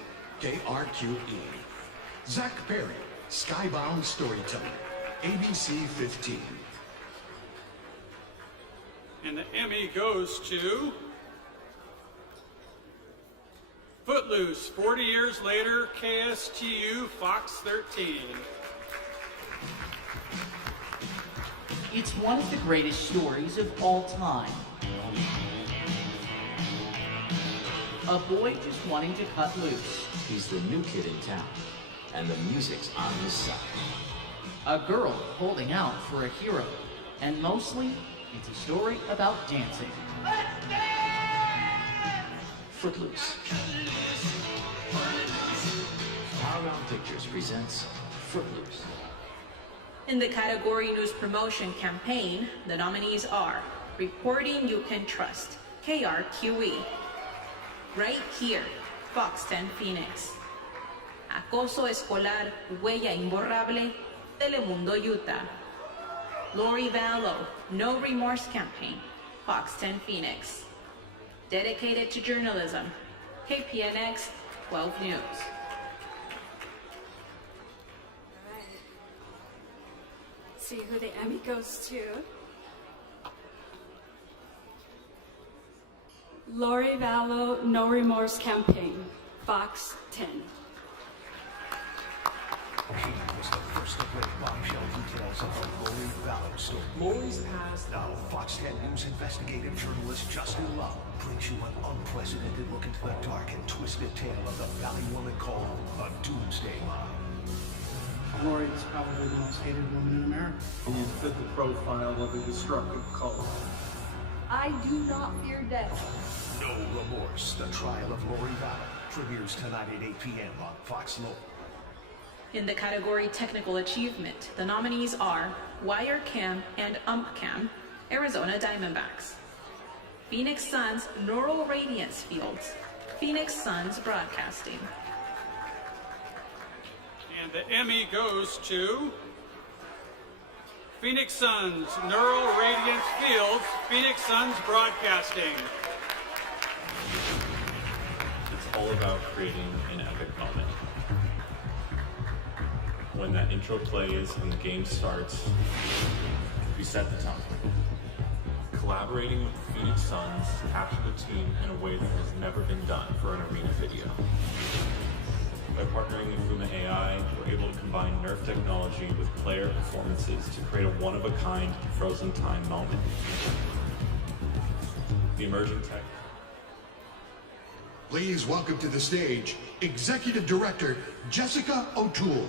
KRQE. Zach Perry, Skybound Storyteller, ABC 15. And the Emmy goes to Footloose, 40 Years Later, KSTU Fox 13. It's one of the greatest stories of all time. A boy just wanting to cut loose. He's the new kid in town, and the music's on his side. A girl holding out for a hero, and mostly, it's a story about dancing. Footloose. Paramount Pictures presents Footloose. In the category News Promotion Campaign, the nominees are Reporting You Can Trust, KRQE. Right Here, Fox 10 Phoenix. Acoso Escolar, Huella Imborrable, Telemundo Utah. Lori Vallow, No Remorse Campaign, Fox 10 Phoenix. Dedicated to Journalism, KPNX 12 News. See who the Emmy goes to. Lori Vallow, No Remorse Campaign, Fox 10. He was the first to break bombshell details of the Lori Vallow story. Lori's past. Now, Fox 10 News investigative journalist Justin Love brings you an unprecedented look into the dark and twisted tale of the valley woman called a Doomsday Mom. Lori is probably the most hated woman in America. And you fit the profile of a destructive cult. I do not fear death. No Remorse, the trial of Lori Vallow, premieres tonight at 8 p.m. on Fox Local. In the category Technical Achievement, the nominees are Wirecam and UmpCam, Arizona Diamondbacks. Phoenix Suns Neural Radiance Fields, Phoenix Suns Broadcasting. And the Emmy goes to Phoenix Suns Neural Radiance Fields, Phoenix Suns Broadcasting. It's all about creating an epic moment. When that intro plays and the game starts, we set the tone. Collaborating with the Phoenix Suns captured the team in a way that has never been done for an arena video. By partnering with Luma AI, we're able to combine Nerf technology with player performances to create a one-of-a-kind frozen time moment. The emerging tech. Please welcome to the stage Executive Director Jessica O'Toole.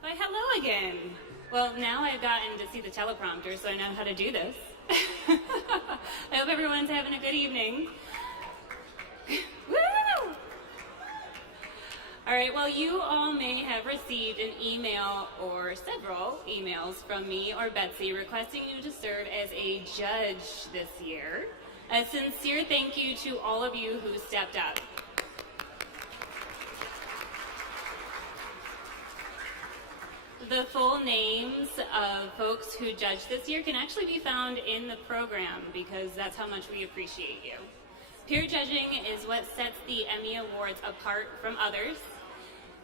Why, hello again. Well, now I've gotten to see the teleprompter, so I know how to do this. I hope everyone's having a good evening. Woo! All right, well, you all may have received an email or several emails from me or Betsy requesting you to serve as a judge this year. A sincere thank you to all of you who stepped up. The full names of folks who judged this year can actually be found in the program because that's how much we appreciate you. Peer judging is what sets the Emmy Awards apart from others,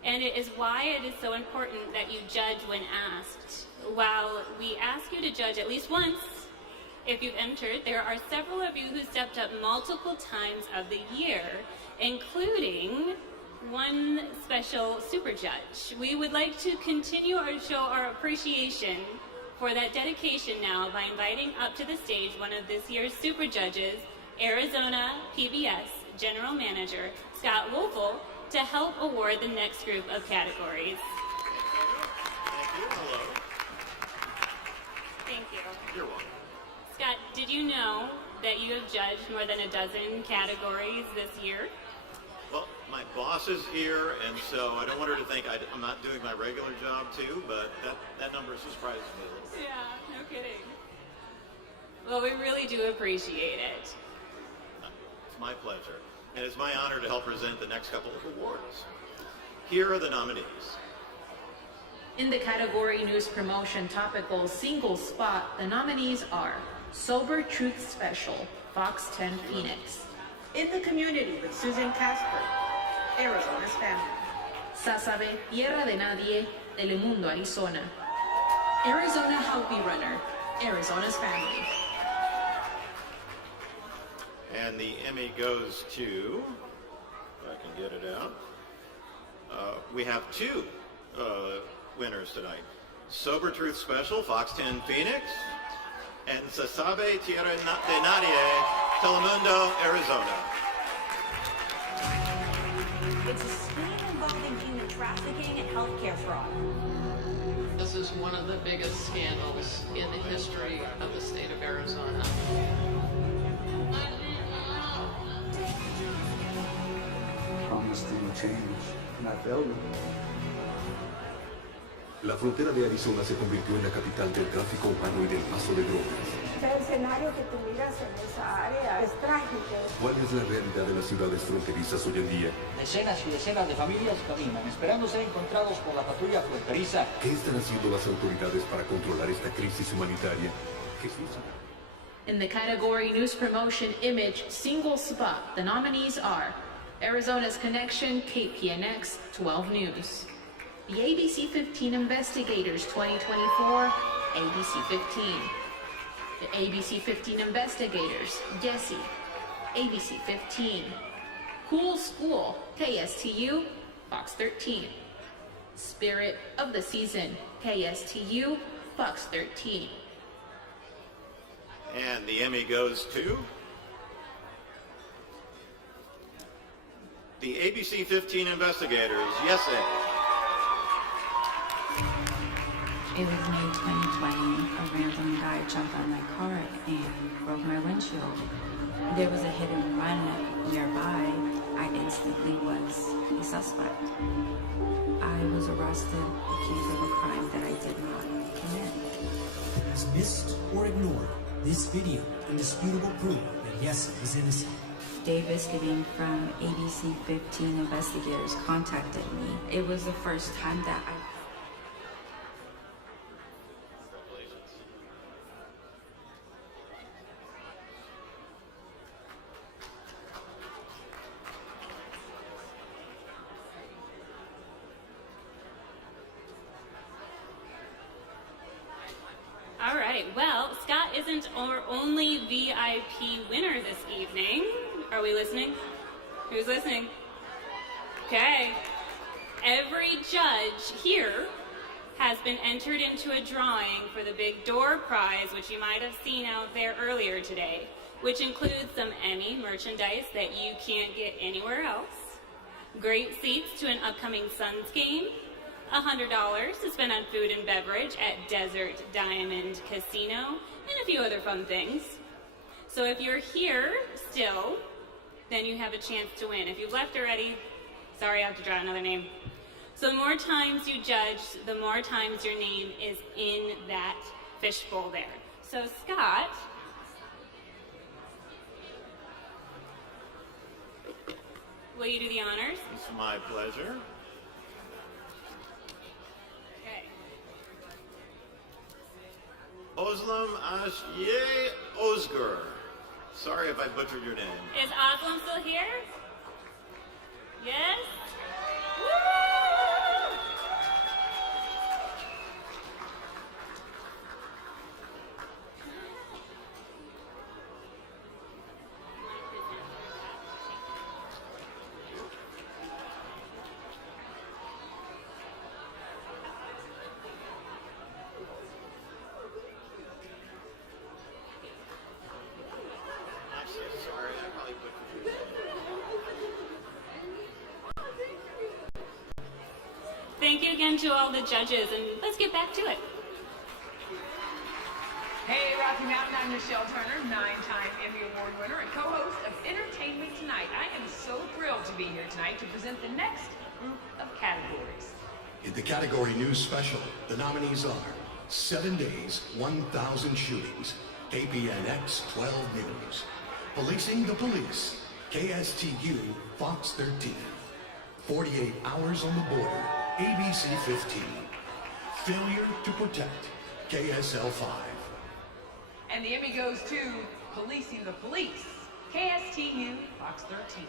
and it is why it is so important that you judge when asked. While we ask you to judge at least once, if you've entered, there are several of you who stepped up multiple times of the year, including one special super judge. We would like to continue to show our appreciation for that dedication now by inviting up to the stage one of this year's super judges, Arizona PBS General Manager Scott Wolfel, to help award the next group of categories. Thank you. Hello. Thank you. You're welcome. Scott, did you know that you have judged more than a dozen categories this year? Well, my boss is here, and so I don't want her to think I'm not doing my regular job too, but that number surprises me a little. Yeah, no kidding. Well, we really do appreciate it. It's my pleasure, and it's my honor to help present the next couple of awards. Here are the nominees. In the category News Promotion Topical Single Spot, the nominees are Sober Truth Special, Fox 10 Phoenix. In the Community with Susan Casper, Arizona's Family. Sasabe, Tierra de Nadie, Telemundo, Arizona. Arizona Healthy Runner, Arizona's Family. And the Emmy goes to, if I can get it out, we have two winners tonight. Sober Truth Special, Fox 10 Phoenix, and Sasabe Tierra de Nadie, Telemundo, Arizona. It's a scheme involving human trafficking and healthcare fraud. This is one of the biggest scandals in the history of the state of Arizona. Promised him change, and I failed him. La frontera de Arizona se convirtió en la capital del tráfico humano y del paso de drogas. El escenario que tú miras en esa área es trágico. ¿Cuál es la realidad de las ciudades fronterizas hoy en día? Decenas y decenas de familias caminan, esperando ser encontrados por la patrulla fronteriza. ¿Qué están haciendo las autoridades para controlar esta crisis humanitaria? Jesús. In the category News Promotion Image Single Spot, the nominees are Arizona's Connection, KPNX 12 News. The ABC 15 Investigators 2024, ABC 15. The ABC 15 Investigators, Jesse, ABC 15. Cool School, KSTU, Fox 13. Spirit of the Season, KSTU, Fox 13. And the Emmy goes to the ABC 15 Investigators, Yes. It was May 2020. A random guy jumped on my car and broke my windshield. There was a hit and run nearby. I instantly was a suspect. I was arrested, accused of a crime that I did not commit. As missed or ignored, this video indisputable proof that Yes is innocent. Dave Biscadine from ABC 15 Investigators contacted me. It was the first time that I... All right, well, Scott isn't our only VIP winner this evening. Are we listening? Who's listening? Okay. Every judge here has been entered into a drawing for the big door prize, which you might have seen out there earlier today, which includes some Emmy merchandise that you can't get anywhere else, great seats to an upcoming Suns game, $100 to spend on food and beverage at Desert Diamond Casino, and a few other fun things. So if you're here still, then you have a chance to win. If you've left already, sorry, I have to draw another name. So the more times you judge, the more times your name is in that fishbowl there. So Scott, will you do the honors? It's my pleasure. Oslam Ashye Ozgur. Sorry if I butchered your name. Is Oslam still here? Yes? Woo! Thank you again to all the judges, and let's get back to it. Hey, Rocky Mountain, I'm Michelle Turner, 9-time Emmy Award winner and co-host of Entertainment Tonight. I am so thrilled to be here tonight to present the next group of categories. In the category News Special, the nominees are 7 Days, 1,000 Shootings, KPNX 12 News, Policing the Police, KSTU Fox 13, 48 Hours on the Border, ABC 15, Failure to Protect, KSL 5. And the Emmy goes to Policing the Police, KSTU Fox 13.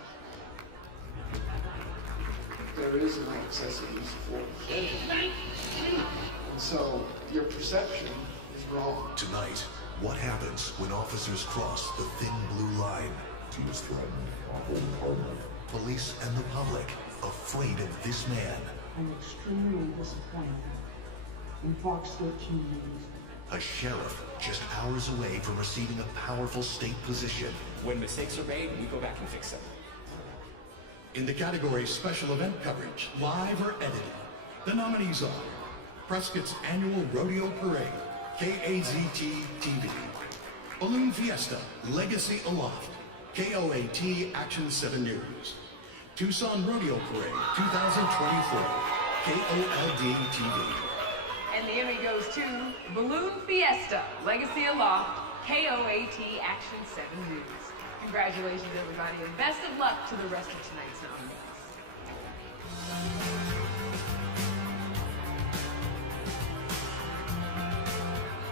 There is no necessities for editing. And so your perception is wrong. Tonight, what happens when officers cross the thin blue line? He was threatened. Police and the public afraid of this man. I'm extremely disappointed in Fox 13 News. A sheriff just hours away from receiving a powerful state position. When mistakes are made, we go back and fix them. In the category Special Event Coverage, Live or Edited, the nominees are Prescott's Annual Rodeo Parade, KAZT TV, Balloon Fiesta, Legacy Aloft, KOAT Action 7 News, Tucson Rodeo Parade 2024, KOLD TV. And the Emmy goes to Balloon Fiesta, Legacy Aloft, KOAT Action 7 News. Congratulations, everybody, and best of luck to the rest of tonight's nominees.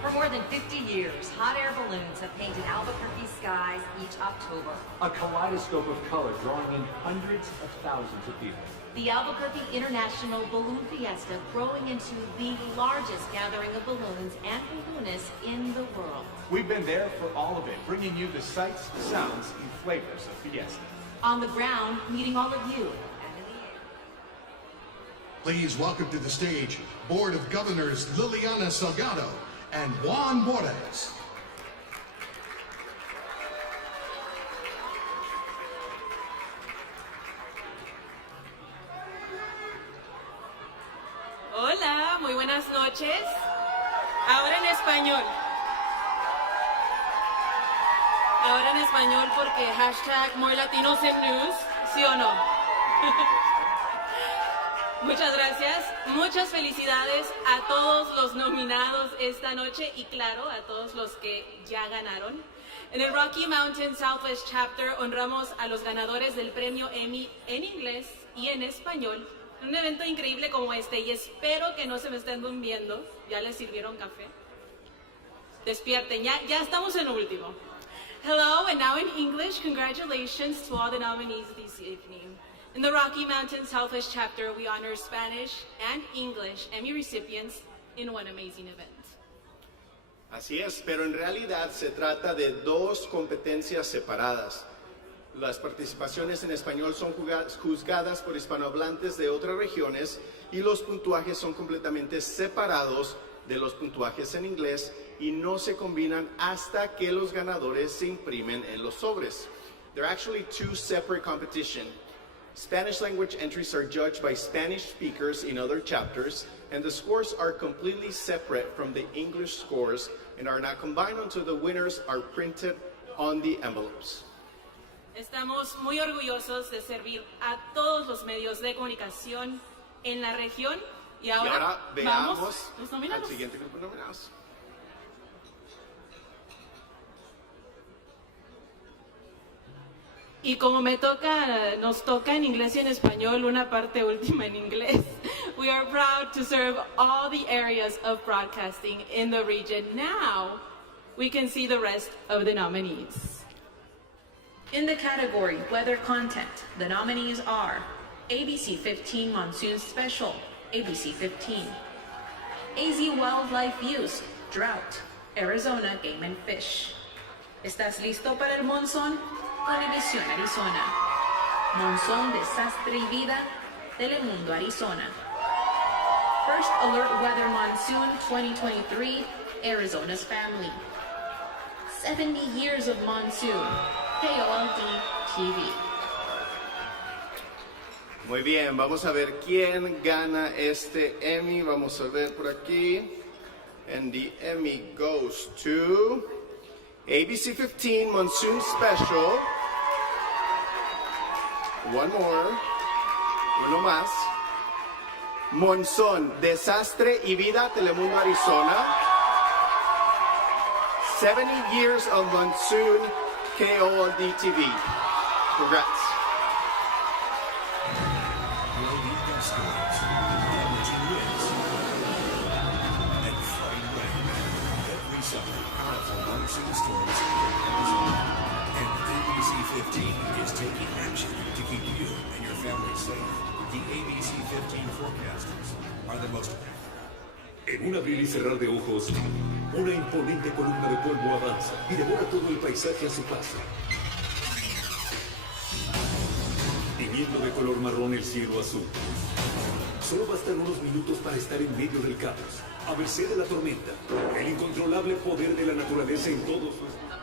For more than 50 years, hot air balloons have painted Albuquerque skies each October. A kaleidoscope of color drawing in hundreds of thousands of people. The Albuquerque International Balloon Fiesta growing into the largest gathering of balloons and balloonists in the world. We've been there for all of it, bringing you the sights, sounds, and flavors of Fiesta. On the ground, meeting all of you. And in the air. Please welcome to the stage Board of Governors Liliana Salgado and Juan Juarez. Hola, muy buenas noches. Ahora en español. Ahora en español porque hashtag More Latinos en News, ¿sí o no? Muchas gracias. Muchas felicidades a todos los nominados esta noche y claro, a todos los que ya ganaron. En el Rocky Mountain Southwest Chapter honramos a los ganadores del premio Emmy en inglés y en español. Un evento increíble como este y espero que no se me estén durmiendo. ¿Ya les sirvieron café? Despierten, ya estamos en último. Hello, and now in English, congratulations to all the nominees this evening. In the Rocky Mountain Southwest Chapter, we honor Spanish and English Emmy recipients in one amazing event. Así es, pero en realidad se trata de dos competencias separadas. Las participaciones en español son juzgadas por hispanohablantes de otras regiones y los puntuajes son completamente separados de los puntuajes en inglés y no se combinan hasta que los ganadores se imprimen en los sobres. They're actually two separate competitions. Spanish language entries are judged by Spanish speakers in other chapters, and the scores are completely separate from the English scores and are not combined until the winners are printed on the envelopes. Estamos muy orgullosos de servir a todos los medios de comunicación en la región y ahora veamos vamos los nominados. al siguiente grupo de nominados. Y como nos toca en inglés y en español una parte última en inglés, we are proud to serve all the areas of broadcasting in the region. Now, we can see the rest of the nominees. In the category Weather Content, the nominees are ABC 15 Monsoon Special, ABC 15, AZ Wildlife Views, Drought, Arizona Game and Fish. ¿Estás listo para el monzón? Televisión Arizona. Monzón, desastre y vida, Telemundo Arizona. First Alert Weather Monsoon 2023, Arizona's Family. 70 Years of Monsoon, KOLD TV. Muy bien, vamos a ver quién gana este Emmy. Vamos a ver por aquí. And the Emmy goes to ABC 15 Monsoon Special. One more. Uno más. Monzón, Desastre y Vida, Telemundo, Arizona. 70 Years of Monsoon, KOLD TV. Congrats. Monsoon storms and ABC 15 is taking action to keep you and your family safe. The ABC 15 forecasters are the most. En un abrir y cerrar de ojos, una imponente columna de polvo avanza y devora todo el paisaje a su paso. Tiñendo de color marrón el cielo azul. Solo bastan unos minutos para estar en medio del caos, a merced de la tormenta, el incontrolable poder de la naturaleza en todo su estado.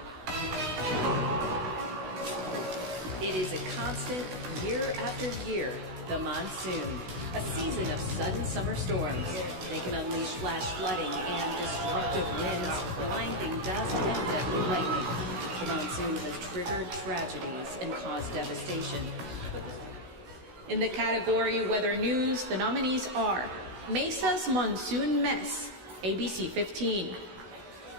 It is a constant, year after year, the monsoon, a season of sudden summer storms. They can unleash flash flooding and destructive winds, blinding dust and deadly lightning. The monsoon has triggered tragedies and caused devastation. In the category Weather News, the nominees are Mesa's Monsoon Mess, ABC 15.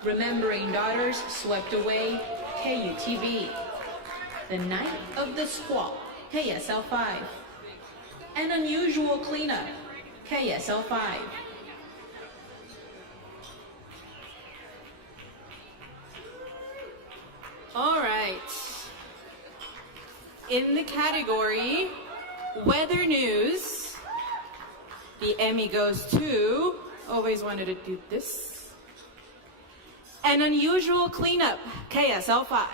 Remembering Daughters Swept Away, KUTV. The Night of the Squall, KSL 5. An Unusual Cleanup, KSL 5. All right. In the category Weather News, the Emmy goes to, always wanted to do this, An Unusual Cleanup, KSL 5.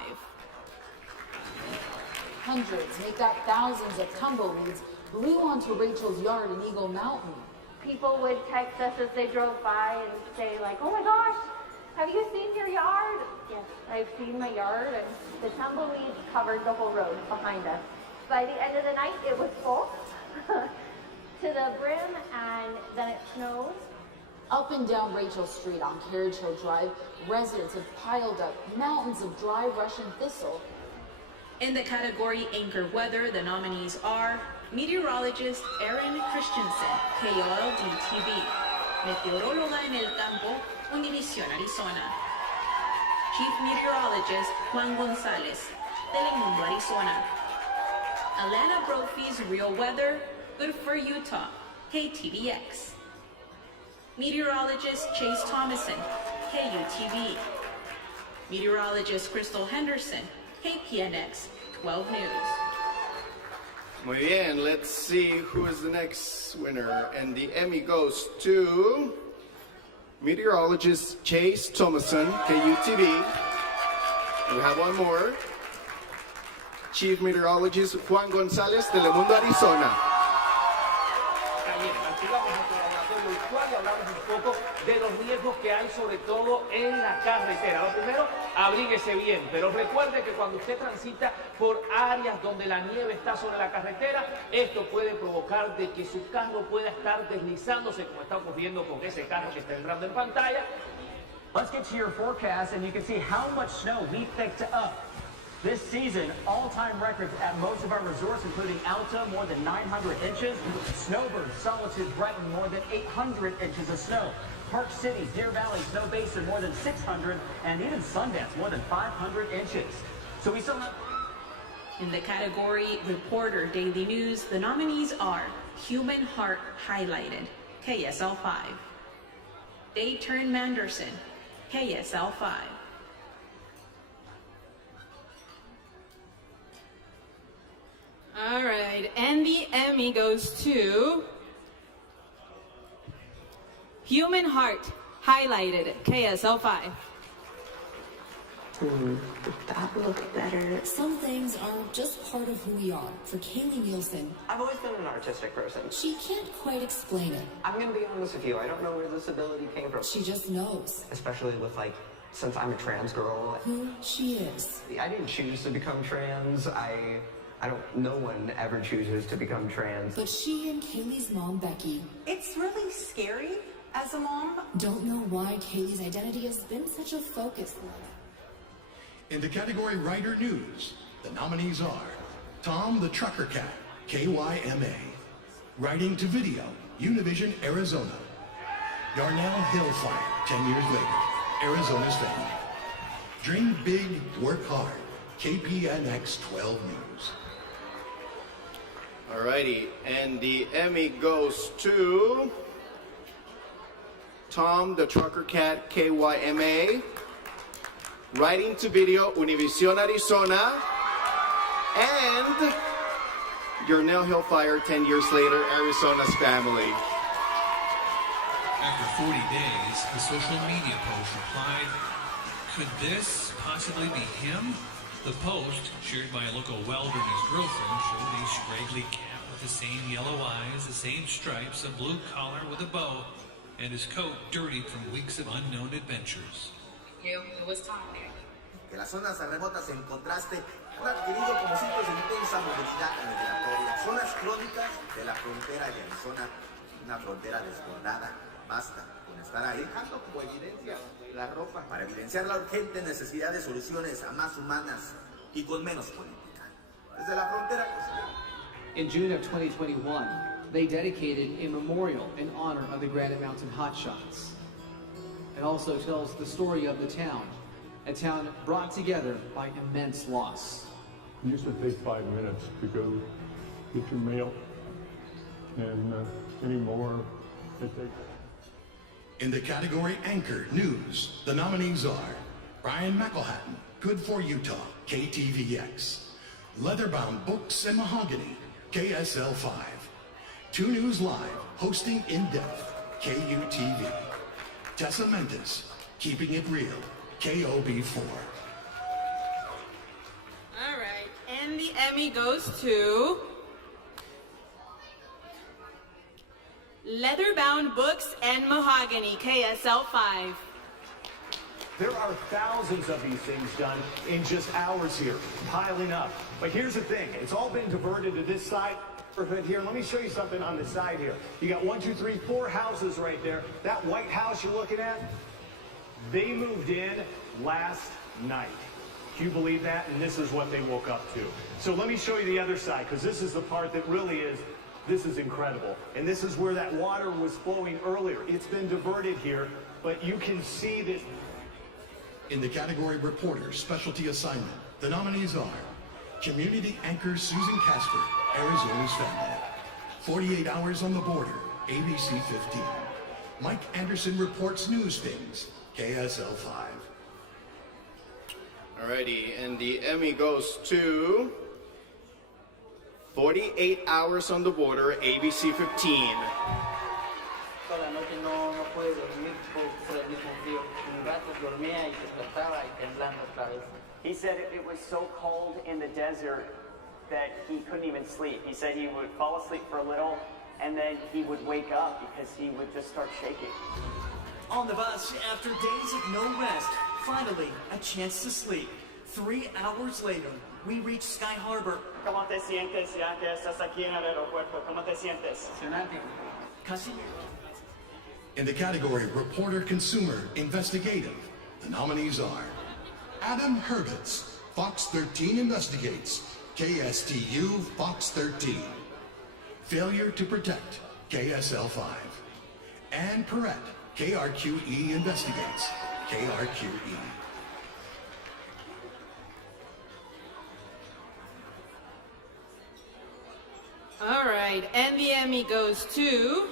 Hundreds, make that thousands of tumbleweeds blew onto Rachel's yard in Eagle Mountain. People would text us as they drove by and say like, oh my gosh, have you seen your yard? Yes, I've seen my yard, and the tumbleweeds covered the whole road behind us. By the end of the night, it was full to the brim, and then it snows. Up and down Rachel Street on Carriage Hill Drive, residents have piled up mountains of dry Russian thistle. In the category Anchor Weather, the nominees are meteorologist Erin Christensen, KOLD-TV, meteoróloga en el campo, Univisión, Arizona, chief meteorologist Juan González, Telemundo, Arizona, Alana Brophy's Real Weather, Good for Utah, KTVX, meteorologist Chase Thomason, KUTV, meteorologist Crystal Henderson, KPNX 12 News. Muy bien, let's see who is the next winner. And the Emmy goes to meteorologist Chase Thomason, KUTV. We have one more. Chief Meteorologist Juan González, Telemundo, Arizona. Hablamos un poco de los riesgos que hay, sobre todo en la carretera. Lo primero, abríguese bien, pero recuerde que cuando usted transita por áreas donde la nieve está sobre la carretera, esto puede provocar de que su carro pueda estar deslizándose, como está ocurriendo con ese carro que está entrando en pantalla. Let's get to your forecast, and you can see how much snow we picked up. This season, all-time records at most of our resorts, including Alta, more than 900 inches. Snowbird, Solitude, Brighton, more than 800 inches of snow. Park City, Deer Valley, Snow Basin, more than 600, and even Sundance, more than 500 inches. So we still have... In the category Reporter Daily News, the nominees are Human Heart Highlighted, KSL 5. Day Turn Manderson, KSL 5. All right, and the Emmy goes to Human Heart Highlighted, KSL 5. Would that look better? Some things are just part of who we are. For Kaylee Nielsen, I've always been an artistic person. she can't quite explain it. I'm gonna be honest with you, I don't know where this ability came from. She just knows Especially with, like, since I'm a trans girl. who she is. I didn't choose to become trans. I No one ever chooses to become trans. But she and Kaylee's mom, Becky, It's really scary as a mom. don't know why Kaylee's identity has been such a focus. In the category Writer News, the nominees are Tom the Trucker Cat, KYMA. Writing to Video, Univision, Arizona. Yarnell Hillfire, 10 years later, Arizona's family. Dream Big, Work Hard, KPNX 12 News. Alrighty, and the Emmy goes to Tom the Trucker Cat, KYMA. Writing to Video, Univision, Arizona. And Yarnell Hillfire, 10 years later, Arizona's family. After 40 days, the social media post replied, "Could this possibly be him?" The post, shared by a local welder and his girlfriend, showed a scraggly cat with the same yellow eyes, the same stripes, a blue collar with a bow, and his coat dirtied from weeks of unknown adventures. It was Tom there. Que las zonas remotas en contraste han adquirido como sitios de intensa movilidad migratoria, zonas crónicas de la frontera de Arizona, una frontera desbordada. Basta con estar ahí, dejando como evidencia la ropa para evidenciar la urgente necesidad de soluciones a más humanas y con menos política. Desde la frontera costera. In June of 2021, they dedicated a memorial in honor of the Granite Mountain Hotshots. It also tells the story of the town, a town brought together by immense loss. It used to take 5 minutes to go get your mail, and anymore it takes. In the category Anchor News, the nominees are Brian McElhatton, Good for Utah, KTVX. Leatherbound Books and Mahogany, KSL5. 2 News Live, hosting In Depth, KUTV. Tessa Mentis, Keeping It Real, KOB4. All right, and the Emmy goes to Leatherbound Books and Mahogany, KSL5. There are thousands of these things done in just hours here, piling up. But here's the thing, it's all been diverted to this side here. Let me show you something on the side here. You got 1, 2, 3, 4 houses right there. That white house you're looking at, they moved in last night. Can you believe that? And this is what they woke up to. So let me show you the other side, because this is the part that really is, this is incredible. And this is where that water was flowing earlier. It's been diverted here, but you can see this. In the category Reporter Specialty Assignment, the nominees are Community Anchor Susan Casper, Arizona's family. 48 Hours on the Border, ABC 15. Mike Anderson Reports News Things, KSL5. Alrighty, and the Emmy goes to 48 Hours on the Border, ABC 15. Toda la noche no pude dormir por el mismo frío. Un rato dormía y despertaba y temblando otra vez. He said it was so cold in the desert that he couldn't even sleep. He said he would fall asleep for a little and then he would wake up because he would just start shaking. On the bus, after days of no rest, finally a chance to sleep. 3 hours later, we reach Sky Harbor. ¿Cómo te sientes ya que estás aquí en el aeropuerto? ¿Cómo te sientes? Casi. In the category Reporter Consumer Investigative, the nominees are Adam Hurwitz, Fox 13 Investigates, KSTU Fox 13. Failure to Protect, KSL5. Ann Perrette, KRQE Investigates, KRQE. All right, and the Emmy goes to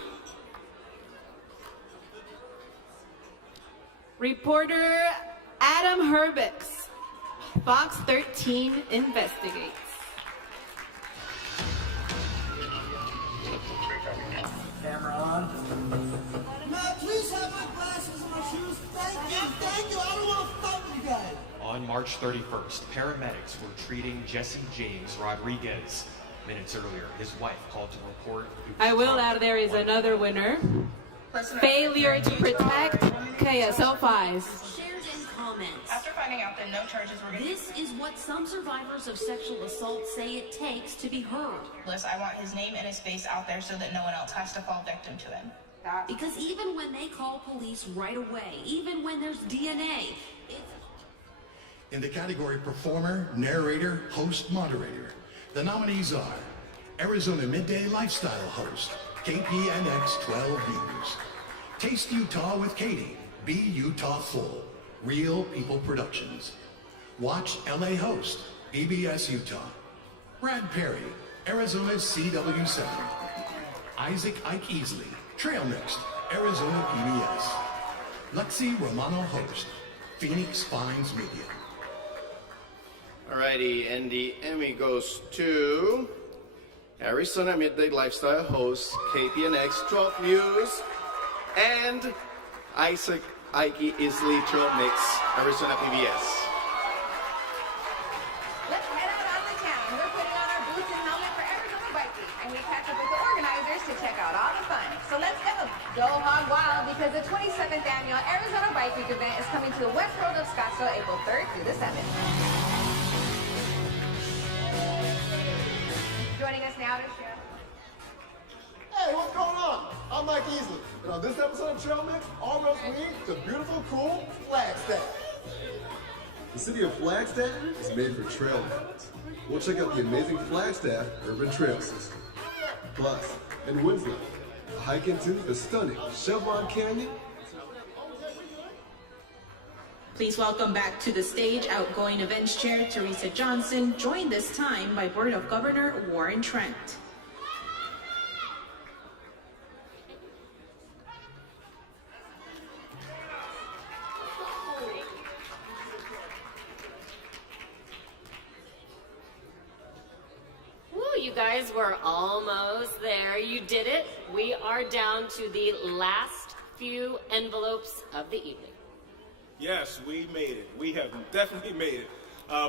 reporter Adam Hurwitz, Fox 13 Investigates. Camera on. Matt, please have my glasses and my shoes. Thank you. I don't want to fight with you guys. On March 31st, paramedics were treating Jesse James Rodriguez. Minutes earlier, his wife called to report. I will add there is another winner. Failure to Protect, KSL5. Shared in common. comments. After finding out that no charges were given. This is what some survivors of sexual assault say it takes to be heard. I want his name and his face out there so that no one else has to fall victim to him. Because even when they call police right away, even when there's DNA, In the category Performer, Narrator, Host, Moderator, the nominees are Arizona Midday Lifestyle Host, KPNX 12 News, Taste Utah with Katie, Be Utah Full, Real People Productions, Watch LA Host, BBS Utah, Brad Perry, Arizona's CW7, Isaac Ike Easley, Trail Mixed, Arizona PBS, Lexi Romano Host, Phoenix Finds Media. Alrighty, and the Emmy goes to Arizona Midday Lifestyle Host, KPNX 12 News, and Isaac Ike Isley Trail Mix, Arizona PBS. Let's head out on the town. We're putting on our boots and helmet for Arizona Bike Week, and we catch up with the organizers to check out all the fun. So let's go hog wild, because the 27th annual Arizona Bike Week event is coming to the West Road of Scottsdale April 3rd through the 7th. Joining us now to share. Hey, what's going on? I'm Mike Easley, and on this episode of Trail Mix, all roads lead to beautiful, cool Flagstaff. The city of Flagstaff is made for trail runs. We'll check out the amazing Flagstaff Urban Trail System. Plus, in Winslow, a hike into the stunning Chevron Canyon. Please welcome back to the stage outgoing events chair Teresa Johnson, joined this time by Board of Governor Warren Trent. Woo, you guys were almost there. You did it. We are down to the last few envelopes of the evening. Yes, we made it. We have definitely made it.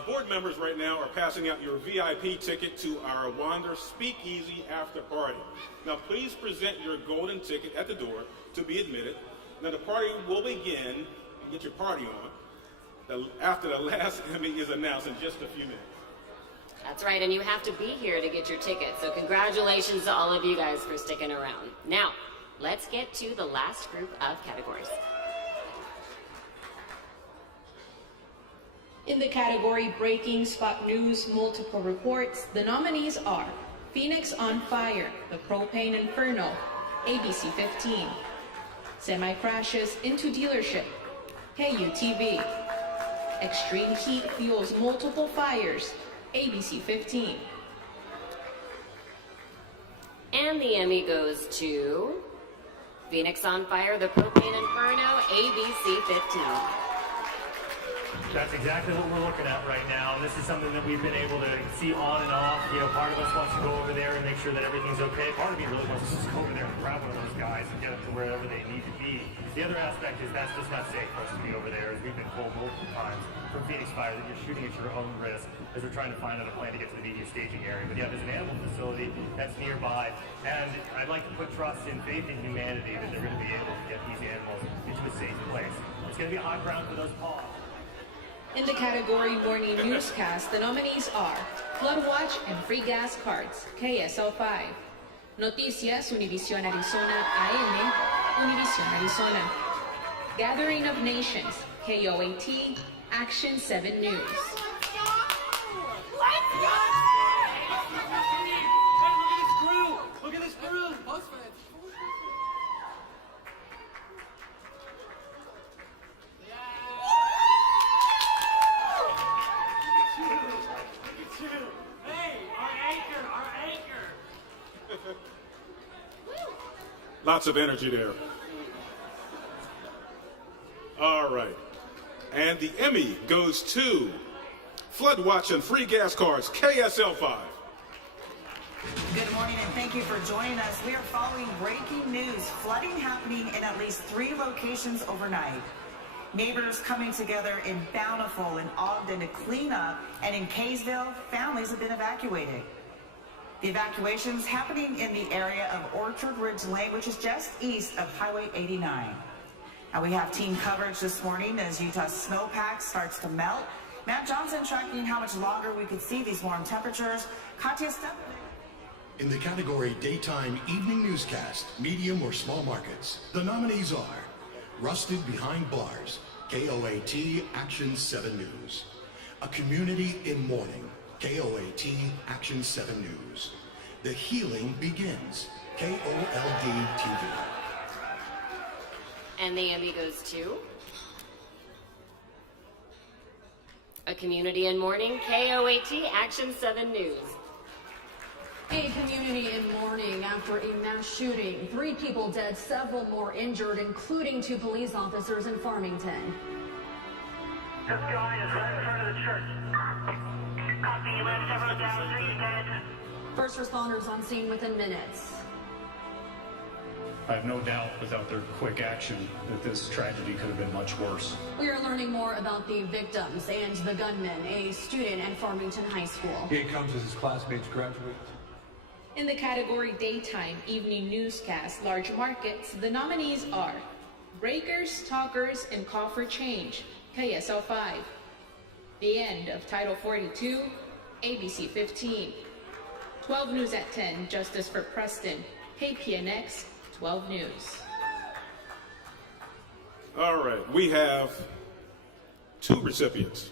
Board members right now are passing out your VIP ticket to our Wander Speakeasy after party. Now, please present your golden ticket at the door to be admitted. Now, the party will begin, and get your party on, after the last Emmy is announced in just a few minutes. That's right, and you have to be here to get your ticket. So congratulations to all of you guys for sticking around. Now, let's get to the last group of categories. In the category Breaking Spot News Multiple Reports, the nominees are Phoenix on Fire, The Propane Inferno, ABC 15, Semi-Crashes into Dealership, KUTV, Extreme Heat Fuels Multiple Fires, ABC 15. And the Emmy goes to Phoenix on Fire, The Propane Inferno, ABC 15. That's exactly what we're looking at right now. This is something that we've been able to see on and off. You know, part of us wants to go over there and make sure that everything's okay. Part of me really wants to just go over there and grab one of those guys and get them to wherever they need to be. The other aspect is that's just not safe for us to be over there, as we've been told multiple times from Phoenix Fire that you're shooting at your own risk as we're trying to find out a plan to get to the media staging area. But yeah, there's an animal facility that's nearby, and I'd like to put trust and faith in humanity that they're going to be able to get these animals into a safe place. It's going to be a hot ground for those paws. In the category Morning Newscast, the nominees are Flood Watch and Free Gas Cards, KSL 5, Noticias Univisión Arizona AM, Univisión Arizona, Gathering of Nations, KOAT, Action 7 News. Let's go! Look at this crew! Lots of energy there. All right. And the Emmy goes to Flood Watch and Free Gas Cards, KSL 5. Good morning and thank you for joining us. We are following breaking news. Flooding happening in at least 3 locations overnight. Neighbors coming together in Bountiful and Ogden to clean up, and in Kaysville, families have been evacuated. The evacuations happening in the area of Orchard Ridge Lane, which is just east of Highway 89. And we have team coverage this morning as Utah's snowpack starts to melt. Matt Johnson tracking how much longer we could see these warm temperatures. Katya Step. In the category Daytime Evening Newscast, Medium or Small Markets, the nominees are Rusted Behind Bars, KOAT Action 7 News. A Community in Mourning, KOAT Action 7 News. The Healing Begins, KOLD TV. And the Emmy goes to A Community in Mourning, KOAT Action 7 News. A community in mourning after a mass shooting. 3 people dead, several more injured, including 2 police officers in Farmington. This guy is right in front of the church. Copy, you left several down, 3 dead. First responders on scene within minutes. I have no doubt without their quick action that this tragedy could have been much worse. We are learning more about the victims and the gunman, a student at Farmington High School. He comes as his classmates graduate. In the category Daytime Evening Newscast Large Markets, the nominees are Breakers, Talkers, and Call for Change, KSL 5. The End of Title 42, ABC 15. 12 News at 10, Justice for Preston, KPNX 12 News. All right, we have 2 recipients.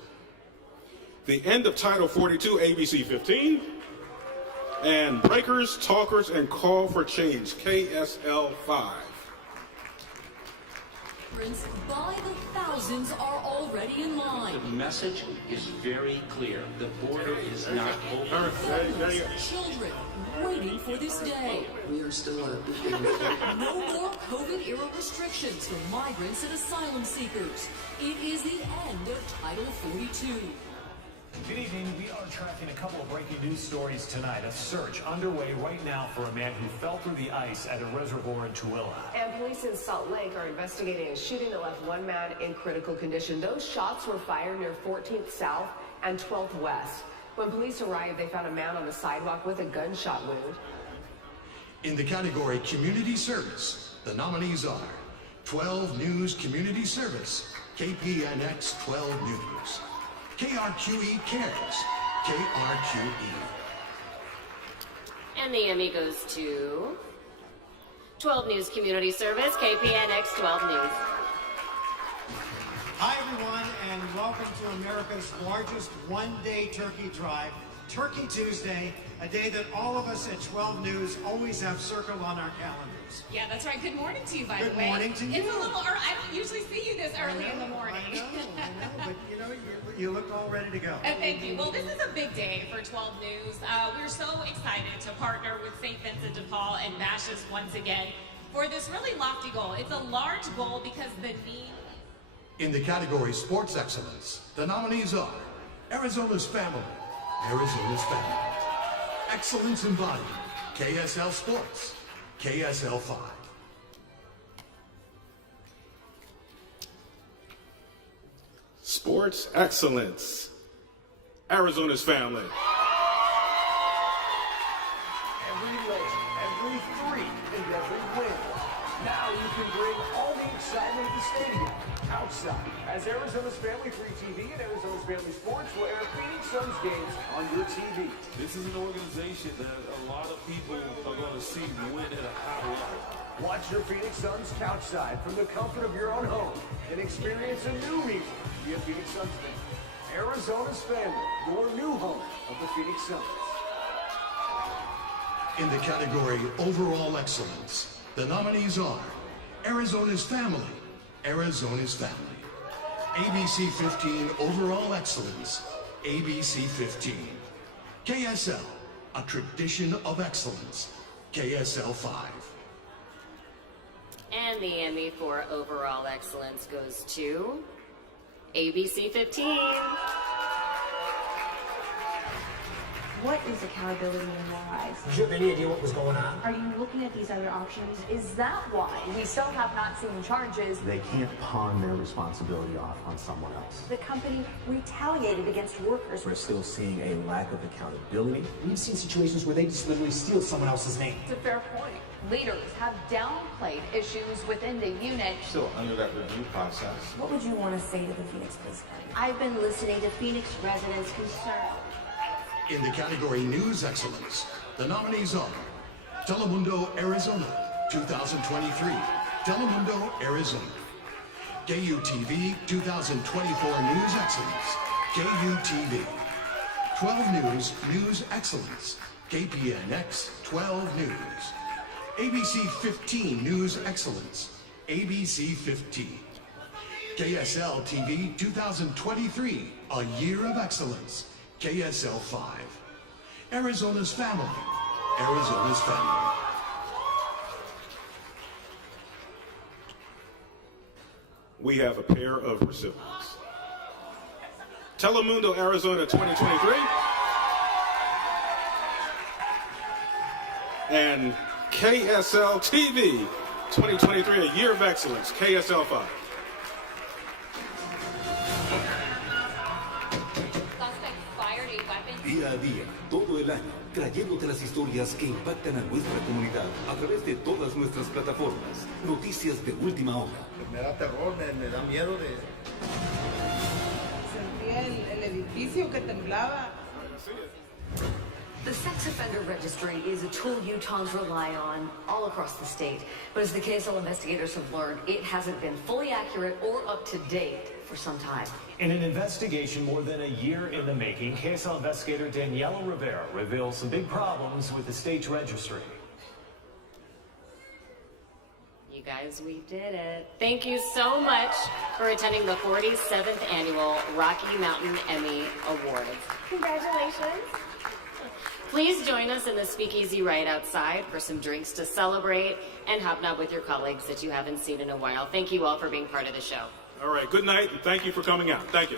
The End of Title 42, ABC 15, and Breakers, Talkers, and Call for Change, KSL 5. By the thousands are already in line. The message is very clear. The border is not open. Children waiting for this day. We are still at the No more COVID-era restrictions for migrants and asylum seekers. It is the end of Title 42. Good evening. We are tracking a couple of breaking news stories tonight. A search underway right now for a man who fell through the ice at a reservoir in Tooele. And police in Salt Lake are investigating a shooting that left 1 man in critical condition. Those shots were fired near 14th South and 12th West. When police arrived, they found a man on the sidewalk with a gunshot wound. In the category Community Service, the nominees are 12 News Community Service, KPNX 12 News. KRQE Cares, KRQE. And the Emmy goes to 12 News Community Service, KPNX 12 News. Hi, everyone, and welcome to America's largest one-day turkey drive, Turkey Tuesday, a day that all of us at 12 News always have circled on our calendars. Yeah, that's right. Good morning to you, by the way. Good morning to you. It's a little early. I don't usually see you this early in the morning. I know, but you look all ready to go. Thank you. Well, this is a big day for 12 News. We're so excited to partner with St. Vincent de Paul and Bashas once again for this really lofty goal. It's a large goal because the need. In the category Sports Excellence, the nominees are Arizona's Family, Arizona's Family. Excellence Embodied, KSL Sports, KSL 5. Sports Excellence, Arizona's Family. Every legend, every freak, and every win. Now you can bring all the excitement of the stadium outside as Arizona's Family Free TV and Arizona's Family Sports will air Phoenix Suns games on your TV. This is an organization that a lot of people are going to see win at a high level. Watch your Phoenix Suns couchside from the comfort of your own home and experience a new reason to be a Phoenix Suns fan. Arizona's Family, your new home of the Phoenix Suns. In the category Overall Excellence, the nominees are Arizona's Family, Arizona's Family. ABC 15 Overall Excellence, ABC 15. KSL, a tradition of excellence, KSL 5. And the Emmy for Overall Excellence goes to ABC 15. What is accountability in your eyes? Did you have any idea what was going on? Are you looking at these other options? Is that why we still have not seen charges? They can't pawn their responsibility off on someone else. The company retaliated against workers. We're still seeing a lack of accountability. We've seen situations where they just literally steal someone else's name. It's a fair point. Leaders have downplayed issues within the unit. Still under that review process. What would you want to say to the Phoenix Police Department? I've been listening to Phoenix residents' concern. In the category News Excellence, the nominees are Telemundo Arizona 2023, Telemundo Arizona. KUTV 2024 News Excellence, KUTV. 12 News, News Excellence, KPNX 12 News. ABC 15 News Excellence, ABC 15. KSL TV 2023, A Year of Excellence, KSL 5. Arizona's Family, Arizona's Family. We have a pair of recipients. Telemundo Arizona 2023 and KSL TV 2023, A Year of Excellence, KSL 5. Día a día, todo el año, trayéndote las historias que impactan a nuestra comunidad a través de todas nuestras plataformas. Noticias de última hora. Me da terror, me da miedo de... Sentía el edificio que temblaba. The sex offender registry is a tool Utahns rely on all across the state. But as the KSL investigators have learned, it hasn't been fully accurate or up to date for some time. In an investigation more than a year in the making, KSL investigator Daniela Rivera reveals some big problems with the state's registry. You guys, we did it. Thank you so much for attending the 47th Annual Rocky Mountain Emmy Awards. Congratulations. Please join us in the speakeasy right outside for some drinks to celebrate and hobnob with your colleagues that you haven't seen in a while. Thank you all for being part of the show. All right, good night, and thank you for coming out. Thank you.